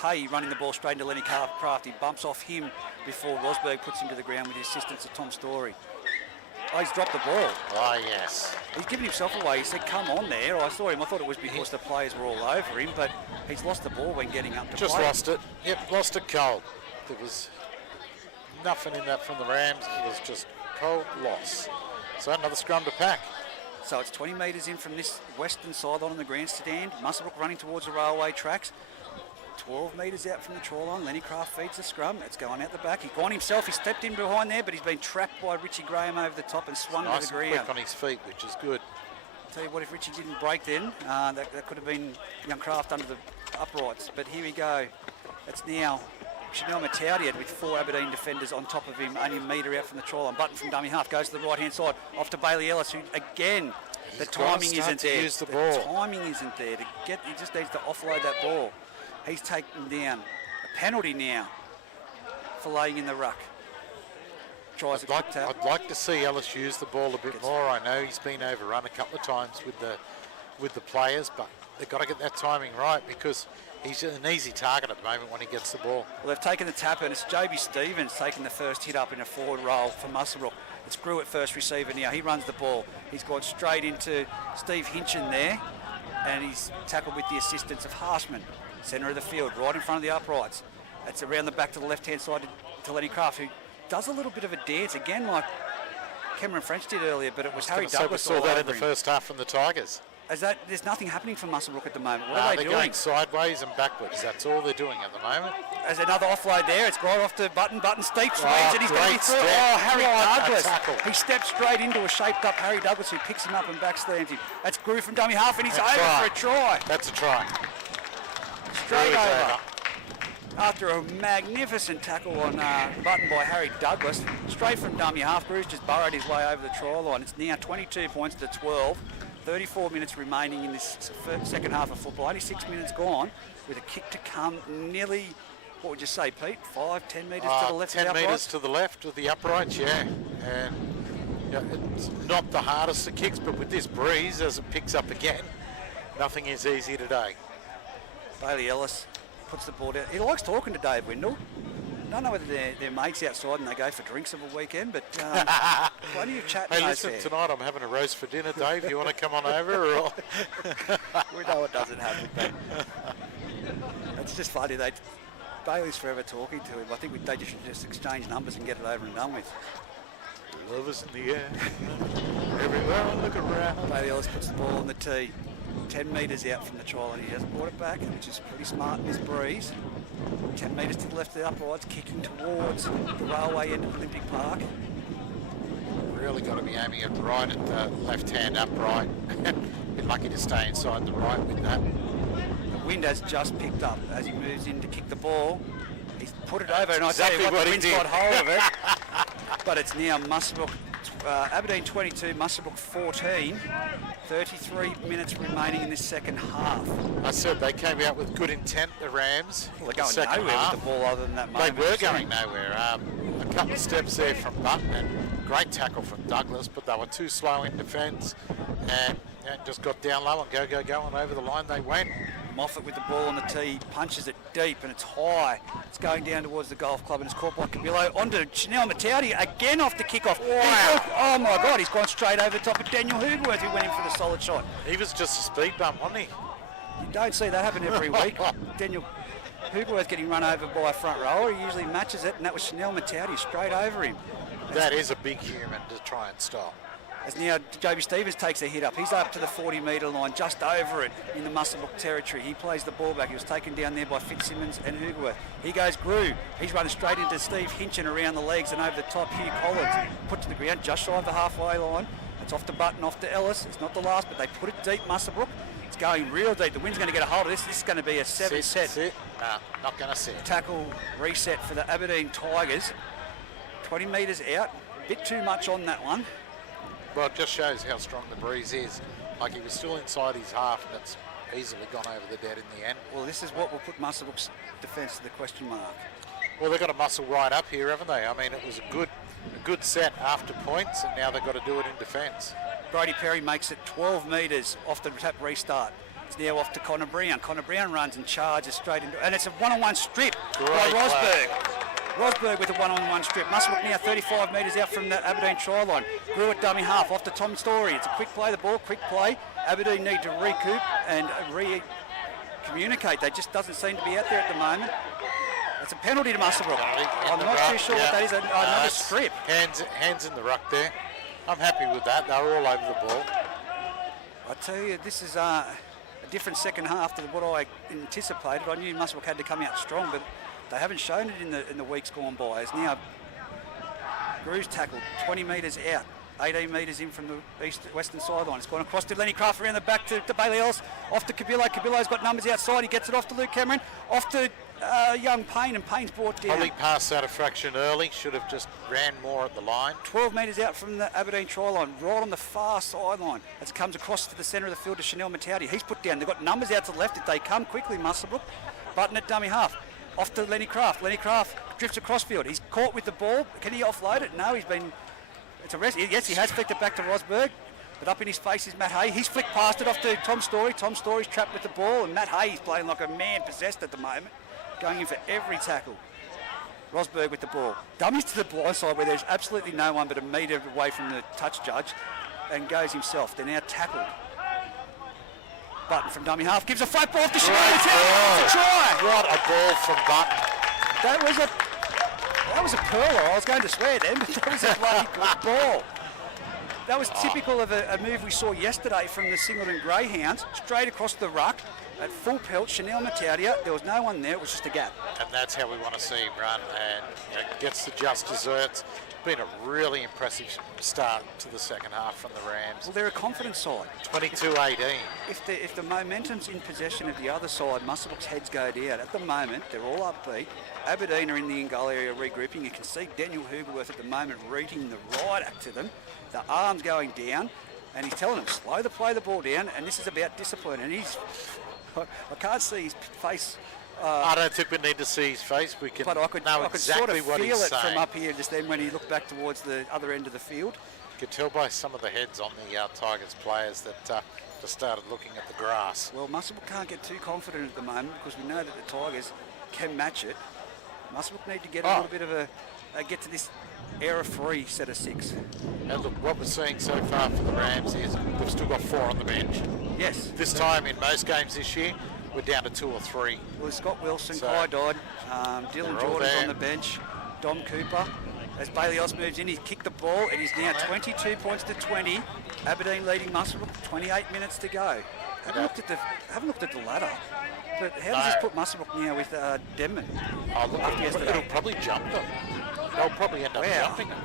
Hay running the ball straight into Lenny Craft. He bumps off him before Rosberg puts him to the ground with the assistance of Tom Story. Oh, he's dropped the ball. Oh, yes. He's given himself away. He said, come on there. I thought it was because the players were all over him, but he's lost the ball when getting up to Just play. lost it. Yep, lost it cold. There was nothing in that from the Rams. It was just cold loss. So another scrum to pack. So it's 20 metres in from this western sideline on the grandstand. Muswellbrook running towards the railway tracks. 12 metres out from the try line. Lenny Craft feeds the scrum. It's going out the back. He's gone himself. He stepped in behind there, but he's been trapped by Richie Graham over the top and swung to the ground. Nice and quick on his feet, which is good. Tell you what, if Richie didn't break then, that could have been young Craft under the uprights. But here we go. It's now Chanel Mataudiad with 4 Aberdeen defenders on top of him, only a metre out from the try line. Button from dummy half goes to the right-hand side, off to Bailey Ellis, who again, the timing isn't there. Use the ball. Timing isn't there. He just needs to offload that ball. He's taken down a penalty now for laying in the ruck. Tries I'd like to see Ellis use the ball a bit more. I know he's been overrun a couple of times with the players, but they've got to get that timing right because he's an easy target at the moment when he gets the ball. Well, they've taken the tap and it's JB Stevens taking the first hit up in a forward roll for Muswellbrook. It's Grew at first receiver now. He runs the ball. He's gone straight into Steve Hinchin there and he's tackled with the assistance of Harshman. Centre of the field, right in front of the uprights. It's around the back to the left-hand side to Lenny Craft, who does a little bit of a dance, again like Cameron French did earlier, but it was Harry Douglas. We saw that in the first half from the Tigers. There's nothing happening for Muswellbrook at the moment. What are are they they're doing? Going sideways and backwards. That's all they're doing at the moment. There's another offload there. It's right off to Button. Button steep swings and he's going to be through. Oh, Harry Douglas. He steps straight into a shaped-up Harry Douglas who picks him up and backslams him. That's Grew from dummy half and he's over for a try. That's a try. Straight over. After a magnificent tackle on Button by Harry Douglas, straight from dummy half, Grew's just burrowed his way over the try line. It's now 22 points to 12. 34 minutes remaining in this second half of football. Only 6 minutes gone with a kick to come nearly, what would you say, Pete? 5-10 metres to the left 10 of the metres to the left of the uprights, yeah. And it's not the hardest of kicks, but with this breeze, as it picks up again, nothing is easy today. Bailey Ellis puts the ball down. He likes talking to Dave Windle. I don't know whether they're mates outside and they go for drinks of a weekend, but plenty of chat. Hey, listen, tonight I'm having a roast for dinner, Dave. You want to come on over? Or? We know it doesn't happen, but it's just funny. Bailey's forever talking to him. I think they should just exchange numbers and get it over and done with. Love is in the air. Everywhere I look around. Bailey Ellis puts the ball on the tee. 10 metres out from the try line. He hasn't brought it back, which is pretty smart in this breeze. 10 metres to the left of the uprights, kicking towards the railway end of Olympic Park. really got to be aiming it right at the left-hand upright. Been lucky to stay inside the right with that. The wind has just picked up as he moves in to kick the ball. He's put it over, and exactly I tell you what, the he wind's did. got hold of it. But it's now Muswellbrook, Aberdeen 22, Muswellbrook 14. 33 minutes remaining in this second half. I said they came out with good intent, the Rams. Well, they're going nowhere half. with the ball other than that They moment. were going nowhere. A couple of steps there from Button and great tackle from Douglas, but they were too slow in defence and just got down low and go, and over the line they went. Moffat with the ball on the tee, punches it deep and it's high. It's going down towards the golf club and it's caught by Cabillo. Onto Chanel Matauti again off the kickoff. Wow. Oh my God, he's gone straight over the top of Daniel Hoogworth, who went in for the solid shot. He was just a speed bump, wasn't he? You don't see that happen every week. Daniel Hoogworth getting run over by a front rower. He usually matches it, and that was Chanel Matauti straight over him. That is a big human to try and stop. As now Joby Stevens takes a hit up. He's up to the 40-metre line, just over it in the Muswellbrook territory. He plays the ball back. He was taken down there by Fitzsimmons and Hoogworth. He goes Grew. He's running straight into Steve Hinchin around the legs and over the top. Hugh Collins put to the ground just shy of the halfway line. It's off to Button, off to Ellis. It's not the last, but they put it deep, Muswellbrook. It's going real deep. The wind's going to get a hold of this. This is going to be a 7-set. Sit. No, not going to sit. Tackle reset for the Aberdeen Tigers. 20 metres out. A bit too much on that one. Well, it just shows how strong the breeze is. Like he was still inside his half and it's easily gone over the dead in the end. Well, this is what will put Muswellbrook's defence to the question mark. Well, they've got to muscle right up here, haven't they? I mean, it was a good set after points and now they've got to do it in defence. Brody Perry makes it 12 metres off the tap restart. It's now off to Connor Brown. Connor Brown runs and charges straight into, and it's a one-on-one strip by Rosberg. Rosberg with a one-on-one strip. Muswellbrook now 35 metres out from the Aberdeen try line. Grew at dummy half off to Tom Story. It's a quick play, the ball, quick play. Aberdeen need to recoup and re-communicate. They just doesn't seem to be out there at the moment. It's a penalty to Muswellbrook. I'm not too sure what that is. Another strip. Hands in the ruck there. I'm happy with that. They were all over the ball. I tell you, this is a different second half to what I anticipated. I knew Muswellbrook had to come out strong, but they haven't shown it in the weeks gone by. As now Grew's tackled 20 metres out, 18 metres in from the western sideline. It's gone across to Lenny Craft around the back to Bailey Ellis, off to Cabillo. Cabillo's got numbers outside. He gets it off to Luke Cameron, off to young Payne, and Payne's brought down. Probably passed that a fraction early. Should have just ran more at the line. 12 metres out from the Aberdeen try line, right on the far sideline. As it comes across to the centre of the field to Chanel Matauti. He's put down. They've got numbers out to the left if they come quickly, Muswellbrook. Button at dummy half. Off to Lenny Craft. Lenny Craft drifts across field. He's caught with the ball. Can he offload it? No, it's a rest. Yes, he has flicked it back to Rosberg. But up in his face is Matt Hay. He's flicked past it off to Tom Story. Tom Story's trapped with the ball, and Matt Hay's playing like a man possessed at the moment, going in for every tackle. Rosberg with the ball. Dummies to the blind side where there's absolutely no one but a metre away from the touch judge, and goes himself. They're now tackled. Button from dummy half gives a flat ball off to Chanel Matauti. It's a try. What a ball from Button. That was a pearler. I was going to swear then, but that was a bloody good ball. That was typical of a move we saw yesterday from the Singleton Greyhounds, straight across the ruck at full pelt. Chanel Matauti. There was no one there. It was just a gap. And that's how we want to see him run, and gets the just desserts. Been a really impressive start to the second half from the Rams. Well, they're a confident side. 22-18. If the momentum's in possession of the other side, Muswellbrook's heads go down. At the moment, they're all upbeat. Aberdeen are in the in-goal area regrouping. You can see Daniel Hoogworth at the moment reading the right up to them. The arms going down, and he's telling them, slow the play the ball down, and this is about discipline. And I can't see his face. I don't think we need to see his face. We can know exactly sort of what he's feel it saying. from up here just then when he looked back towards the other end of the field. You could tell by some of the heads on the Tigers players that just started looking at the grass. Well, Muswellbrook can't get too confident at the moment because we know that the Tigers can match it. Muswellbrook need to get a little bit of get to this error-free set of 6. And look, what we're seeing so far for the Rams is we've still got 4 on the bench. Yes. This time in most games this year, we're down to 2 or 3. Well, Scott Wilson, So, Kai Dodd, Dylan Jordan's there. on the bench, Dom Cooper. As Bailey Ellis moves in, he's kicked the ball. It is now 22 points to 20. Aberdeen leading Muswellbrook, 28 minutes to go. Haven't looked at the ladder. But how does this put Muswellbrook now with Denman? Oh, look, After yesterday. it'll probably jump them. They'll probably end up jumping them.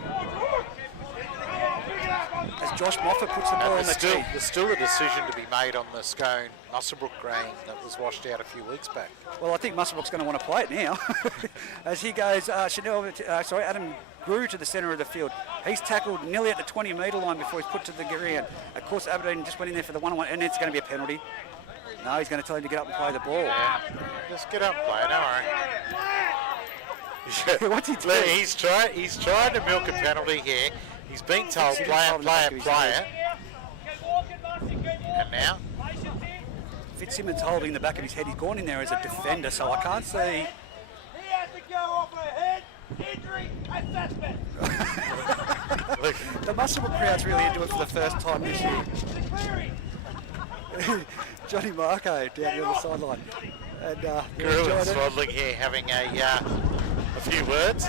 as Josh Moffat puts the ball on the tee. There's still a decision to be made on the Scone Muswellbrook green that was washed out a few weeks back. Well, I think Muswellbrook's going to want to play it now. As he goes, Adam Grew to the centre of the field. He's tackled nearly at the 20-metre line before he's put to the ground. Of course, Aberdeen just went in there for the 1-on-1, and it's going to be a penalty. No, he's going to tell him to get up and play the ball. Yeah. Just get up and play, don't worry. What's he doing? He's trying to milk a penalty here. He's been told play it. And now? Fitzsimmons holding the back of his head. He's gone in there as a defender, so I can't see. He has to go off a head injury assessment. The Muswellbrook crowd's really into it for the first time this year. Johnny Marco down the other sideline. And Grue's swaddling here, having a few words.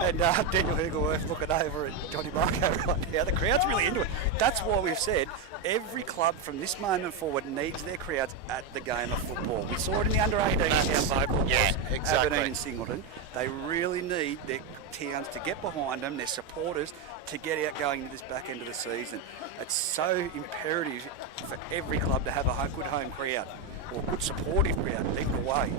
And Daniel Hugleworth looking over at Johnny Marco right now. The crowd's really into it. That's why we've said every club from this moment forward needs their crowds at the game of football. We saw it in the under-18 town vocal. Yeah, exactly. Aberdeen and Singleton. They really need their towns to get behind them, their supporters, to get out going into this back end of the season. It's so imperative for every club to have a good home crowd, or good supportive crowd, either way.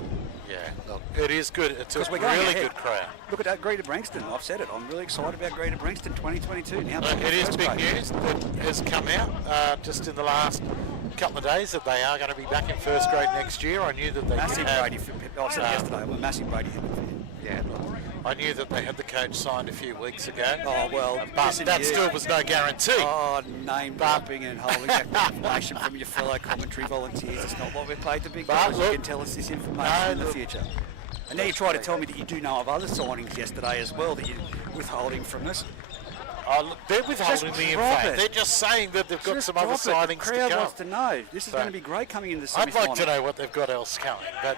Yeah, look, it is good. It's a We're going really ahead. good crowd. Look at that, Greater Branxton. I've said it. I'm really excited about Greater Branxton 2022. Now Look, it is big news that has come out just in the last couple of days that they are going to be back in first grade next year. I knew that they Massive have, Brady. I said yesterday. I'm a massive Brady fan. Yeah, look, I knew that they had the coach signed a few weeks ago. Oh well, but listen that to you. still was no guarantee. Oh, name dropping and holding back information from your fellow commentary volunteers. It's not what we're paid the big dollars. You can tell us this information in the future. And now you try to tell me that you do know of other signings yesterday as well that you're withholding from us. Oh, look, they're withholding Just the drop info. it. They're just saying that they've got Just some other drop it. signings The crowd to wants come. to know. This is going to be great coming into the I'd semi-final. like to know what they've got else coming, but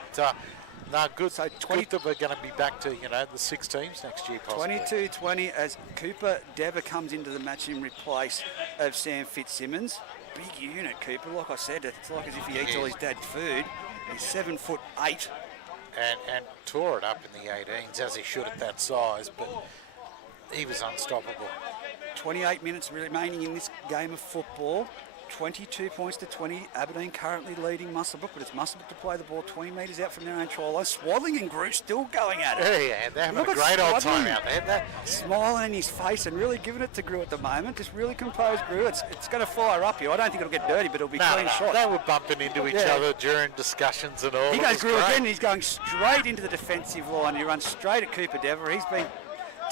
no, good. So Good that we're going to be back to the 6 teams next year, possibly. 22-20 as Cooper Dever comes into the match in replace of Sam Fitzsimmons. Big unit, Cooper. Like I said, it's like as if he eats all his dad's food. He's 7'8". And tore it up in the 18s, as he should at that size, but he was unstoppable. 28 minutes remaining in this game of football. 22 points to 20. Aberdeen currently leading Muswellbrook, but it's Muswellbrook to play the ball 20 metres out from their own try line. Swaddling and Grew still going at it. Yeah, they're having Look a at great old Swaddling. time out there. Smiling in his face and really giving it to Grew at the moment. Just really composed Grew. It's going to fire up here. I don't think it'll get dirty, but it'll be clean shot. They were bumping into each other during discussions and all. He It goes was Grew great. again, and he's going straight into the defensive line. He runs straight at Cooper Dever. He's been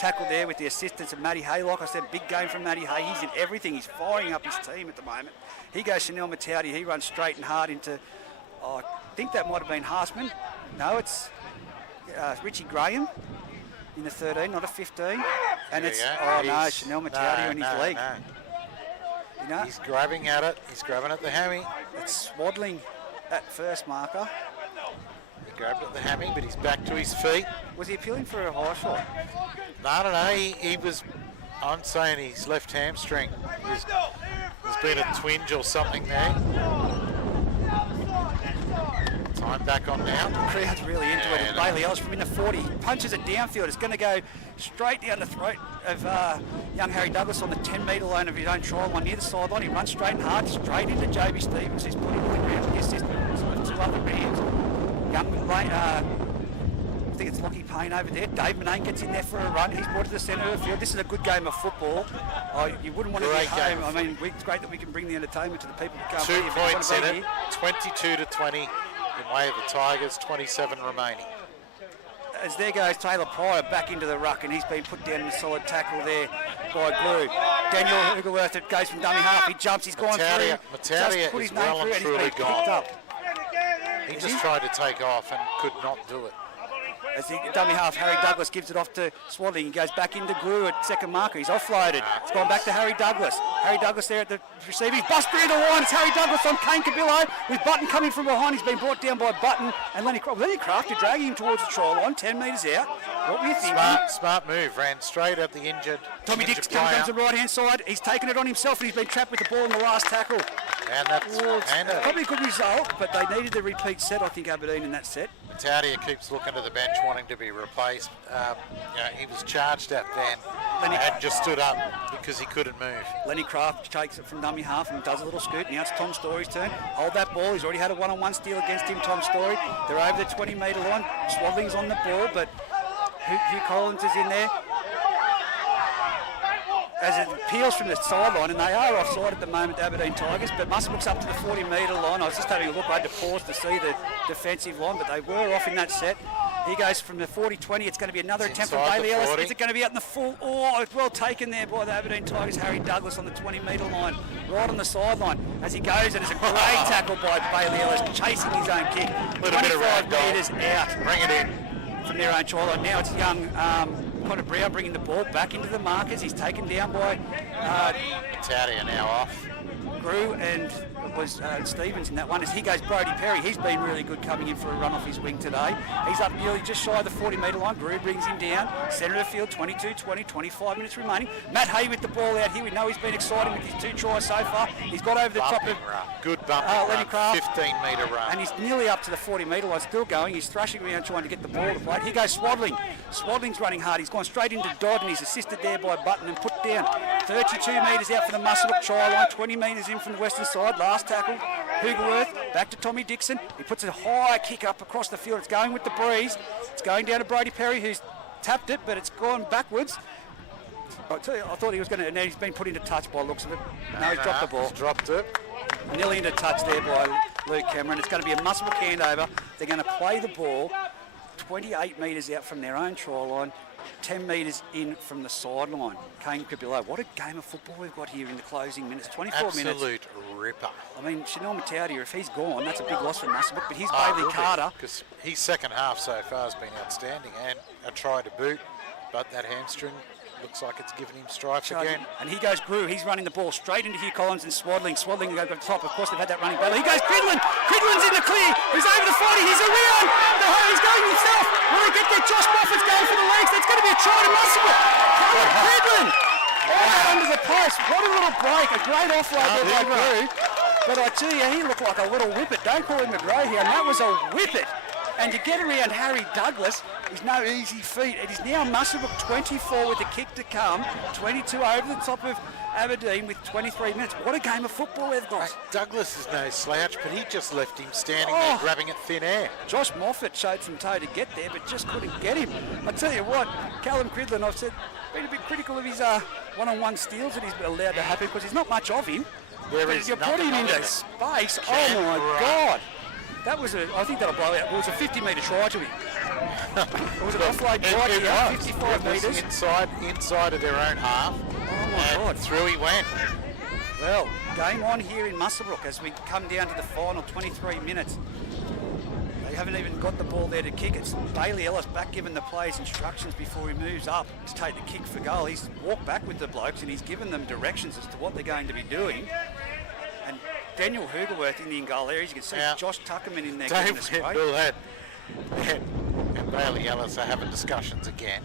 tackled there with the assistance of Matty Hay. Like I said, big game from Matty Hay. He's in everything. He's firing up his team at the moment. He goes Chanel Matauti. He runs straight and hard into, I think that might have been Harsman. No, it's Richie Graham in the 13, not a 15. And it's, Chanel Matauti in his leg. No. You know, He's grabbing at it. He's grabbing at the hammy. it's Swaddling at first marker. He grabbed at the hammy, but he's back to his feet. Was he appealing for a high shot? No. He was. I'm saying his left hamstring. There's been a twinge or something there. Time back on now. The crowd's really into it. And Bailey Ellis from in the 40 punches it downfield. It's going to go straight down the throat of young Harry Douglas on the 10-metre line of his own try line near the sideline. He runs straight and hard, straight into Joby Stevens, who's put him to the ground with the assistance of 2 other bands. I think it's Lockie Payne over there. Dave Manane gets in there for a run. He's brought to the centre of the field. This is a good game of football. You wouldn't want to be Great game home. of I mean, it's great that we can bring the entertainment to the people who can't 2 be here, but you points wanna in be it. here. 22-20 in way of the Tigers. 27 remaining. As there goes Taylor Pryor back into the ruck, and he's been put down in a solid tackle there by Glue. Daniel Hugleworth, it goes from dummy half. He jumps. He's gone through. Mataria Put is his name well through, and and he's truly been picked gone. up. He just tried to take off and could not do it. As the dummy half, Harry Douglas gives it off to Swaddling. He goes back into Glue at second marker. He's offloaded. It's gone back to Harry Douglas. Harry Douglas there at the receiver. He's bust through the line. It's Harry Douglas on Kane Cabillo with Button coming from behind. He's been brought down by Button and Lenny Craft to dragging him towards the try line, 10 metres out. What were you thinking? Smart move. Ran straight at the injured Tommy Dix comes player. to the right-hand side. He's taken it on himself, and he's been trapped with the ball in the last tackle. And that's Probably a good result, but they needed the repeat set, I think, Aberdeen in that set. Mataudia keeps looking to the bench, wanting to be replaced. He was charged at then and just stood up because he couldn't move. Lenny Craft takes it from dummy half and does a little scoot. Now it's Tom Story's turn. Hold that ball. He's already had a one-on-one steal against him, Tom Story. They're over the 20-metre line. Swaddling's on the ball, but Hugh Collins is in there. As it peels from the sideline, and they are offside at the moment, Aberdeen Tigers, but Muswellbrook's up to the 40-metre line. I was just having a look. I had to pause to see the defensive line, but they were off in that set. He goes from the 40-20. It's going to be another attempt from Bailey Ellis. Is it going to be out in the full? Oh, it's well taken there by the Aberdeen Tigers. Harry Douglas on the 20-metre line, right on the sideline. As he goes, and it's a great tackle by Bailey Ellis, chasing his own kick. 25 metres out. Bring it in. From their own try line. Now it's young Connor Brown bringing the ball back into the markers. He's taken down by Mataudia now off. Grew, and it was Stevens in that one. As he goes, Brodie Perry, he's been really good coming in for a run off his wing today. He's up nearly just shy of the 40-metre line. Grew brings him down. Centre of the field, 22-20, 25 minutes remaining. Matt Hay with the ball out here. We know he's been exciting with his 2 tries so far. He's got over the top of good bumping Lenny run, Craft. 15-metre run. And he's nearly up to the 40-metre line, still going. He's thrashing around trying to get the ball to play. Here goes Swaddling. Swaddling's running hard. He's gone straight into Dodd, and he's assisted there by Button and put down. 32 metres out for the Muswellbrook try line, 20 metres in from the western side. Last tackle, Hugerworth, back to Tommy Dixon. He puts a high kick up across the field. It's going with the breeze. It's going down to Brodie Perry, who's tapped it, but it's gone backwards. I tell you, I thought he was going to, and he's been put into touch by the looks of it. No, he's dropped the ball. He's dropped it. Nearly into touch there by Luke Cameron. It's going to be a Muswellbrook handover. They're going to play the ball 28 metres out from their own try line, 10 metres in from the sideline. Kane Kripilo, what a game of football we've got here in the closing minutes. 24 minutes. Absolute ripper. I mean, Chanel Mataudia, if he's gone, that's a big loss for Muswellbrook, but he's Bailey Carter. Because his second half so far has been outstanding, and a try to boot, but that hamstring looks like it's given him strife again. And he goes Grew. He's running the ball straight into Hugh Collins and Swaddling. Swaddling goes to the top. Of course, they've had that running battle. He goes Cridlin. Cridlin's in the clear. He's over the 40. He's around. He's going himself. Will he get there? Josh Moffat's going for the legs. That's going to be a try to Muswellbrook. Cridlin. All under the post. What a little break. A great offload there by Grew. But I tell you, he looked like a little whippet. Don't call him a grey here. And that was a whippet. And to get around Harry Douglas is no easy feat. It is now Muswellbrook 24 with the kick to come, 22 over the top of Aberdeen with 23 minutes. What a game of football they've got. Douglas is no slouch, but he just left him standing there grabbing at thin air. Josh Moffat showed some toe to get there, but just couldn't get him. I tell you what, Callum Cridlin, I've said, been a bit critical of his one-on-one steals that he's allowed to happen because there's not much of him. You put him into space, oh my God. That was I think that'll blow out. It was a 50-metre try to him. It was an offload try to 55 metres. Inside of their own half. Oh my God. Through he went. Well, game on here in Muswellbrook as we come down to the final 23 minutes. They haven't even got the ball there to kick. It's Bailey Ellis back giving the players instructions before he moves up to take the kick for goal. He's walked back with the blokes and he's given them directions as to what they're going to be doing. And Daniel Hugerworth in the in-goal areas. You can see Josh Tuckerman in there giving us great. And Bailey Ellis are having discussions again.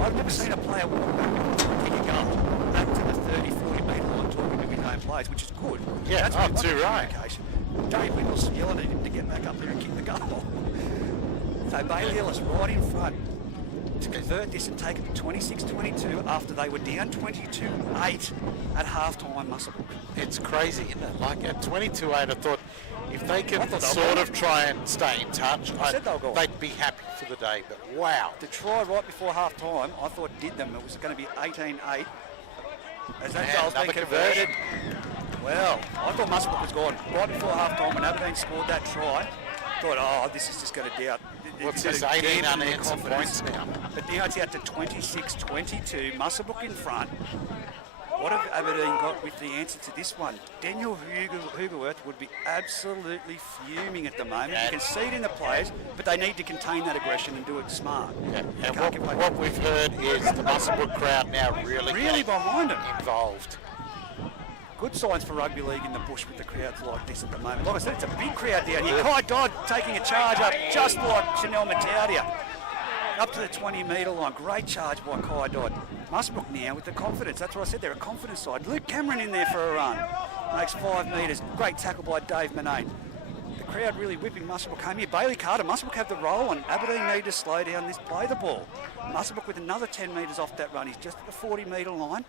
I've never seen a player kick a goal back to the 30, 40 metre line talking to his own players, which is good. Yeah, that's too right. Dave Wiggles yelling at him to get back up there and kick the goal. So Bailey Ellis right in front to convert this and take it to 26-22 after they were down 22-8 at half-time Muswellbrook. It's crazy, isn't it? Like at 22-8, I thought if they could sort of try and stay in touch, they'd be happy for the day. But wow. The try right before half-time, I thought did them. It was going to be 18-8. As that goal's been converted. Well, I thought Muswellbrook was gone right before half-time when Aberdeen scored that try. Thought, this is just going to doubt. What's this, 18 unanswered points now? But now it's out to 26-22, Muswellbrook in front. What have Aberdeen got with the answer to this one? Daniel Hugerworth would be absolutely fuming at the moment. You can see it in the players, but they need to contain that aggression and do it smart. Yeah. And what we've heard is the Muswellbrook crowd now really behind them, involved. Good signs for rugby league in the bush with the crowds like this at the moment. Like I said, it's a big crowd down here. Kai Dodd taking a charge up just like Chanel Mataudia. Up to the 20-metre line. Great charge by Kai Dodd. Muswellbrook now with the confidence. That's what I said, they're a confidence side. Luke Cameron in there for a run. Makes 5 metres. Great tackle by Dave Manane. The crowd really whipping Muswellbrook home here. Bailey Carter, Muswellbrook have the roll and Aberdeen need to slow down this, play the ball. Muswellbrook with another 10 metres off that run. He's just at the 40-metre line.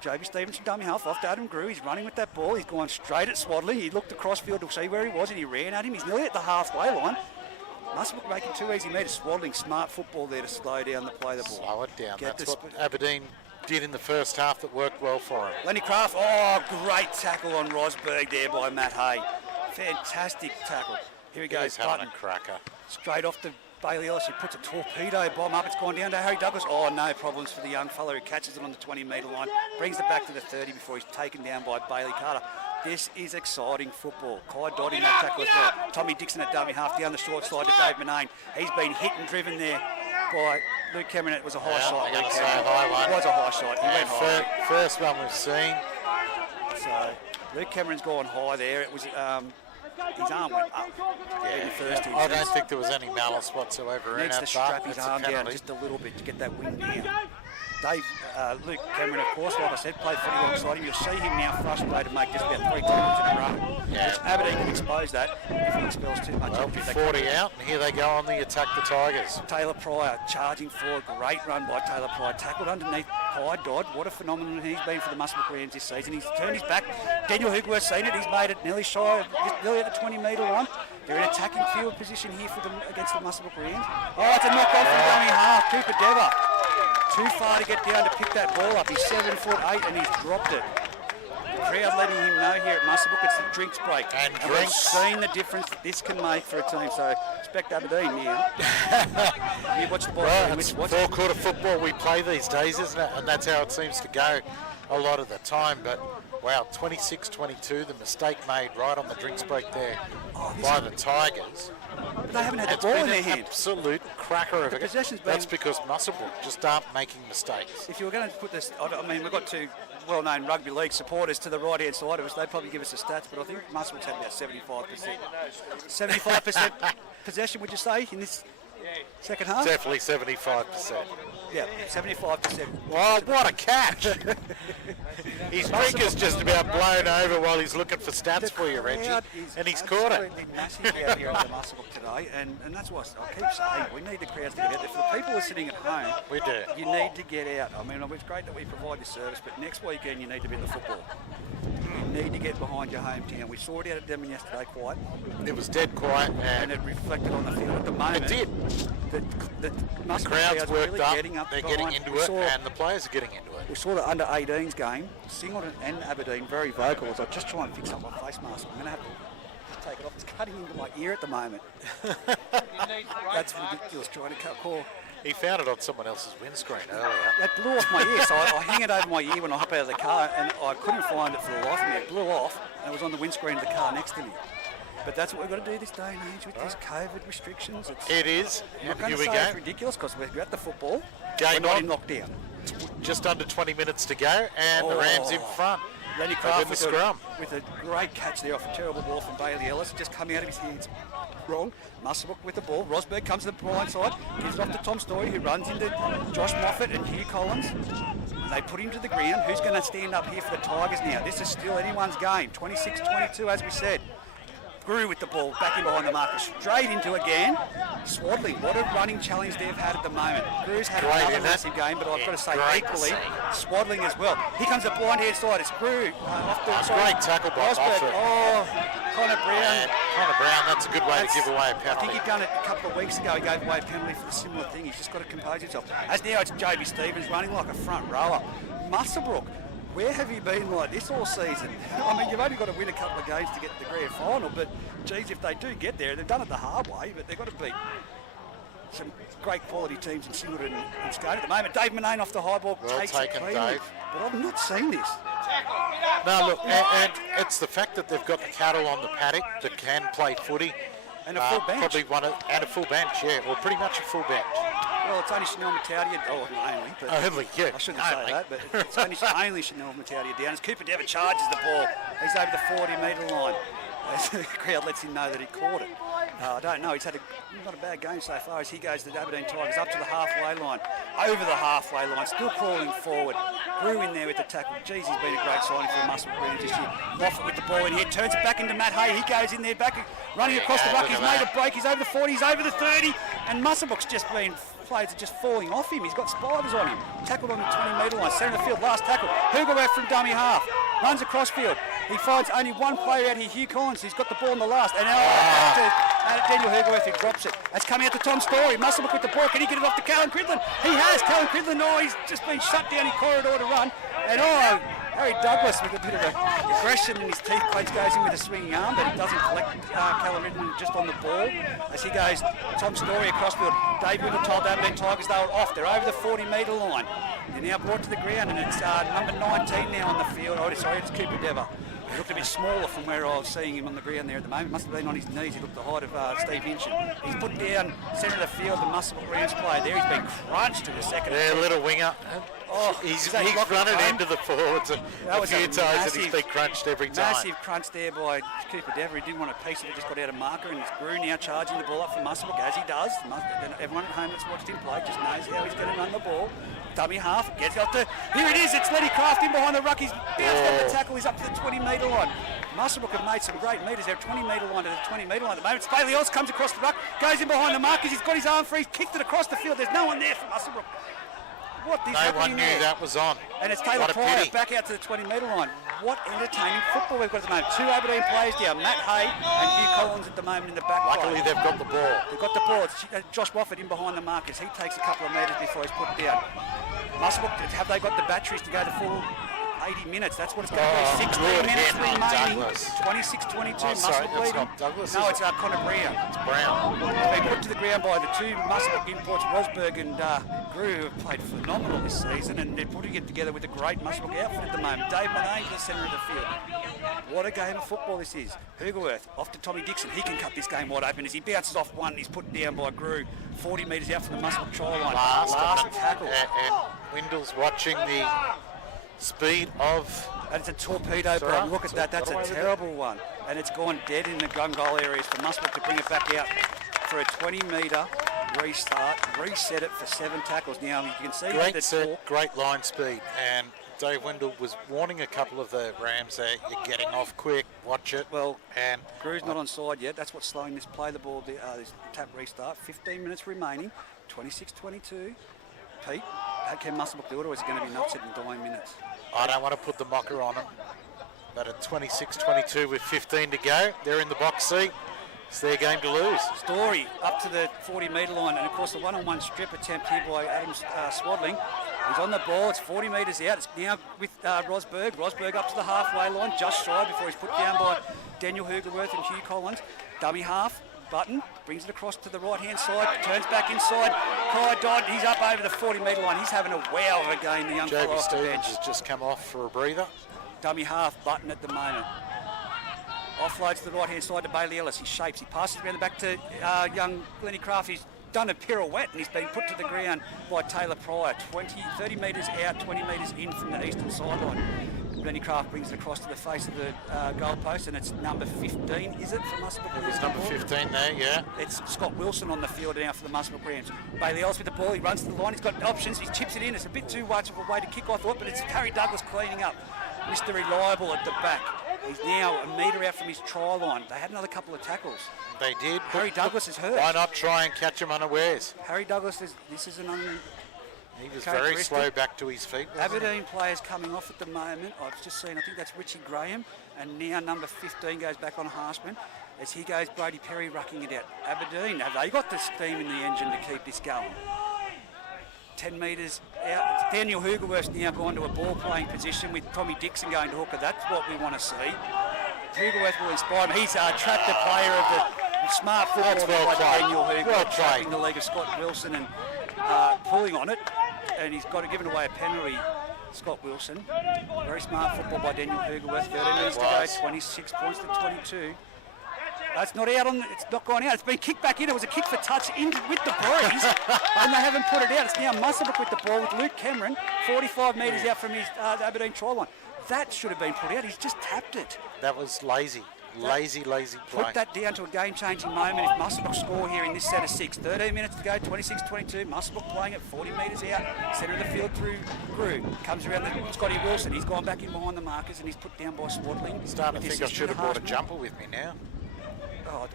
Joby Stevenson, dummy half off to Adam Grew. He's running with that ball. He's gone straight at Swadley. He looked across field to see where he was and he ran at him. He's nearly at the halfway line. Muswellbrook making 2 easy metres. Swadling, smart football there to slow down the play the ball. Slow it down. That's what Aberdeen did in the first half that worked well for him. Lenny Craft, oh, great tackle on Rosberg there by Matt Hay. Fantastic tackle. Here he goes, having a cracker. Straight off to Bailey Ellis, who puts a torpedo bomb up. It's gone down to Harry Douglas. Oh, no problems for the young fella who catches it on the 20-metre line. Brings it back to the 30 before he's taken down by Bailey Carter. This is exciting football. Kai Dodd in that tackle as well. Tommy Dixon at dummy half down the short side to Dave Manane. He's been hit and driven there by Luke Cameron. It was a high shot. Luke Cameron. It was a high shot. He went high. First one we've seen. So Luke Cameron's gone high there. It was his arm went up. Yeah, I don't think there was any malice whatsoever in Needs that. to strap his arm down just a little bit to get that wing down. Luke Cameron, of course, like I said, played footy alongside him. You'll see him now frustrated, make just about 3 tackles in a row. Yeah. Aberdeen can expose that if he expels too much. Well, 40 out, and here they go on the attack, the Tigers. Taylor Pryor charging forward. Great run by Taylor Pryor. Tackled underneath Kai Dodd. What a phenomenon he's been for the Muswellbrook Rams this season. He's turned his back. Daniel Higworth's seen it. He's made it nearly shy of, nearly at the 20-metre line. They're in attacking field position here for them against the Muswellbrook Rams. Oh, it's a knock off from dummy half. Cooper Dever. Too far to get down to pick that ball up. He's 7'8" and he's dropped it. The crowd letting him know here at Muswellbrook it's the drinks break. And we've seen the difference that this can make for a team. So expect Aberdeen now. You watch the ball. Well, it's four-quarter football we play these days, isn't it? And that's how it seems to go a lot of the time. But wow, 26-22, the mistake made right on the drinks break there by the Tigers. But they haven't had the ball in their hand. Absolute cracker of The it. possession's been... That's because Muswellbrook just aren't making mistakes. If you were going to put this, I mean, we've got 2 well-known rugby league supporters to the right-hand side of us. They'd probably give us the stats, but I think Muswellbrook's had about 75%. 75% possession, would you say, in this second half? Definitely 75%. Yeah, 75%. Wow, what a catch! His drink is just about blown over while he's looking for stats for you, Reggie. And he's caught it. Absolutely massive out here at the Muswellbrook today, and that's why I keep saying we need the crowds to get out there. For the people who are sitting at home, We do. you need to get out. I mean, it's great that we provide this service, but next weekend you need to be in the football. You need to get behind your hometown. We saw it out at Denman yesterday, quiet. It was dead quiet, And it reflected on the field at the moment. it did. The The crowd's worked really up, getting up they're behind. getting into We it, saw- and the players are getting into it. We saw the under-18s game. Singleton and Aberdeen very vocal as I just try and fix up my face mask. I'm going to have to just take it off. It's cutting into my ear at the moment. That's ridiculous trying to cut call. He found it on someone else's windscreen earlier. It blew off my ear, so I hang it over my ear when I hop out of the car, and I couldn't find it for the life of me. It blew off, and it was on the windscreen of the car next to me. But that's what we've got to do this day and age with these COVID restrictions. It is. I'm not going Here to we say it's go. ridiculous because we're at the football. Game we're not on. in lockdown. Just under 20 minutes to go, and the Rams in front. Lenny They've Craft in the scrum. with a great catch there off a terrible ball from Bailey Ellis. Just coming out of his hands wrong. Muswellbrook with the ball. Rosberg comes to the blind side. Gives it off to Tom Story, who runs into Josh Moffat and Hugh Collins. And they put him to the ground. Who's going to stand up here for the Tigers now? This is still anyone's game. 26-22, as we said. Grew with the ball, back in behind the marker, straight into again. Swadley, what a running challenge they've had at the moment. Grew's had another massive game, but I've got to say equally, Swadling as well. Here comes the blind hand side, it's Grew. Off the Great tackle by Rosberg. Moffat. Oh, Connor Brown. And Connor Brown, that's a good way to give away a I think penalty. he'd done it a couple of weeks ago. He gave away a penalty for the similar thing. He's just got to compose himself. As now it's Joby Stevens running like a front rower. Muswellbrook, where have you been like this all season? I mean, you've only got to win a couple of games to get to the grand final, but geez, if they do get there, they've done it the hard way, but they've got to beat some great quality teams in Singleton and Scone at the moment. Dave Manane off the high ball Well takes taken, it cleanly, Dave. but I've not seen this. No, look, and it's the fact that they've got the cattle on the paddock that can play footy. And a full bench. Probably and a full bench, yeah, or pretty much a full bench. Well, it's only Chanel Mataudia, only, but Only, yeah. I shouldn't say that, but it's only Chanel Mataudia down. As Cooper Dever charges the ball, he's over the 40-metre line. As the crowd lets him know that he caught it. I don't know. He's had not a bad game so far as he goes to the Aberdeen Tigers up to the halfway line, over the halfway line, still crawling forward. Grew in there with the tackle. Geez, he's been a great signing for the Muswellbrook Rangers this year. Moffat with the ball in here, turns it back into Matt Hay. He goes in there, back running across the ruck. He's made a break. He's over the 40, he's over the 30, and Muswellbrook's just been players are just falling off him. He's got spiders on him. Tackled on the 20-metre line, centre of the field, last tackle. Hugerworth from dummy half, runs across field. He finds only one player out here, Hugh Collins. He's got the ball in the last, and back to Daniel Hugerworth, who drops it. That's coming out to Tom Story. Muswellbrook with the ball. Can he get it off to Callan Cridlin? He has. Callan Cridlin, he's just been shut down in corridor to run. And Harry Douglas with a bit of aggression in his teeth plates goes in with a swinging arm, but he doesn't collect Callan Cridlin just on the ball. As he goes, Tom Story across field. Dave Whittle told the Aberdeen Tigers they were off. They're over the 40-metre line. They're now brought to the ground, and it's number 19 now on the field. Sorry, it's Cooper Dever. He looked a bit smaller from where I was seeing him on the ground there at the moment. Must have been on his knees. He looked the height of Steve Hinchin. He's put down centre of the field, the Muswellbrook Rams player there. He's been crunched to the second. Yeah, little winger. He's run it into the forwards a few times, and he's been crunched every time. Massive crunch there by Cooper Dever. He didn't want a piece of it, just got out of marker, and it's Grew now charging the ball up for Muswellbrook, as he does. Everyone at home that's watched him play just knows how he's going to run the ball. Dummy half, gets up to, here it is, it's Lenny Craft in behind the ruck. He's bounced off the tackle, he's up to the 20-metre line. Muswellbrook have made some great metres there, 20-metre line to the 20-metre line at the moment. Bailey Oz comes across the ruck, goes in behind the markers, he's got his arm free, he's kicked it across the field. There's no one there for Muswellbrook. What is no one knew there? That was on. And it's Taylor Pryor back out to the 20-metre line. What entertaining football we've got at the moment. Two Aberdeen players down, Matt Hay and Hugh Collins at the moment in the back line. Luckily they've got the ball. They've got the ball. It's Josh Moffat in behind the markers. He takes a couple of metres before he's put down. Muswellbrook, have they got the batteries to go the full 80 minutes? That's what it's going to be. 16 minutes remaining. 26-22. Muswellbrook leading. Douglas. No, it's Connor Brown. It's Brown. He's been put to the ground by the two Muswellbrook imports, Rosberg and Grew, who have played phenomenal this season, and they're putting it together with a great Muswellbrook outfit at the moment. Dave Manane to the centre of the field. What a game of football this is. Hugerworth off to Tommy Dixon. He can cut this game wide open as he bounces off one. He's put down by Grew. 40 metres out from the Muswellbrook try line. Last tackle. And Windle's watching the speed of... And it's a torpedo bomb. Look at that. That's a terrible one. And it's gone dead in the gun goal areas for Muswellbrook to bring it back out for a 20-metre restart. Reset it for 7 tackles. Now you can see great set, great line speed. And Dave Windle was warning a couple of the Rams there, you're getting off quick, watch it. Well, and Grew's not on side yet. That's what's slowing this play the ball, this tap restart. 15 minutes remaining, 26-22. Pete, how can Muswellbrook do it, or is it going to be an upset in 9 minutes? I don't want to put the mocker on them, but at 26-22 with 15 to go, they're in the box seat. It's their game to lose. Story up to the 40-metre line, and of course the one-on-one strip attempt here by Adam Swadling. He's on the ball, it's 40 metres out. It's now with Rosberg. Rosberg up to the halfway line, just shy before he's put down by Daniel Hugerworth and Hugh Collins. Dummy half, Button, brings it across to the right-hand side, turns back inside. Kai Dodd, he's up over the 40-metre line. He's having a wow of a game, the young fellow off the bench. Has just come off for a breather. Dummy half, Button at the moment. Offloads to the right-hand side to Bailey Ellis. He shapes, he passes around the back to young Lenny Craft. He's done a pirouette and he's been put to the ground by Taylor Pryor. 30 metres out, 20 metres in from the eastern sideline. Lenny Craft brings it across to the face of the goal post, and it's number 15, is it, for Muswellbrook? It's number 15 there, yeah. It's Scott Wilson on the field now for the Muswellbrook Rams. Bailey Ellis with the ball, he runs to the line, he's got options, he chips it in. It's a bit too much of a way to kick, I thought, but it's Harry Douglas cleaning up. Mr. Reliable at the back. He's now a metre out from his try line. They had another couple of tackles. They did. Harry Douglas is hurt. Why not try and catch him unawares? Harry Douglas, this is an He was very slow back to his feet. Aberdeen players coming off at the moment. I've just seen, I think that's Richie Graham, and now number 15 goes back on Harshman. As he goes, Brody Perry rucking it out. Aberdeen, have they got the steam in the engine to keep this going? 10 metres out. It's Daniel Hugerworth's now gone to a ball-playing position with Tommy Dixon going to hooker. That's what we want to see. Hugerworth will inspire him. He's trapped the player of the smart football by Daniel Hugerworth, well trapping the leg of Scott Wilson and pulling on it. And he's got to give away a penalty, Scott Wilson. Very smart football by Daniel Hugerworth. 13 minutes to go, 26 points to 22. It's not out on. It's not gone out. It's been kicked back in. It was a kick for touch with the breeze, and they haven't put it out. It's now Muswellbrook with the ball with Luke Cameron, 45 metres out from his Aberdeen try line. That should have been put out. He's just tapped it. That was lazy. Lazy play. Put that down to a game-changing moment if Muswellbrook score here in this set of 6. 13 minutes to go, 26-22. Muswellbrook playing at 40 metres out, centre of the field through Grew. Comes around the Scotty Wilson. He's gone back in behind the markers and he's put down by Swaddling. Starting to think I should have brought a jumper with me now. Oh,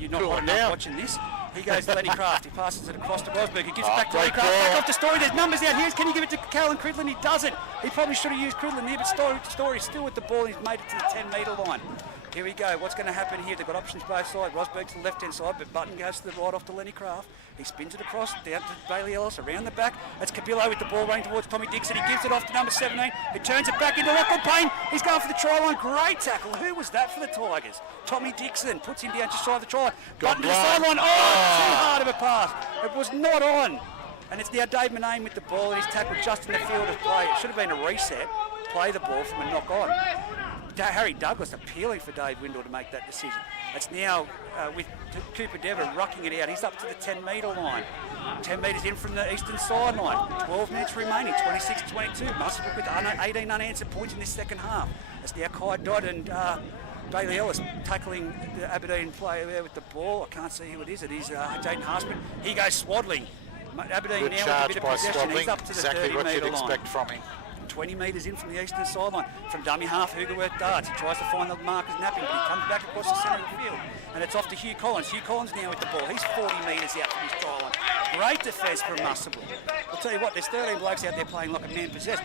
you're not hot enough watching this. He goes to Lenny Craft. He passes it across to Rosberg. He gives it back to Lenny Craft. Back off to Story. There's numbers out here. Can he give it to Callan Cridlin? He doesn't. He probably should have used Cridlin there, but Story's still with the ball. He's made it to the 10-metre line. Here we go. What's going to happen here? They've got options both sides. Rosberg to the left-hand side, but Button goes to the right off to Lenny Craft. He spins it across, down to Bailey Ellis, around the back. That's Cabillo with the ball running towards Tommy Dixon. He gives it off to number 17. He turns it back into Lachlan Payne. He's going for the try line. Great tackle. Who was that for the Tigers? Tommy Dixon puts him down just side of the try line. Button to the sideline. Oh, too hard of a pass. It was not on. And it's now Dave Manane with the ball, and he's tackled just in the field of play. It should have been a reset. Play the ball from a knock on. Harry Douglas appealing for Dave Windle to make that decision. It's now with Cooper Dever rucking it out. He's up to the 10-metre line. 10 metres in from the eastern sideline. 12 minutes remaining, 26-22. Muswellbrook with 18 unanswered points in this second half. It's now Kai Dodd and Bailey Ellis tackling the Aberdeen player there with the ball. I can't see who it is. It is Jaden Harsman. He goes Swaddling. Aberdeen Good now charge with a bit by of possession. Swaddling. He's up to the Exactly 30-metre what you'd line. expect from him. 20 metres in from the eastern sideline. From dummy half, Hugerworth darts. He tries to find the markers napping, but he comes back across the centre of the field. And it's off to Hugh Collins. Hugh Collins now with the ball. He's 40 metres out from his try line. Great defence from Muswellbrook. I'll tell you what, there's 13 blokes out there playing like a man possessed.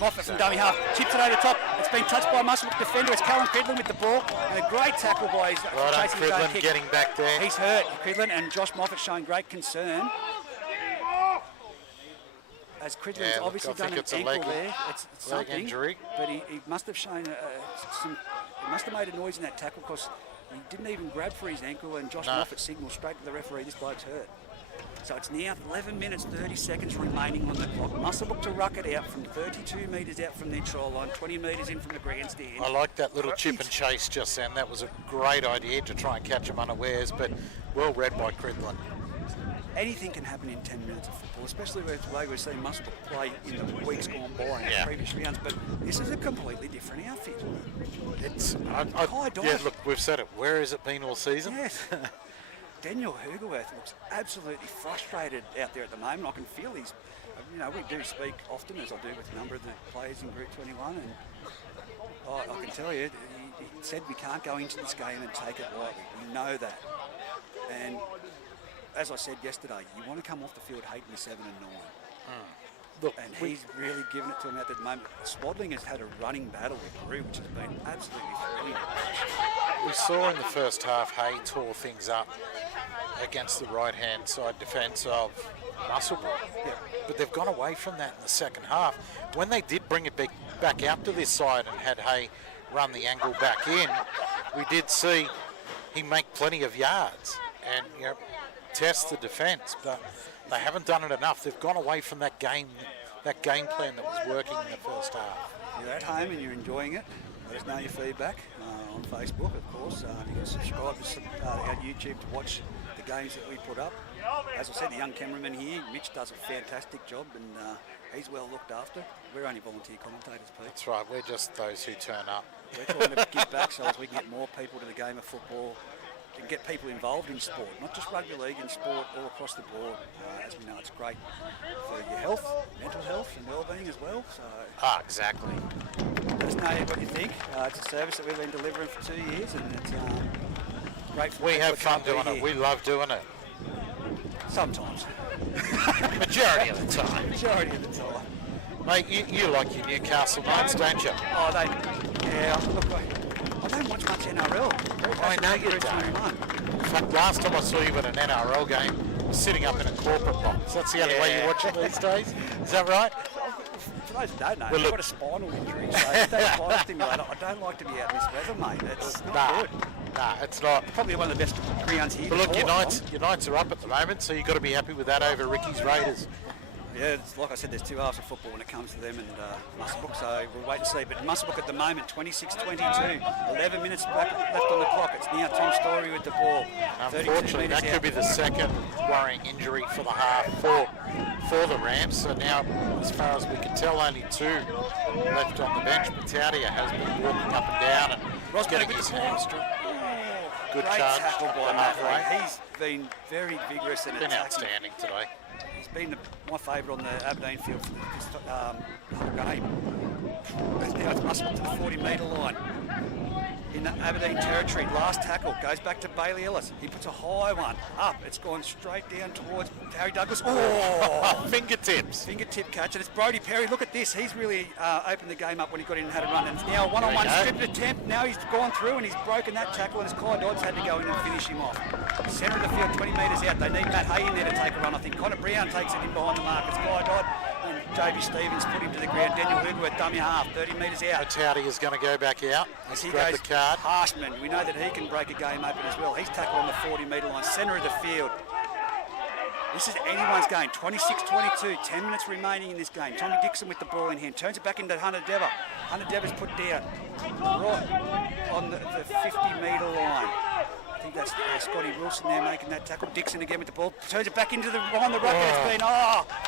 Moffat from dummy half, chips it over the top. It's been touched by a Muswellbrook defender. It's Callan Cridlin with the ball. And a great tackle by his chasing his own kick. Getting back there. He's hurt, Cridlin, and Josh Moffat showing great concern. As Cridlin's obviously done an ankle there, it's something, injury. But he must have shown he must have made a noise in that tackle because he didn't even grab for his ankle, and Josh Moffat signaled straight to the referee, this bloke's hurt. So it's now 11 minutes 30 seconds remaining on the clock. Muswellbrook to ruck it out from 32 metres out from their try line, 20 metres in from the grandstand. I like that little chip and chase just then. That was a great idea to try and catch him unawares, but well read by Cridlin. Anything can happen in 10 minutes of football, especially with the way we've seen Muswellbrook play in the weeks gone by in previous rounds. But this is a completely different outfit. It's look, we've said it. Where has it been all season? Yes. Daniel Hugerworth looks absolutely frustrated out there at the moment. I can feel he's, we do speak often, as I do with a number of the players in Group 21, and I can tell you, he said we can't go into this game and take it lightly. We know that. And as I said yesterday, you want to come off the field hating the 7 and 9. Look, and he's really given it to him at the moment. Swaddling has had a running battle with Grew, which has been absolutely brilliant. We saw in the first half Hay tore things up against the right-hand side defence of Muswellbrook. Yeah. But they've gone away from that in the second half. When they did bring it back out to this side and had Hay run the angle back in, we did see him make plenty of yards and test the defence, but they haven't done it enough. They've gone away from that game plan that was working in the first half. You're at home and you're enjoying it. Let us know your feedback on Facebook, of course. You can subscribe to our YouTube to watch the games that we put up. As I said, the young cameraman here, Mitch, does a fantastic job, and he's well looked after. We're only volunteer commentators, Pete. That's right. We're just those who turn up. We're trying to give back so as we can get more people to the game of football and get people involved in sport, not just rugby league, in sport all across the board. As we know, it's great for your health, mental health and well-being as well. So, exactly. Let us know what you think. It's a service that we've been delivering for 2 years, and it's great for We have fun doing it. We love doing it. Sometimes. Majority of the time. Majority of the time. Mate, you like your Newcastle Knights, don't you? Oh, look, I don't watch much NRL. I know you don't. In fact, last time I saw you at an NRL game, sitting up in a corporate box. That's the only way you watch it these days. Is that right? For those who don't know, I've got a spinal injury, so if they spinal stimulator, I don't like to be out in this weather, mate. It's not good. Nah, it's not. Probably one of the best grounds here. But look, your Knights are up at the moment, so you've got to be happy with that over Ricky's Raiders. Yeah, like I said, there's 2 halves of football when it comes to them and Muswellbrook, so we'll wait and see. But Muswellbrook at the moment, 26-22, 11 minutes left on the clock. It's now Tom Story with the ball. Unfortunately, that could be the second worrying injury for the half for the Rams. So now, as far as we can tell, only 2 left on the bench. Battaglia has been walking up and down, and Rosberg getting with his the ball. hamstring. Good Great charge tackle by the halfway. Maverick. He's been very vigorous and Been attacking. outstanding today. He's been my favourite on the Aberdeen field for this game. Now it's Muswellbrook to the 40-metre line. In the Aberdeen territory, last tackle goes back to Bailey Ellis. He puts a high one up. It's gone straight down towards Harry Douglas. Oh! Fingertips. Fingertip catch, and it's Brodie Perry. Look at this. He's really opened the game up when he got in and had a run. And it's now a one-on-one There you scripted attempt. Now he's gone through and he's broken that tackle, and Kai Dodd's had to go in and finish him off. Centre of the field, 20 metres out. They need Matt Hay in there to take a run. I think Connor Brown takes it in behind the mark. It's Kai Dodd and JB Stevens put him to the ground. Daniel Hoover at dummy half, 30 metres out. Matauti is going to go back out. As he Grab goes the card. Harshman, we know that he can break a game open as well. He's tackled on the 40-metre line, centre of the field. This is anyone's game, 26-22, 10 minutes remaining in this game. Tommy Dixon with the ball in hand, turns it back into Hunter Dever. Hunter Dever's put down right on the 50-metre line. I think that's Scotty Wilson there making that tackle. Dixon again with the ball, turns it back into behind the ruck, and it's been,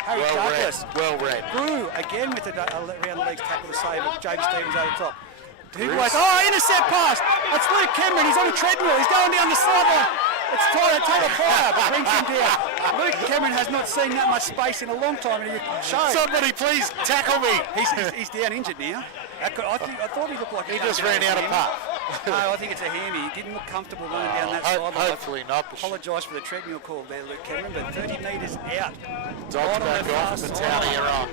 Harry Douglas. Well read. Grew again with around the legs tackle to save it. James Stevens over the top. Intercept pass. It's Luke Cameron. He's on a treadmill. He's going down the sideline. It's Taylor Pryor, but brings him down. Luke Cameron has not seen that much space in a long time, and you can show. Somebody please tackle me. He's down injured now. I thought he looked like He just ran out of puff. No, I think it's a hammy. He didn't look comfortable running down that sideline. Hopefully not. Apologise for the treadmill call there, Luke Cameron, but 30 metres out. Dodge back off. Matauti on.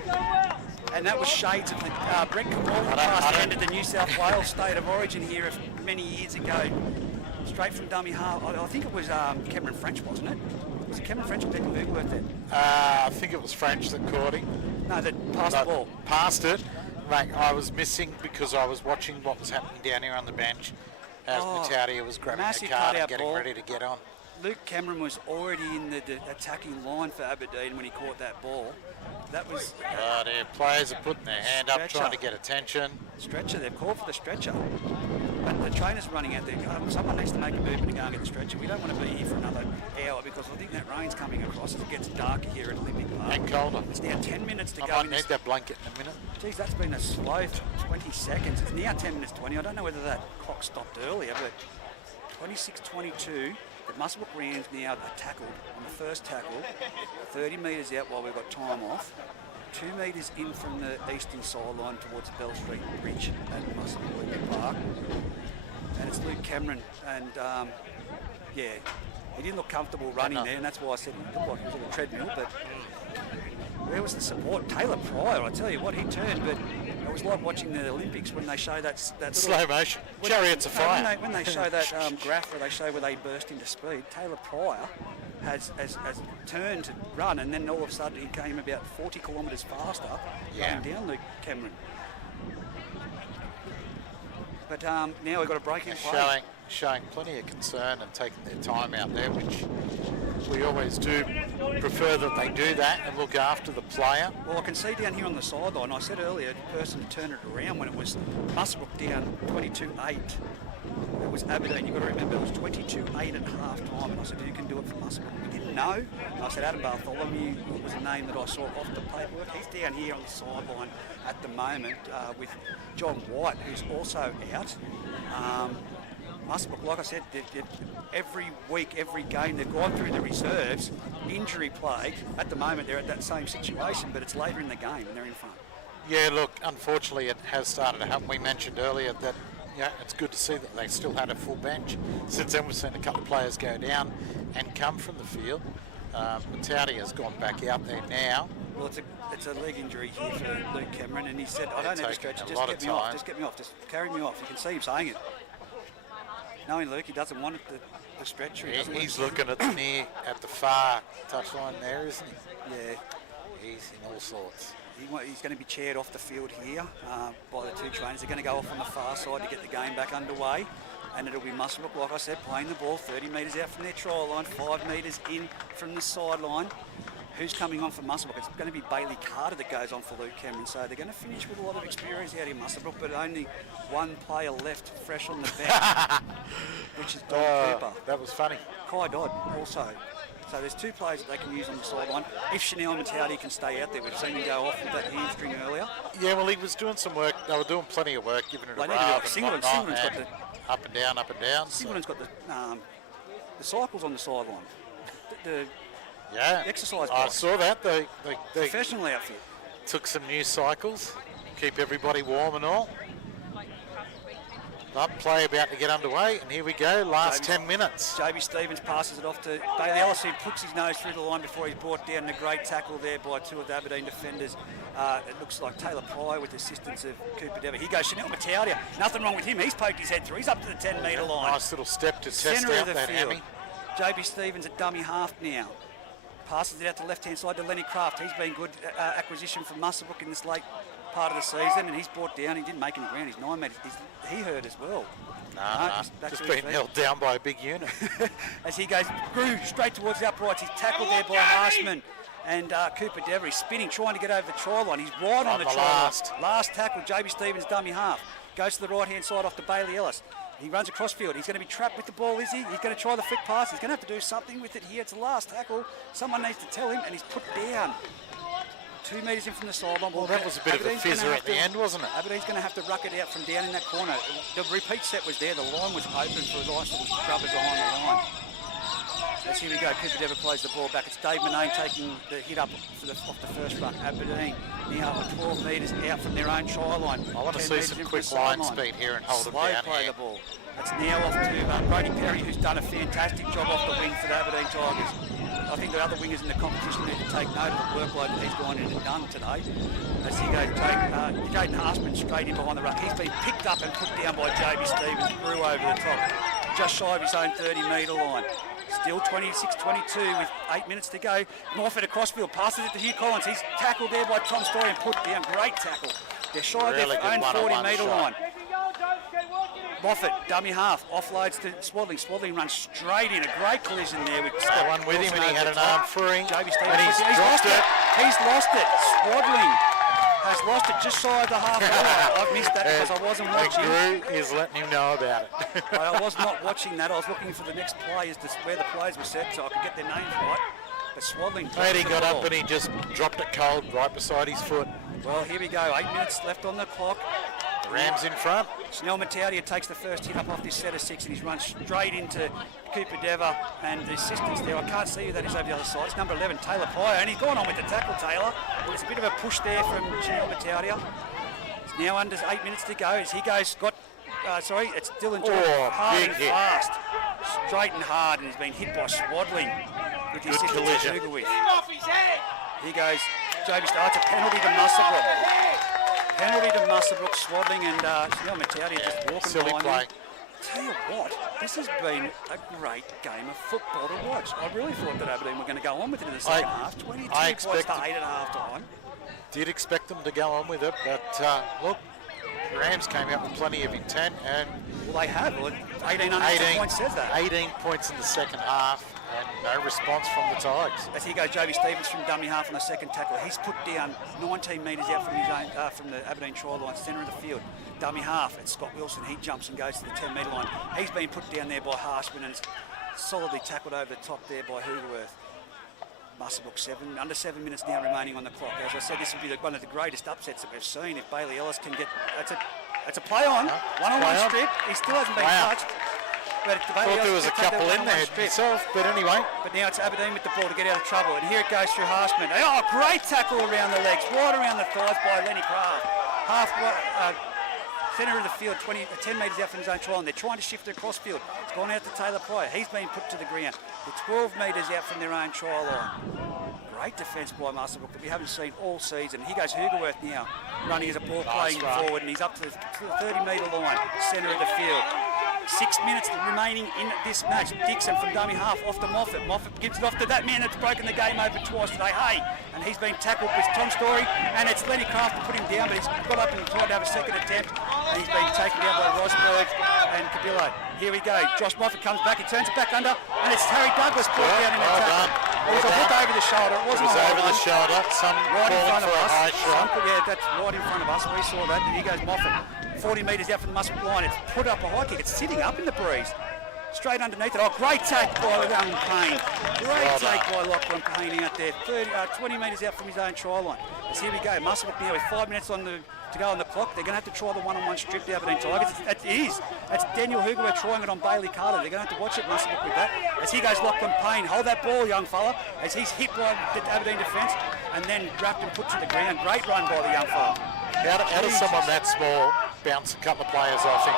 And that was shades of the Brett Kamala pass handed the New South Wales State of Origin here many years ago. Straight from dummy half. I think it was Cameron French, wasn't it? Was it Cameron French or Declan Bigworth then? I think it was French that caught him. No, that passed the ball. Passed it. Mate, I was missing because I was watching what was happening down here on the bench as Matauti was grabbing the card and getting ready to get on. Luke Cameron was already in the attacking line for Aberdeen when he caught that ball. That was... their players are putting their hand up trying to get attention. Stretcher, they've called for the stretcher. But the trainer's running out there. Someone needs to make a movement to go and get the stretcher. We don't want to be here for another hour because I think that rain's coming across as it gets darker here at Olympic Park. And colder. It's now 10 minutes to go. I might need that blanket in a minute. Geez, that's been a slow 20 seconds. It's now 10 minutes 20. I don't know whether that clock stopped earlier, but 26-22. The Muswellbrook Rams now are tackled on the first tackle, 30 metres out while we've got time off, 2 metres in from the eastern sideline towards Bell Street Bridge at Muswellbrook Park. And it's Luke Cameron, and he didn't look comfortable running there, and that's why I said he looked like he was on the treadmill, but where was the support? Taylor Pryor, I tell you what, he turned, but it was like watching the Olympics when they show that slow motion, chariots of fire. When they show that graph where they show where they burst into speed, Taylor Pryor has turned to run, and then all of a sudden he came about 40 kilometres faster running down Luke Cameron. But now we've got a break in play. Showing plenty of concern and taking their time out there, which we always do prefer that they do that and look after the player. Well, I can see down here on the sideline, I said earlier, the person to turn it around when it was Muswellbrook down 22-8. It was Aberdeen. You've got to remember it was 22-8 at half time, and I said, who can do it for Muswellbrook? We didn't know. And I said, Adam Bartholomew was a name that I saw off the paperwork. He's down here on the sideline at the moment with John White, who's also out. Muswellbrook, like I said, every week, every game, they've gone through the reserves, injury plagued. At the moment, they're at that same situation, but it's later in the game and they're in front. Yeah, look, unfortunately, it has started to happen. We mentioned earlier that it's good to see that they still had a full bench. Since then, we've seen a couple of players go down and come from the field. Matauti has gone back out there now. Well, it's a leg injury here for Luke Cameron, and he said, I don't have a stretcher, just get me off, just carry me off. You can see him saying it. Knowing Luke, he doesn't want it, the stretcher. He's looking at the far touchline there, isn't he? Yeah. He's in all sorts. He's going to be chaired off the field here by the two trainers. They're going to go off on the far side to get the game back underway. And it'll be Muswellbrook, like I said, playing the ball 30 metres out from their try line, 5 metres in from the sideline. Who's coming on for Muswellbrook? It's going to be Bailey Carter that goes on for Luke Cameron. So they're going to finish with a lot of experience out in Muswellbrook, but only one player left fresh on the bench, which is Don Cooper. That was funny. Kai Dodd also So there's 2 players that they can use on the sideline. If Chanel and Matauti can stay out there, we've seen him go off with that hamstring earlier. Yeah, well, he was doing some work. They were doing plenty of work, giving it a They need rub to do and it. Singleton's whatnot, got and the up and down, up and down. So, Singleton's got the cycles on the sideline. The yeah, exercise I bike. saw that. They Professional outfit. took some new cycles, keep everybody warm and all. That play about to get underway, and here we go, last 10 minutes. JB Stevens passes it off to Bailey Ellis, who puts his nose through the line before he's brought down. A great tackle there by 2 of the Aberdeen defenders. It looks like Taylor Pryor with the assistance of Cooper Dever. Here goes Chanel Matauti. Nothing wrong with him. He's poked his head through. He's up to the 10-metre line. Nice little step to test Centre out of the that field. hammy. JB Stevens at dummy half now. Passes it out to the left-hand side to Lenny Craft. He's been good acquisition from Muswellbrook in this late part of the season, and he's brought down. He didn't make any ground. He's 9 metres. He hurt as well. Nah, just been held down by a big unit. As he goes through straight towards the uprights, he's tackled there by Harshman and Cooper Dever. He's spinning, trying to get over the try line. He's right on the try line. Last tackle, JB Stevens dummy half. Goes to the right-hand side off to Bailey Ellis. He runs across field. He's going to be trapped with the ball, is he? He's going to try the flick pass. He's going to have to do something with it here. It's the last tackle. Someone needs to tell him, and he's put down. 2 metres in from the sideline. Well, that was a bit of a fizzer at the end, wasn't it? Aberdeen's going to have to ruck it out from down in that corner. The repeat set was there. The line was open for a nice little scrubbers on the line. As here we go. Cooper Dever plays the ball back. It's Dave Manane taking the hit up off the first ruck. Aberdeen now 12 metres out from their own try line. I want to see some quick line speed here and hold it down play here. the ball. It's now off to Brody Perry, who's done a fantastic job off the wing for the Aberdeen Tigers. I think the other wingers in the competition need to take note of the workload that he's gone in and done today. As he goes, Jaden Harshman straight in behind the ruck. He's been picked up and put down by JB Stevens, grew over the top, just shy of his own 30-metre line. Still 26-22 with 8 minutes to go. Morford across field, passes it to Hugh Collins. He's tackled there by Tom Story and put down. Great tackle. They're shy of their own 40-metre line. Moffat, dummy half, offloads to Swaddling. Swaddling runs straight in. A great collision there with Scott. One with him, and he had an arm free. JB Stevens, and he's dropped it. He's lost it. Swaddling has lost it just shy of the half line. I've missed that because I wasn't watching. Drew is letting him know about it. I was not watching that. I was looking for the next play as to where the plays were set so I could get their names right. But Swaddling. And he got up and he just dropped it cold right beside his foot. Well, here we go. 8 minutes left on the clock. The Rams in front. Chanel Matauti takes the first hit up off this set of 6 and he's run straight into Cooper Dever and the assistance there. I can't see who that is over the other side. It's number 11, Taylor Pryor, and he's gone on with the tackle, Taylor. There's a bit of a push there from Chanel Matauti. It's now under 8 minutes to go as he goes, it's Dylan Jordan, hard and hit. fast. Straight and hard, and he's been hit by Swaddling with the assistance of Huger with. Here goes JB Starr. It's a penalty to Muswellbrook. Penalty to Muswellbrook, Swaddling and Chanel Matauti just walking silly behind play. him. Tell you what, this has been a great game of football to watch. I really thought that Aberdeen were going to go on with it in the second half. 22 points to 8 at half time. Did expect them to go on with it, but look, the Rams came out with plenty of intent, and Well, they have. Well, 18 points says that. 18 points in the second half, and no response from the Tigers. As here goes Joby Stevens from dummy half on the second tackle. He's put down 19 metres out from his own, from the Aberdeen try line, centre of the field. Dummy half, it's Scott Wilson. He jumps and goes to the 10-metre line. He's been put down there by Harshman and it's solidly tackled over the top there by Hoogerworth. Muswellbrook under 7 minutes now remaining on the clock. As I said, this would be one of the greatest upsets that we've seen if Bailey Ellis can get. It's a play on, one-on-one strip. He still hasn't been touched. But I thought there was a couple in there himself, but anyway. But now it's Aberdeen with the ball to get out of trouble. And here it goes through Harshman. Oh, great tackle around the legs, right around the thighs by Lenny Craft. Centre of the field, 10 metres out from his own try line. They're trying to shift it across field. It's gone out to Taylor Pryor. He's been put to the ground. They're 12 metres out from their own try line. Great defence by Muswellbrook that we haven't seen all season. Here goes Hoogerworth now, running as a ball playing forward, and he's up to the 30-metre line, centre of the field. 6 minutes remaining in this match. Dixon from dummy half off to Moffat. Moffat gives it off to that man that's broken the game open twice today. Hey, and he's been tackled with Tom Story, and it's Lenny Craft to put him down, but he's got up and tried to have a second attempt, and he's been taken down by Rosberg and Cabillo. Here we go. Josh Moffat comes back. He turns it back under, and it's Harry Douglas brought down in the tackle. It was a hook over the shoulder. It wasn't over the shoulder. Some right in front of us. High shot. Yeah, that's right in front of us. We saw that. And here goes Moffat. 40 metres out from the Muswellbrook line. It's put up a high kick. It's sitting up in the breeze. straight underneath it. Oh, great take by Payne. Great take by Lachlan Payne out there. 20 metres out from his own try line. So here we go. Muswellbrook now with 5 minutes to go on the clock. They're going to have to try the one-on-one strip, the Aberdeen Tigers. It is. That's Daniel Huger trying it on Bailey Carter. They're going to have to watch it, Muswellbrook, with that. As here goes Lachlan Payne. Hold that ball, young fella. As he's hit by the Aberdeen defence and then wrapped and put to the ground. Great run by the young fella. How does someone that small bounce a couple of players off him?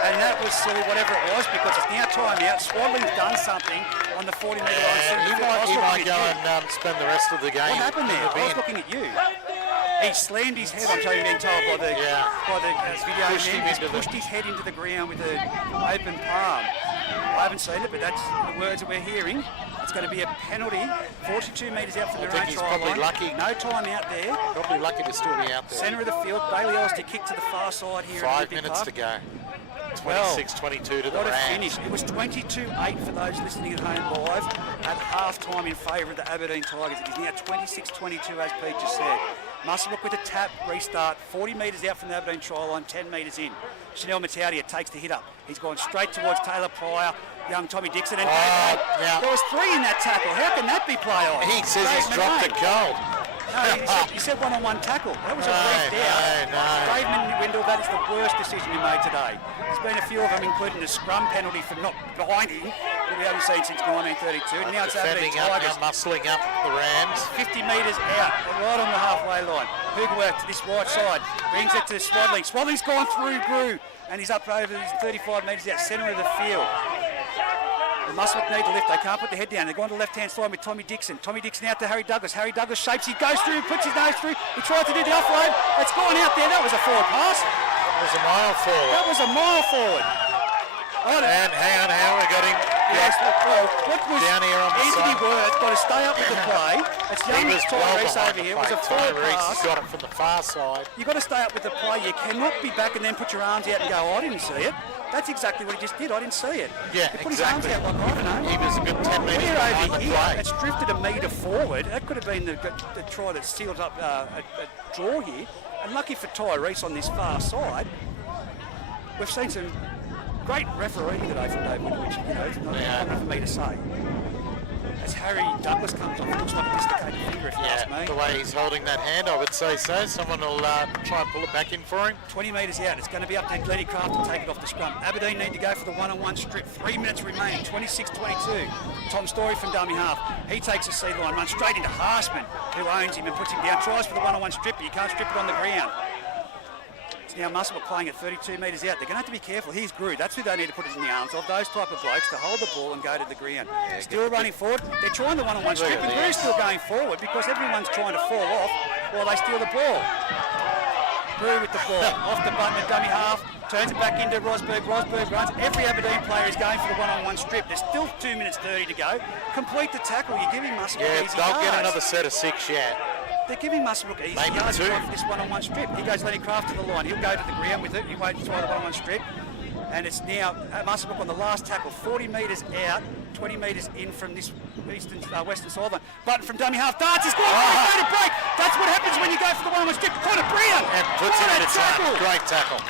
And that was silly, whatever it was, because it's now time out. Swadling's done something on the 40-metre line. He might go and spend the rest of the game. What happened there? I was looking at you. He slammed his head, I'm being told by the video. He pushed his head into the ground with an open palm. I haven't seen it, but that's the words that we're hearing. It's going to be a penalty, 42 metres out from the own try line. Lucky. No time out there. Probably lucky to still be out there. Centre of the field, Bailey Elster kick to the far side here. 5 minutes to go. 26-22 to the What a Rams. finish. It was 22-8 for those listening at home live at half-time in favour of the Aberdeen Tigers. It is now 26-22 as Pete just said. Muswellbrook with a tap, restart, 40 metres out from the Aberdeen try line, 10 metres in. Chanel Mataudia takes the hit up. He's gone straight towards Taylor Pryor, young Tommy Dixon. And there was 3 in that tackle. How can that be play off? He says he's dropped it cold. No, he said one-on-one tackle. That was a brief down. Braveman Wendell, that is the worst decision you made today. There's been a few of them, including the scrum penalty for not binding, that we haven't seen since 1932. Now it's Aberdeen Tigers. Muscling up the Rams. 50 metres out, right on the halfway line. Huger to this right side, brings it to Swadling. Swadling's gone through Grew, and he's up over his 35 metres out, centre of the field. The Muswellbrook need to lift. They can't put the head down. They're going to the left-hand side with Tommy Dixon. Tommy Dixon out to Harry Douglas. Harry Douglas shapes. He goes through, puts his nose through. He tried to do the offload. It's gone out there. That was a forward pass. That was a mile forward. That was a mile forward. And hang on, how we got him. Yes, well, what was down here on the Anthony side. Worth got to stay up with the play. It's young Tyrese over here. It was a forward pass. Got it from the far side. You've got to stay up with the play. You cannot be back and then put your arms out and go, oh, I didn't see it. That's exactly what he just did. I didn't see it. Yeah, he put exactly. his arms out like, I don't know. He was a good 10 metres behind the play. It's drifted a metre forward. That could have been the try that sealed up a draw here. And lucky for Tyrese on this far side, we've seen some great refereeing today from Dave Wood, which, you know, it's not enough for me to say. As Harry Douglas comes off, it looks like a dislocated finger, if you ask me. The way he's holding that hand, I would say so. Someone will try and pull it back in for him. 20 metres out. It's going to be up to Glennie Craft to take it off the scrum. Aberdeen need to go for the one-on-one strip. 3 minutes remaining, 26-22. Tom Story from dummy half. He takes a seed line, runs straight into Harsman, who owns him and puts him down. Tries for the one-on-one strip, but you can't strip it on the ground. It's now Muswellbrook playing at 32 metres out. They're going to have to be careful. Here's Grew. That's who they need to put it in the arms of. Those type of blokes to hold the ball and go to the ground. Still running forward. They're trying the one-on-one strip, and Grew's still going forward because everyone's trying to fall off while they steal the ball. Grew with the ball. Off the button, dummy half. Turns it back into Rosberg. Rosberg runs. Every Aberdeen player is going for the one-on-one strip. There's still 2 minutes 30 to go. Complete the tackle. You're giving Muswellbrook easy they'll yards. get another set of 6 yet. They're giving Muswellbrook easy yards for this one-on-one strip. He goes Lenny Craft to the line. He'll go to the ground with it. He won't try the one-on-one strip. And it's now Muswellbrook on the last tackle. 40 metres out, 20 metres in from this western sideline. Button from dummy half. Darts is going to break. That's what happens when you go for the one-on-one strip. Connor Brown. And puts him in a tackle. Great tackle.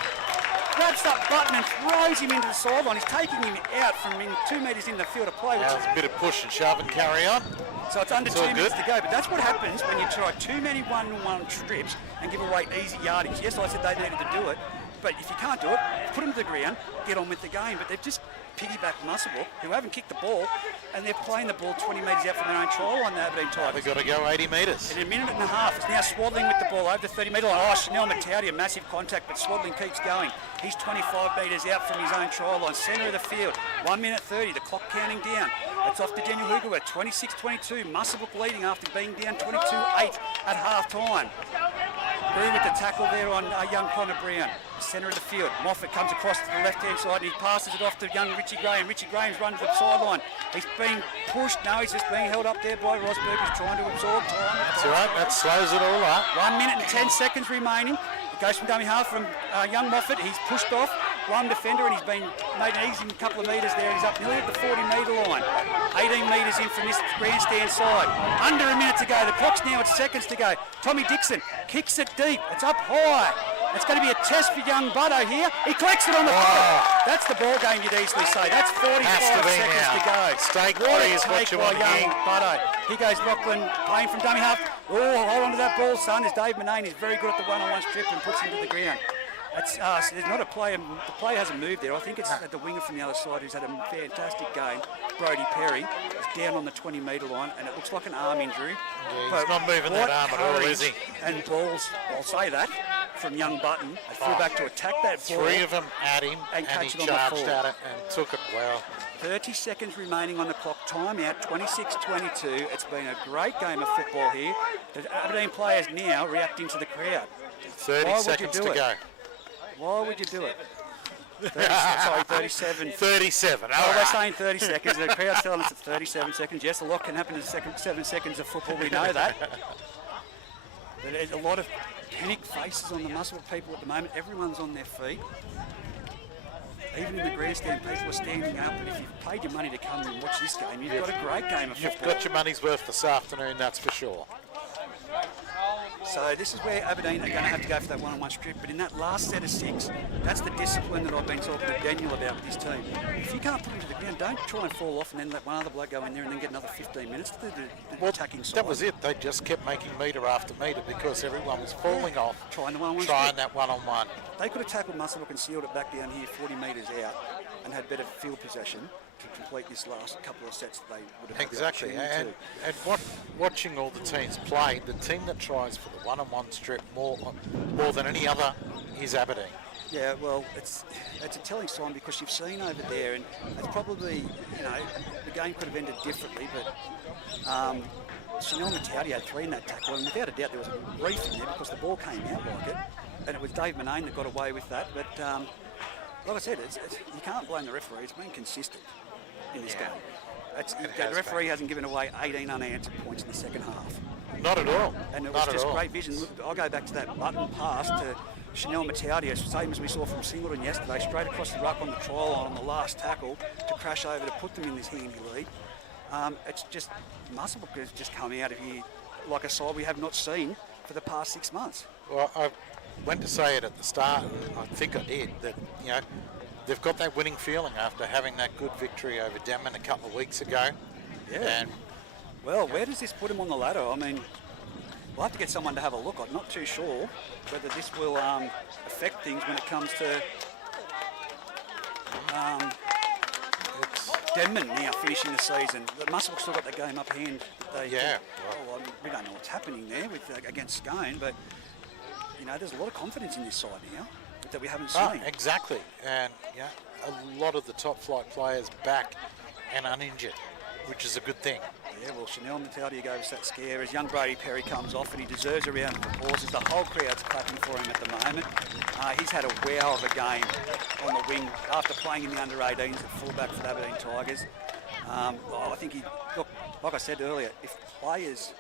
Grabs up Button and throws him into the sideline. He's taking him out from 2 metres in the field of play. Which is a bit of push and shove and carry on. So it's under 2 minutes to go, but that's what happens when you try too many one-on-one strips and give away easy yardage. Yes, I said they needed to do it, but if you can't do it, put them to the ground, get on with the game. But they've just piggybacked Muswellbrook, who haven't kicked the ball, and they're playing the ball 20 metres out from their own try line, the Aberdeen Tigers. They've got to go 80 metres. In a minute and a half, it's now Swadling with the ball over the 30-metre line. Oh, Chanel Mataudia, massive contact, but Swadling keeps going. He's 25 metres out from his own try line, centre of the field. 1 minute 30, the clock counting down. It's off to Daniel Huger at 26-22. Muswellbrook leading after being down 22-8 at half-time. Grew with the tackle there on young Connor Brown, centre of the field. Moffat comes across to the left-hand side and he passes it off to young Richie Graham. Richie Graham's run to the sideline. He's being pushed. No, he's just being held up there by Rosberg. He's trying to absorb time. That's all right. That slows it all up. 1 minute and 10 seconds remaining. It goes from dummy half from young Moffat. He's pushed off one defender and he's been made an easy couple of metres there. He's up nearly at the 40-metre line. 18 metres in from this grandstand side. Under a minute to go. The clock's now at seconds to go. Tommy Dixon kicks it deep. It's up high. It's going to be a test for young Butto here. He collects it on the foot. That's the ball game, you'd easily say. That's 45 seconds to go. Stake What a is what take you by want young here. Butto. Here goes Lachlan playing from dummy half. Oh, hold on to that ball, son, as Dave Manane is very good at the one-on-one strip and puts him to the ground. It's, there's not a player, the player hasn't moved there. I think it's the winger from the other side who's had a fantastic game. Brody Perry is down on the 20-metre line, and it looks like an arm injury. Yeah, he's not moving that arm at all, is he? And balls, I'll say that, from young Button. They flew back to attack that ball. 3 of them at him, and catch he it on the charged full. at it and took it well. 30 seconds remaining on the clock. Timeout, 26-22. It's been a great game of football here. The Aberdeen players now reacting to the crowd. 30 seconds to go. Why would you do it? 37. 37, all Well, we're right. saying 30 seconds. The crowd's telling us it's 37 seconds. Yes, a lot can happen in 7 seconds of football. We know that. But there's a lot of panicked faces on the Muswellbrook people at the moment. Everyone's on their feet. Even in the grandstand, people are standing up. But if you've paid your money to come and watch this game, you've got a great game of You've football. got your money's worth this afternoon, that's for sure. So this is where Aberdeen are going to have to go for that one-on-one strip. But in that last set of 6, that's the discipline that I've been talking to Daniel about with his team. If you can't put him to the ground, don't try and fall off and then let one other bloke go in there and then get another 15 minutes to the attacking side. That was it. They just kept making metre after metre because everyone was falling off, Trying the one-on-one trying strip. that one-on-one. They could have tackled Muswellbrook and sealed it back down here 40 metres out and had better field possession to complete this last couple of sets that they would have had the Exactly, opportunity and watching all the teams play, the team that tries for the one-on-one strip more than any other is Aberdeen. Yeah, well, it's a telling sign because you've seen over there, and it's probably, the game could have ended differently, but Chanel Matauti had 3 in that tackle, and without a doubt there was a brief in there because the ball came out like it, and it was Dave Manane that got away with that. But like I said, you can't blame the referee. It's been consistent in this game. The referee hasn't given away 18 unanswered points in the second half. Not at all. And it was Not just at all. great vision. Look, I'll go back to that button pass to Chanel Matauti, same as we saw from Singleton yesterday, straight across the ruck on the try line on the last tackle to crash over to put them in this handy lead. It's just, Muswellbrook has just come out of here like a side we have not seen for the past 6 months. Well, I went to say it at the start, and I think I did, that, they've got that winning feeling after having that good victory over Denman a couple of weeks ago. Yeah. And Well, where does this put them on the ladder? I mean, we'll have to get someone to have a look. I'm not too sure whether this will affect things when it comes to Denman now finishing the season. The Muswellbrook still got that game up hand. We don't know what's happening there with against Scone, but there's a lot of confidence in this side now that we haven't seen. Exactly. And a lot of the top flight players back and uninjured, which is a good thing. Yeah, well, Chanel Matauti gave us that scare as young Brody Perry comes off, and he deserves a round of applause as the whole crowd's clapping for him at the moment. He's had a wow of a game on the wing after playing in the under-18s at fullback for the Aberdeen Tigers. I think like I said earlier, if players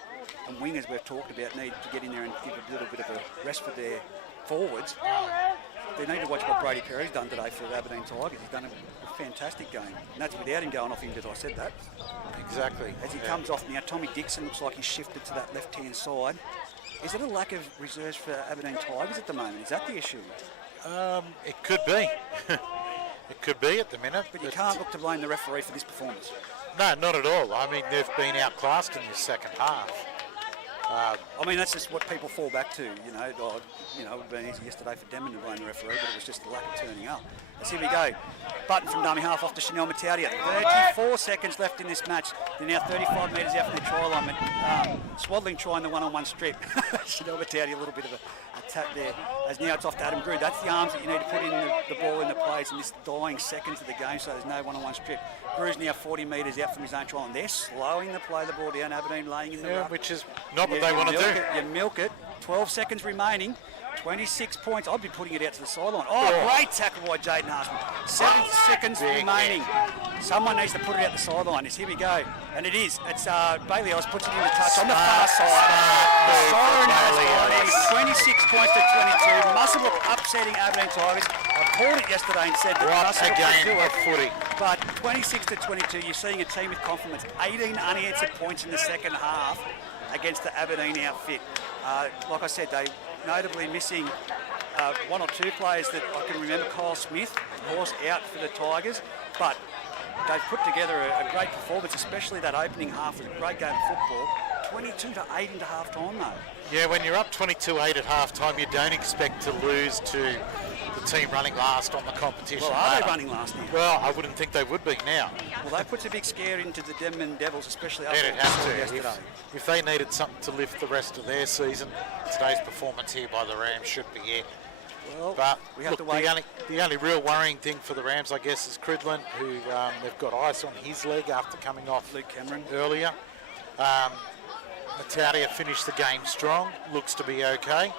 and wingers we've talked about need to get in there and give a little bit of a rest for their forwards, they need to watch what Brody Perry's done today for the Aberdeen Tigers. He's done a fantastic game, and that's without him going off injured. I said that. Exactly. As he comes off now, Tommy Dixon looks like he's shifted to that left-hand side. Is it a lack of reserves for Aberdeen Tigers at the moment? Is that the issue? It could be. It could be at the minute. But you can't look to blame the referee for this performance. No, not at all. I mean, they've been outclassed in this second half. I mean, that's just what people fall back to, it would have been easy yesterday for Denman to blame the referee, but it was just the lack of turning up. As here we go. Button from dummy half off to Chanel Matauti. 34 seconds left in this match. They're now 35 metres out from their try line. Swaddling trying the one-on-one strip. Chanel Matauti, a little bit of a tap there. As now it's off to Adam Grew. That's the arms that you need to put in the ball into place in this dying seconds of the game, so there's no one-on-one strip. Grew's now 40 metres out from his own try line. They're slowing the play the ball down. Aberdeen laying in the ruck. Which is not what they want to do. You milk it. 12 seconds remaining. 26 points. I'd be putting it out to the sideline. Oh, great tackle by Jaden Harsman. 7 seconds remaining. Someone needs to put it out the sideline. Here we go. And it is. It's Bailey Ellis puts it in the touch on the far side. Siren has 26 points to 22. Muswellbrook upsetting Aberdeen Tigers. I called it yesterday and said that Muswellbrook could do it. Footy. But 26 to 22, you're seeing a team with confidence. 18 unanswered points in the second half against the Aberdeen outfit. Like I said, they notably missing one or two players that I can remember. Kyle Smith, of course, out for the Tigers, but they've put together a great performance, especially that opening half was a great game of football. 22-8 into half time though. Yeah, when you're up 22-8 at half time, you don't expect to lose to the team running last on the competition. Well, are they running last now? Well, I wouldn't think they would be now. Well, that puts a big scare into the Denman Devils, especially after Yeah, it what we has saw to. yesterday. If they needed something to lift the rest of their season, today's performance here by the Rams should be it. Well, But we have look, to wait. the only real worrying thing for the Rams, I guess, is Cridlin, who they've got ice on his leg after coming off Luke Cameron earlier. Matalia finished the game strong, looks to be okay.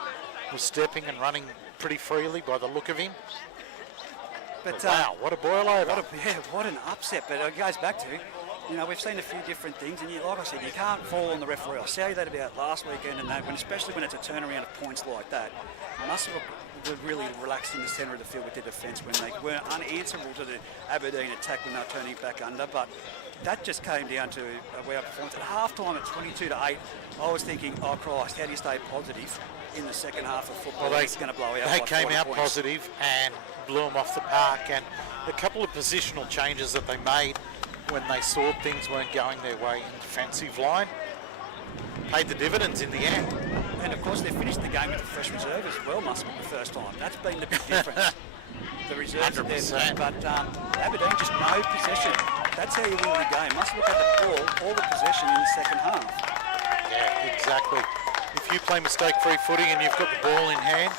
Was stepping and running pretty freely by the look of him. But Wow, what a boil over. what an upset. But it goes back to, we've seen a few different things, and like I said, you can't fall on the referee. I say that about last weekend and that, especially when it's a turnaround of points like that. Muswellbrook were really relaxed in the centre of the field with their defence when they weren't unanswerable to the Aberdeen attack when they were turning back under. But that just came down to a wow performance. At half-time at 22-8, I was thinking, oh Christ, how do you stay positive in the second half of football? Well, It's going to blow out. They by came 40 out points. positive and blew them off the park, and a couple of positional changes that they made when they saw things weren't going their way in defensive line paid the dividends in the end. And of course, they finished the game with the fresh reserve as well, Muswellbrook, the first time. That's been the big difference. The reserves are there, 100%. but Aberdeen just no possession. That's how you win the game. Muswellbrook had the ball, all the possession in the second half. Yeah, exactly. If you play mistake-free footy and you've got the ball in hand,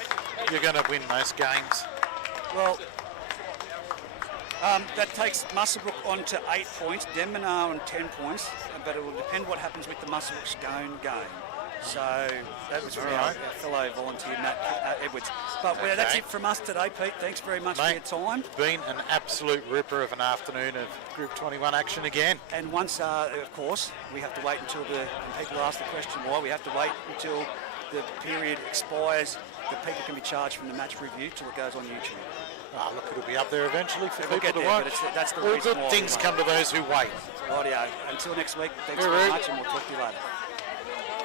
you're going to win most games. Well, that takes Muswellbrook on to 8 points. Denman are on 10 points, but it will depend what happens with the Muswellbrook Scone game. So that was from our fellow volunteer, Matt Edwards. But that's it from us today, Pete. Thanks very much for your time. Been an absolute ripper of an afternoon of Group 21 action again. And once, of course, we have to wait until when people ask the question why, we have to wait until the period expires that people can be charged from the match review till it goes on YouTube. Oh, look, it'll be up there eventually for We'll people get to there, watch. but that's the All reason good why things we come to those who wait. Rightio. Until next week, thanks Hooroo. very much, and we'll talk to you later.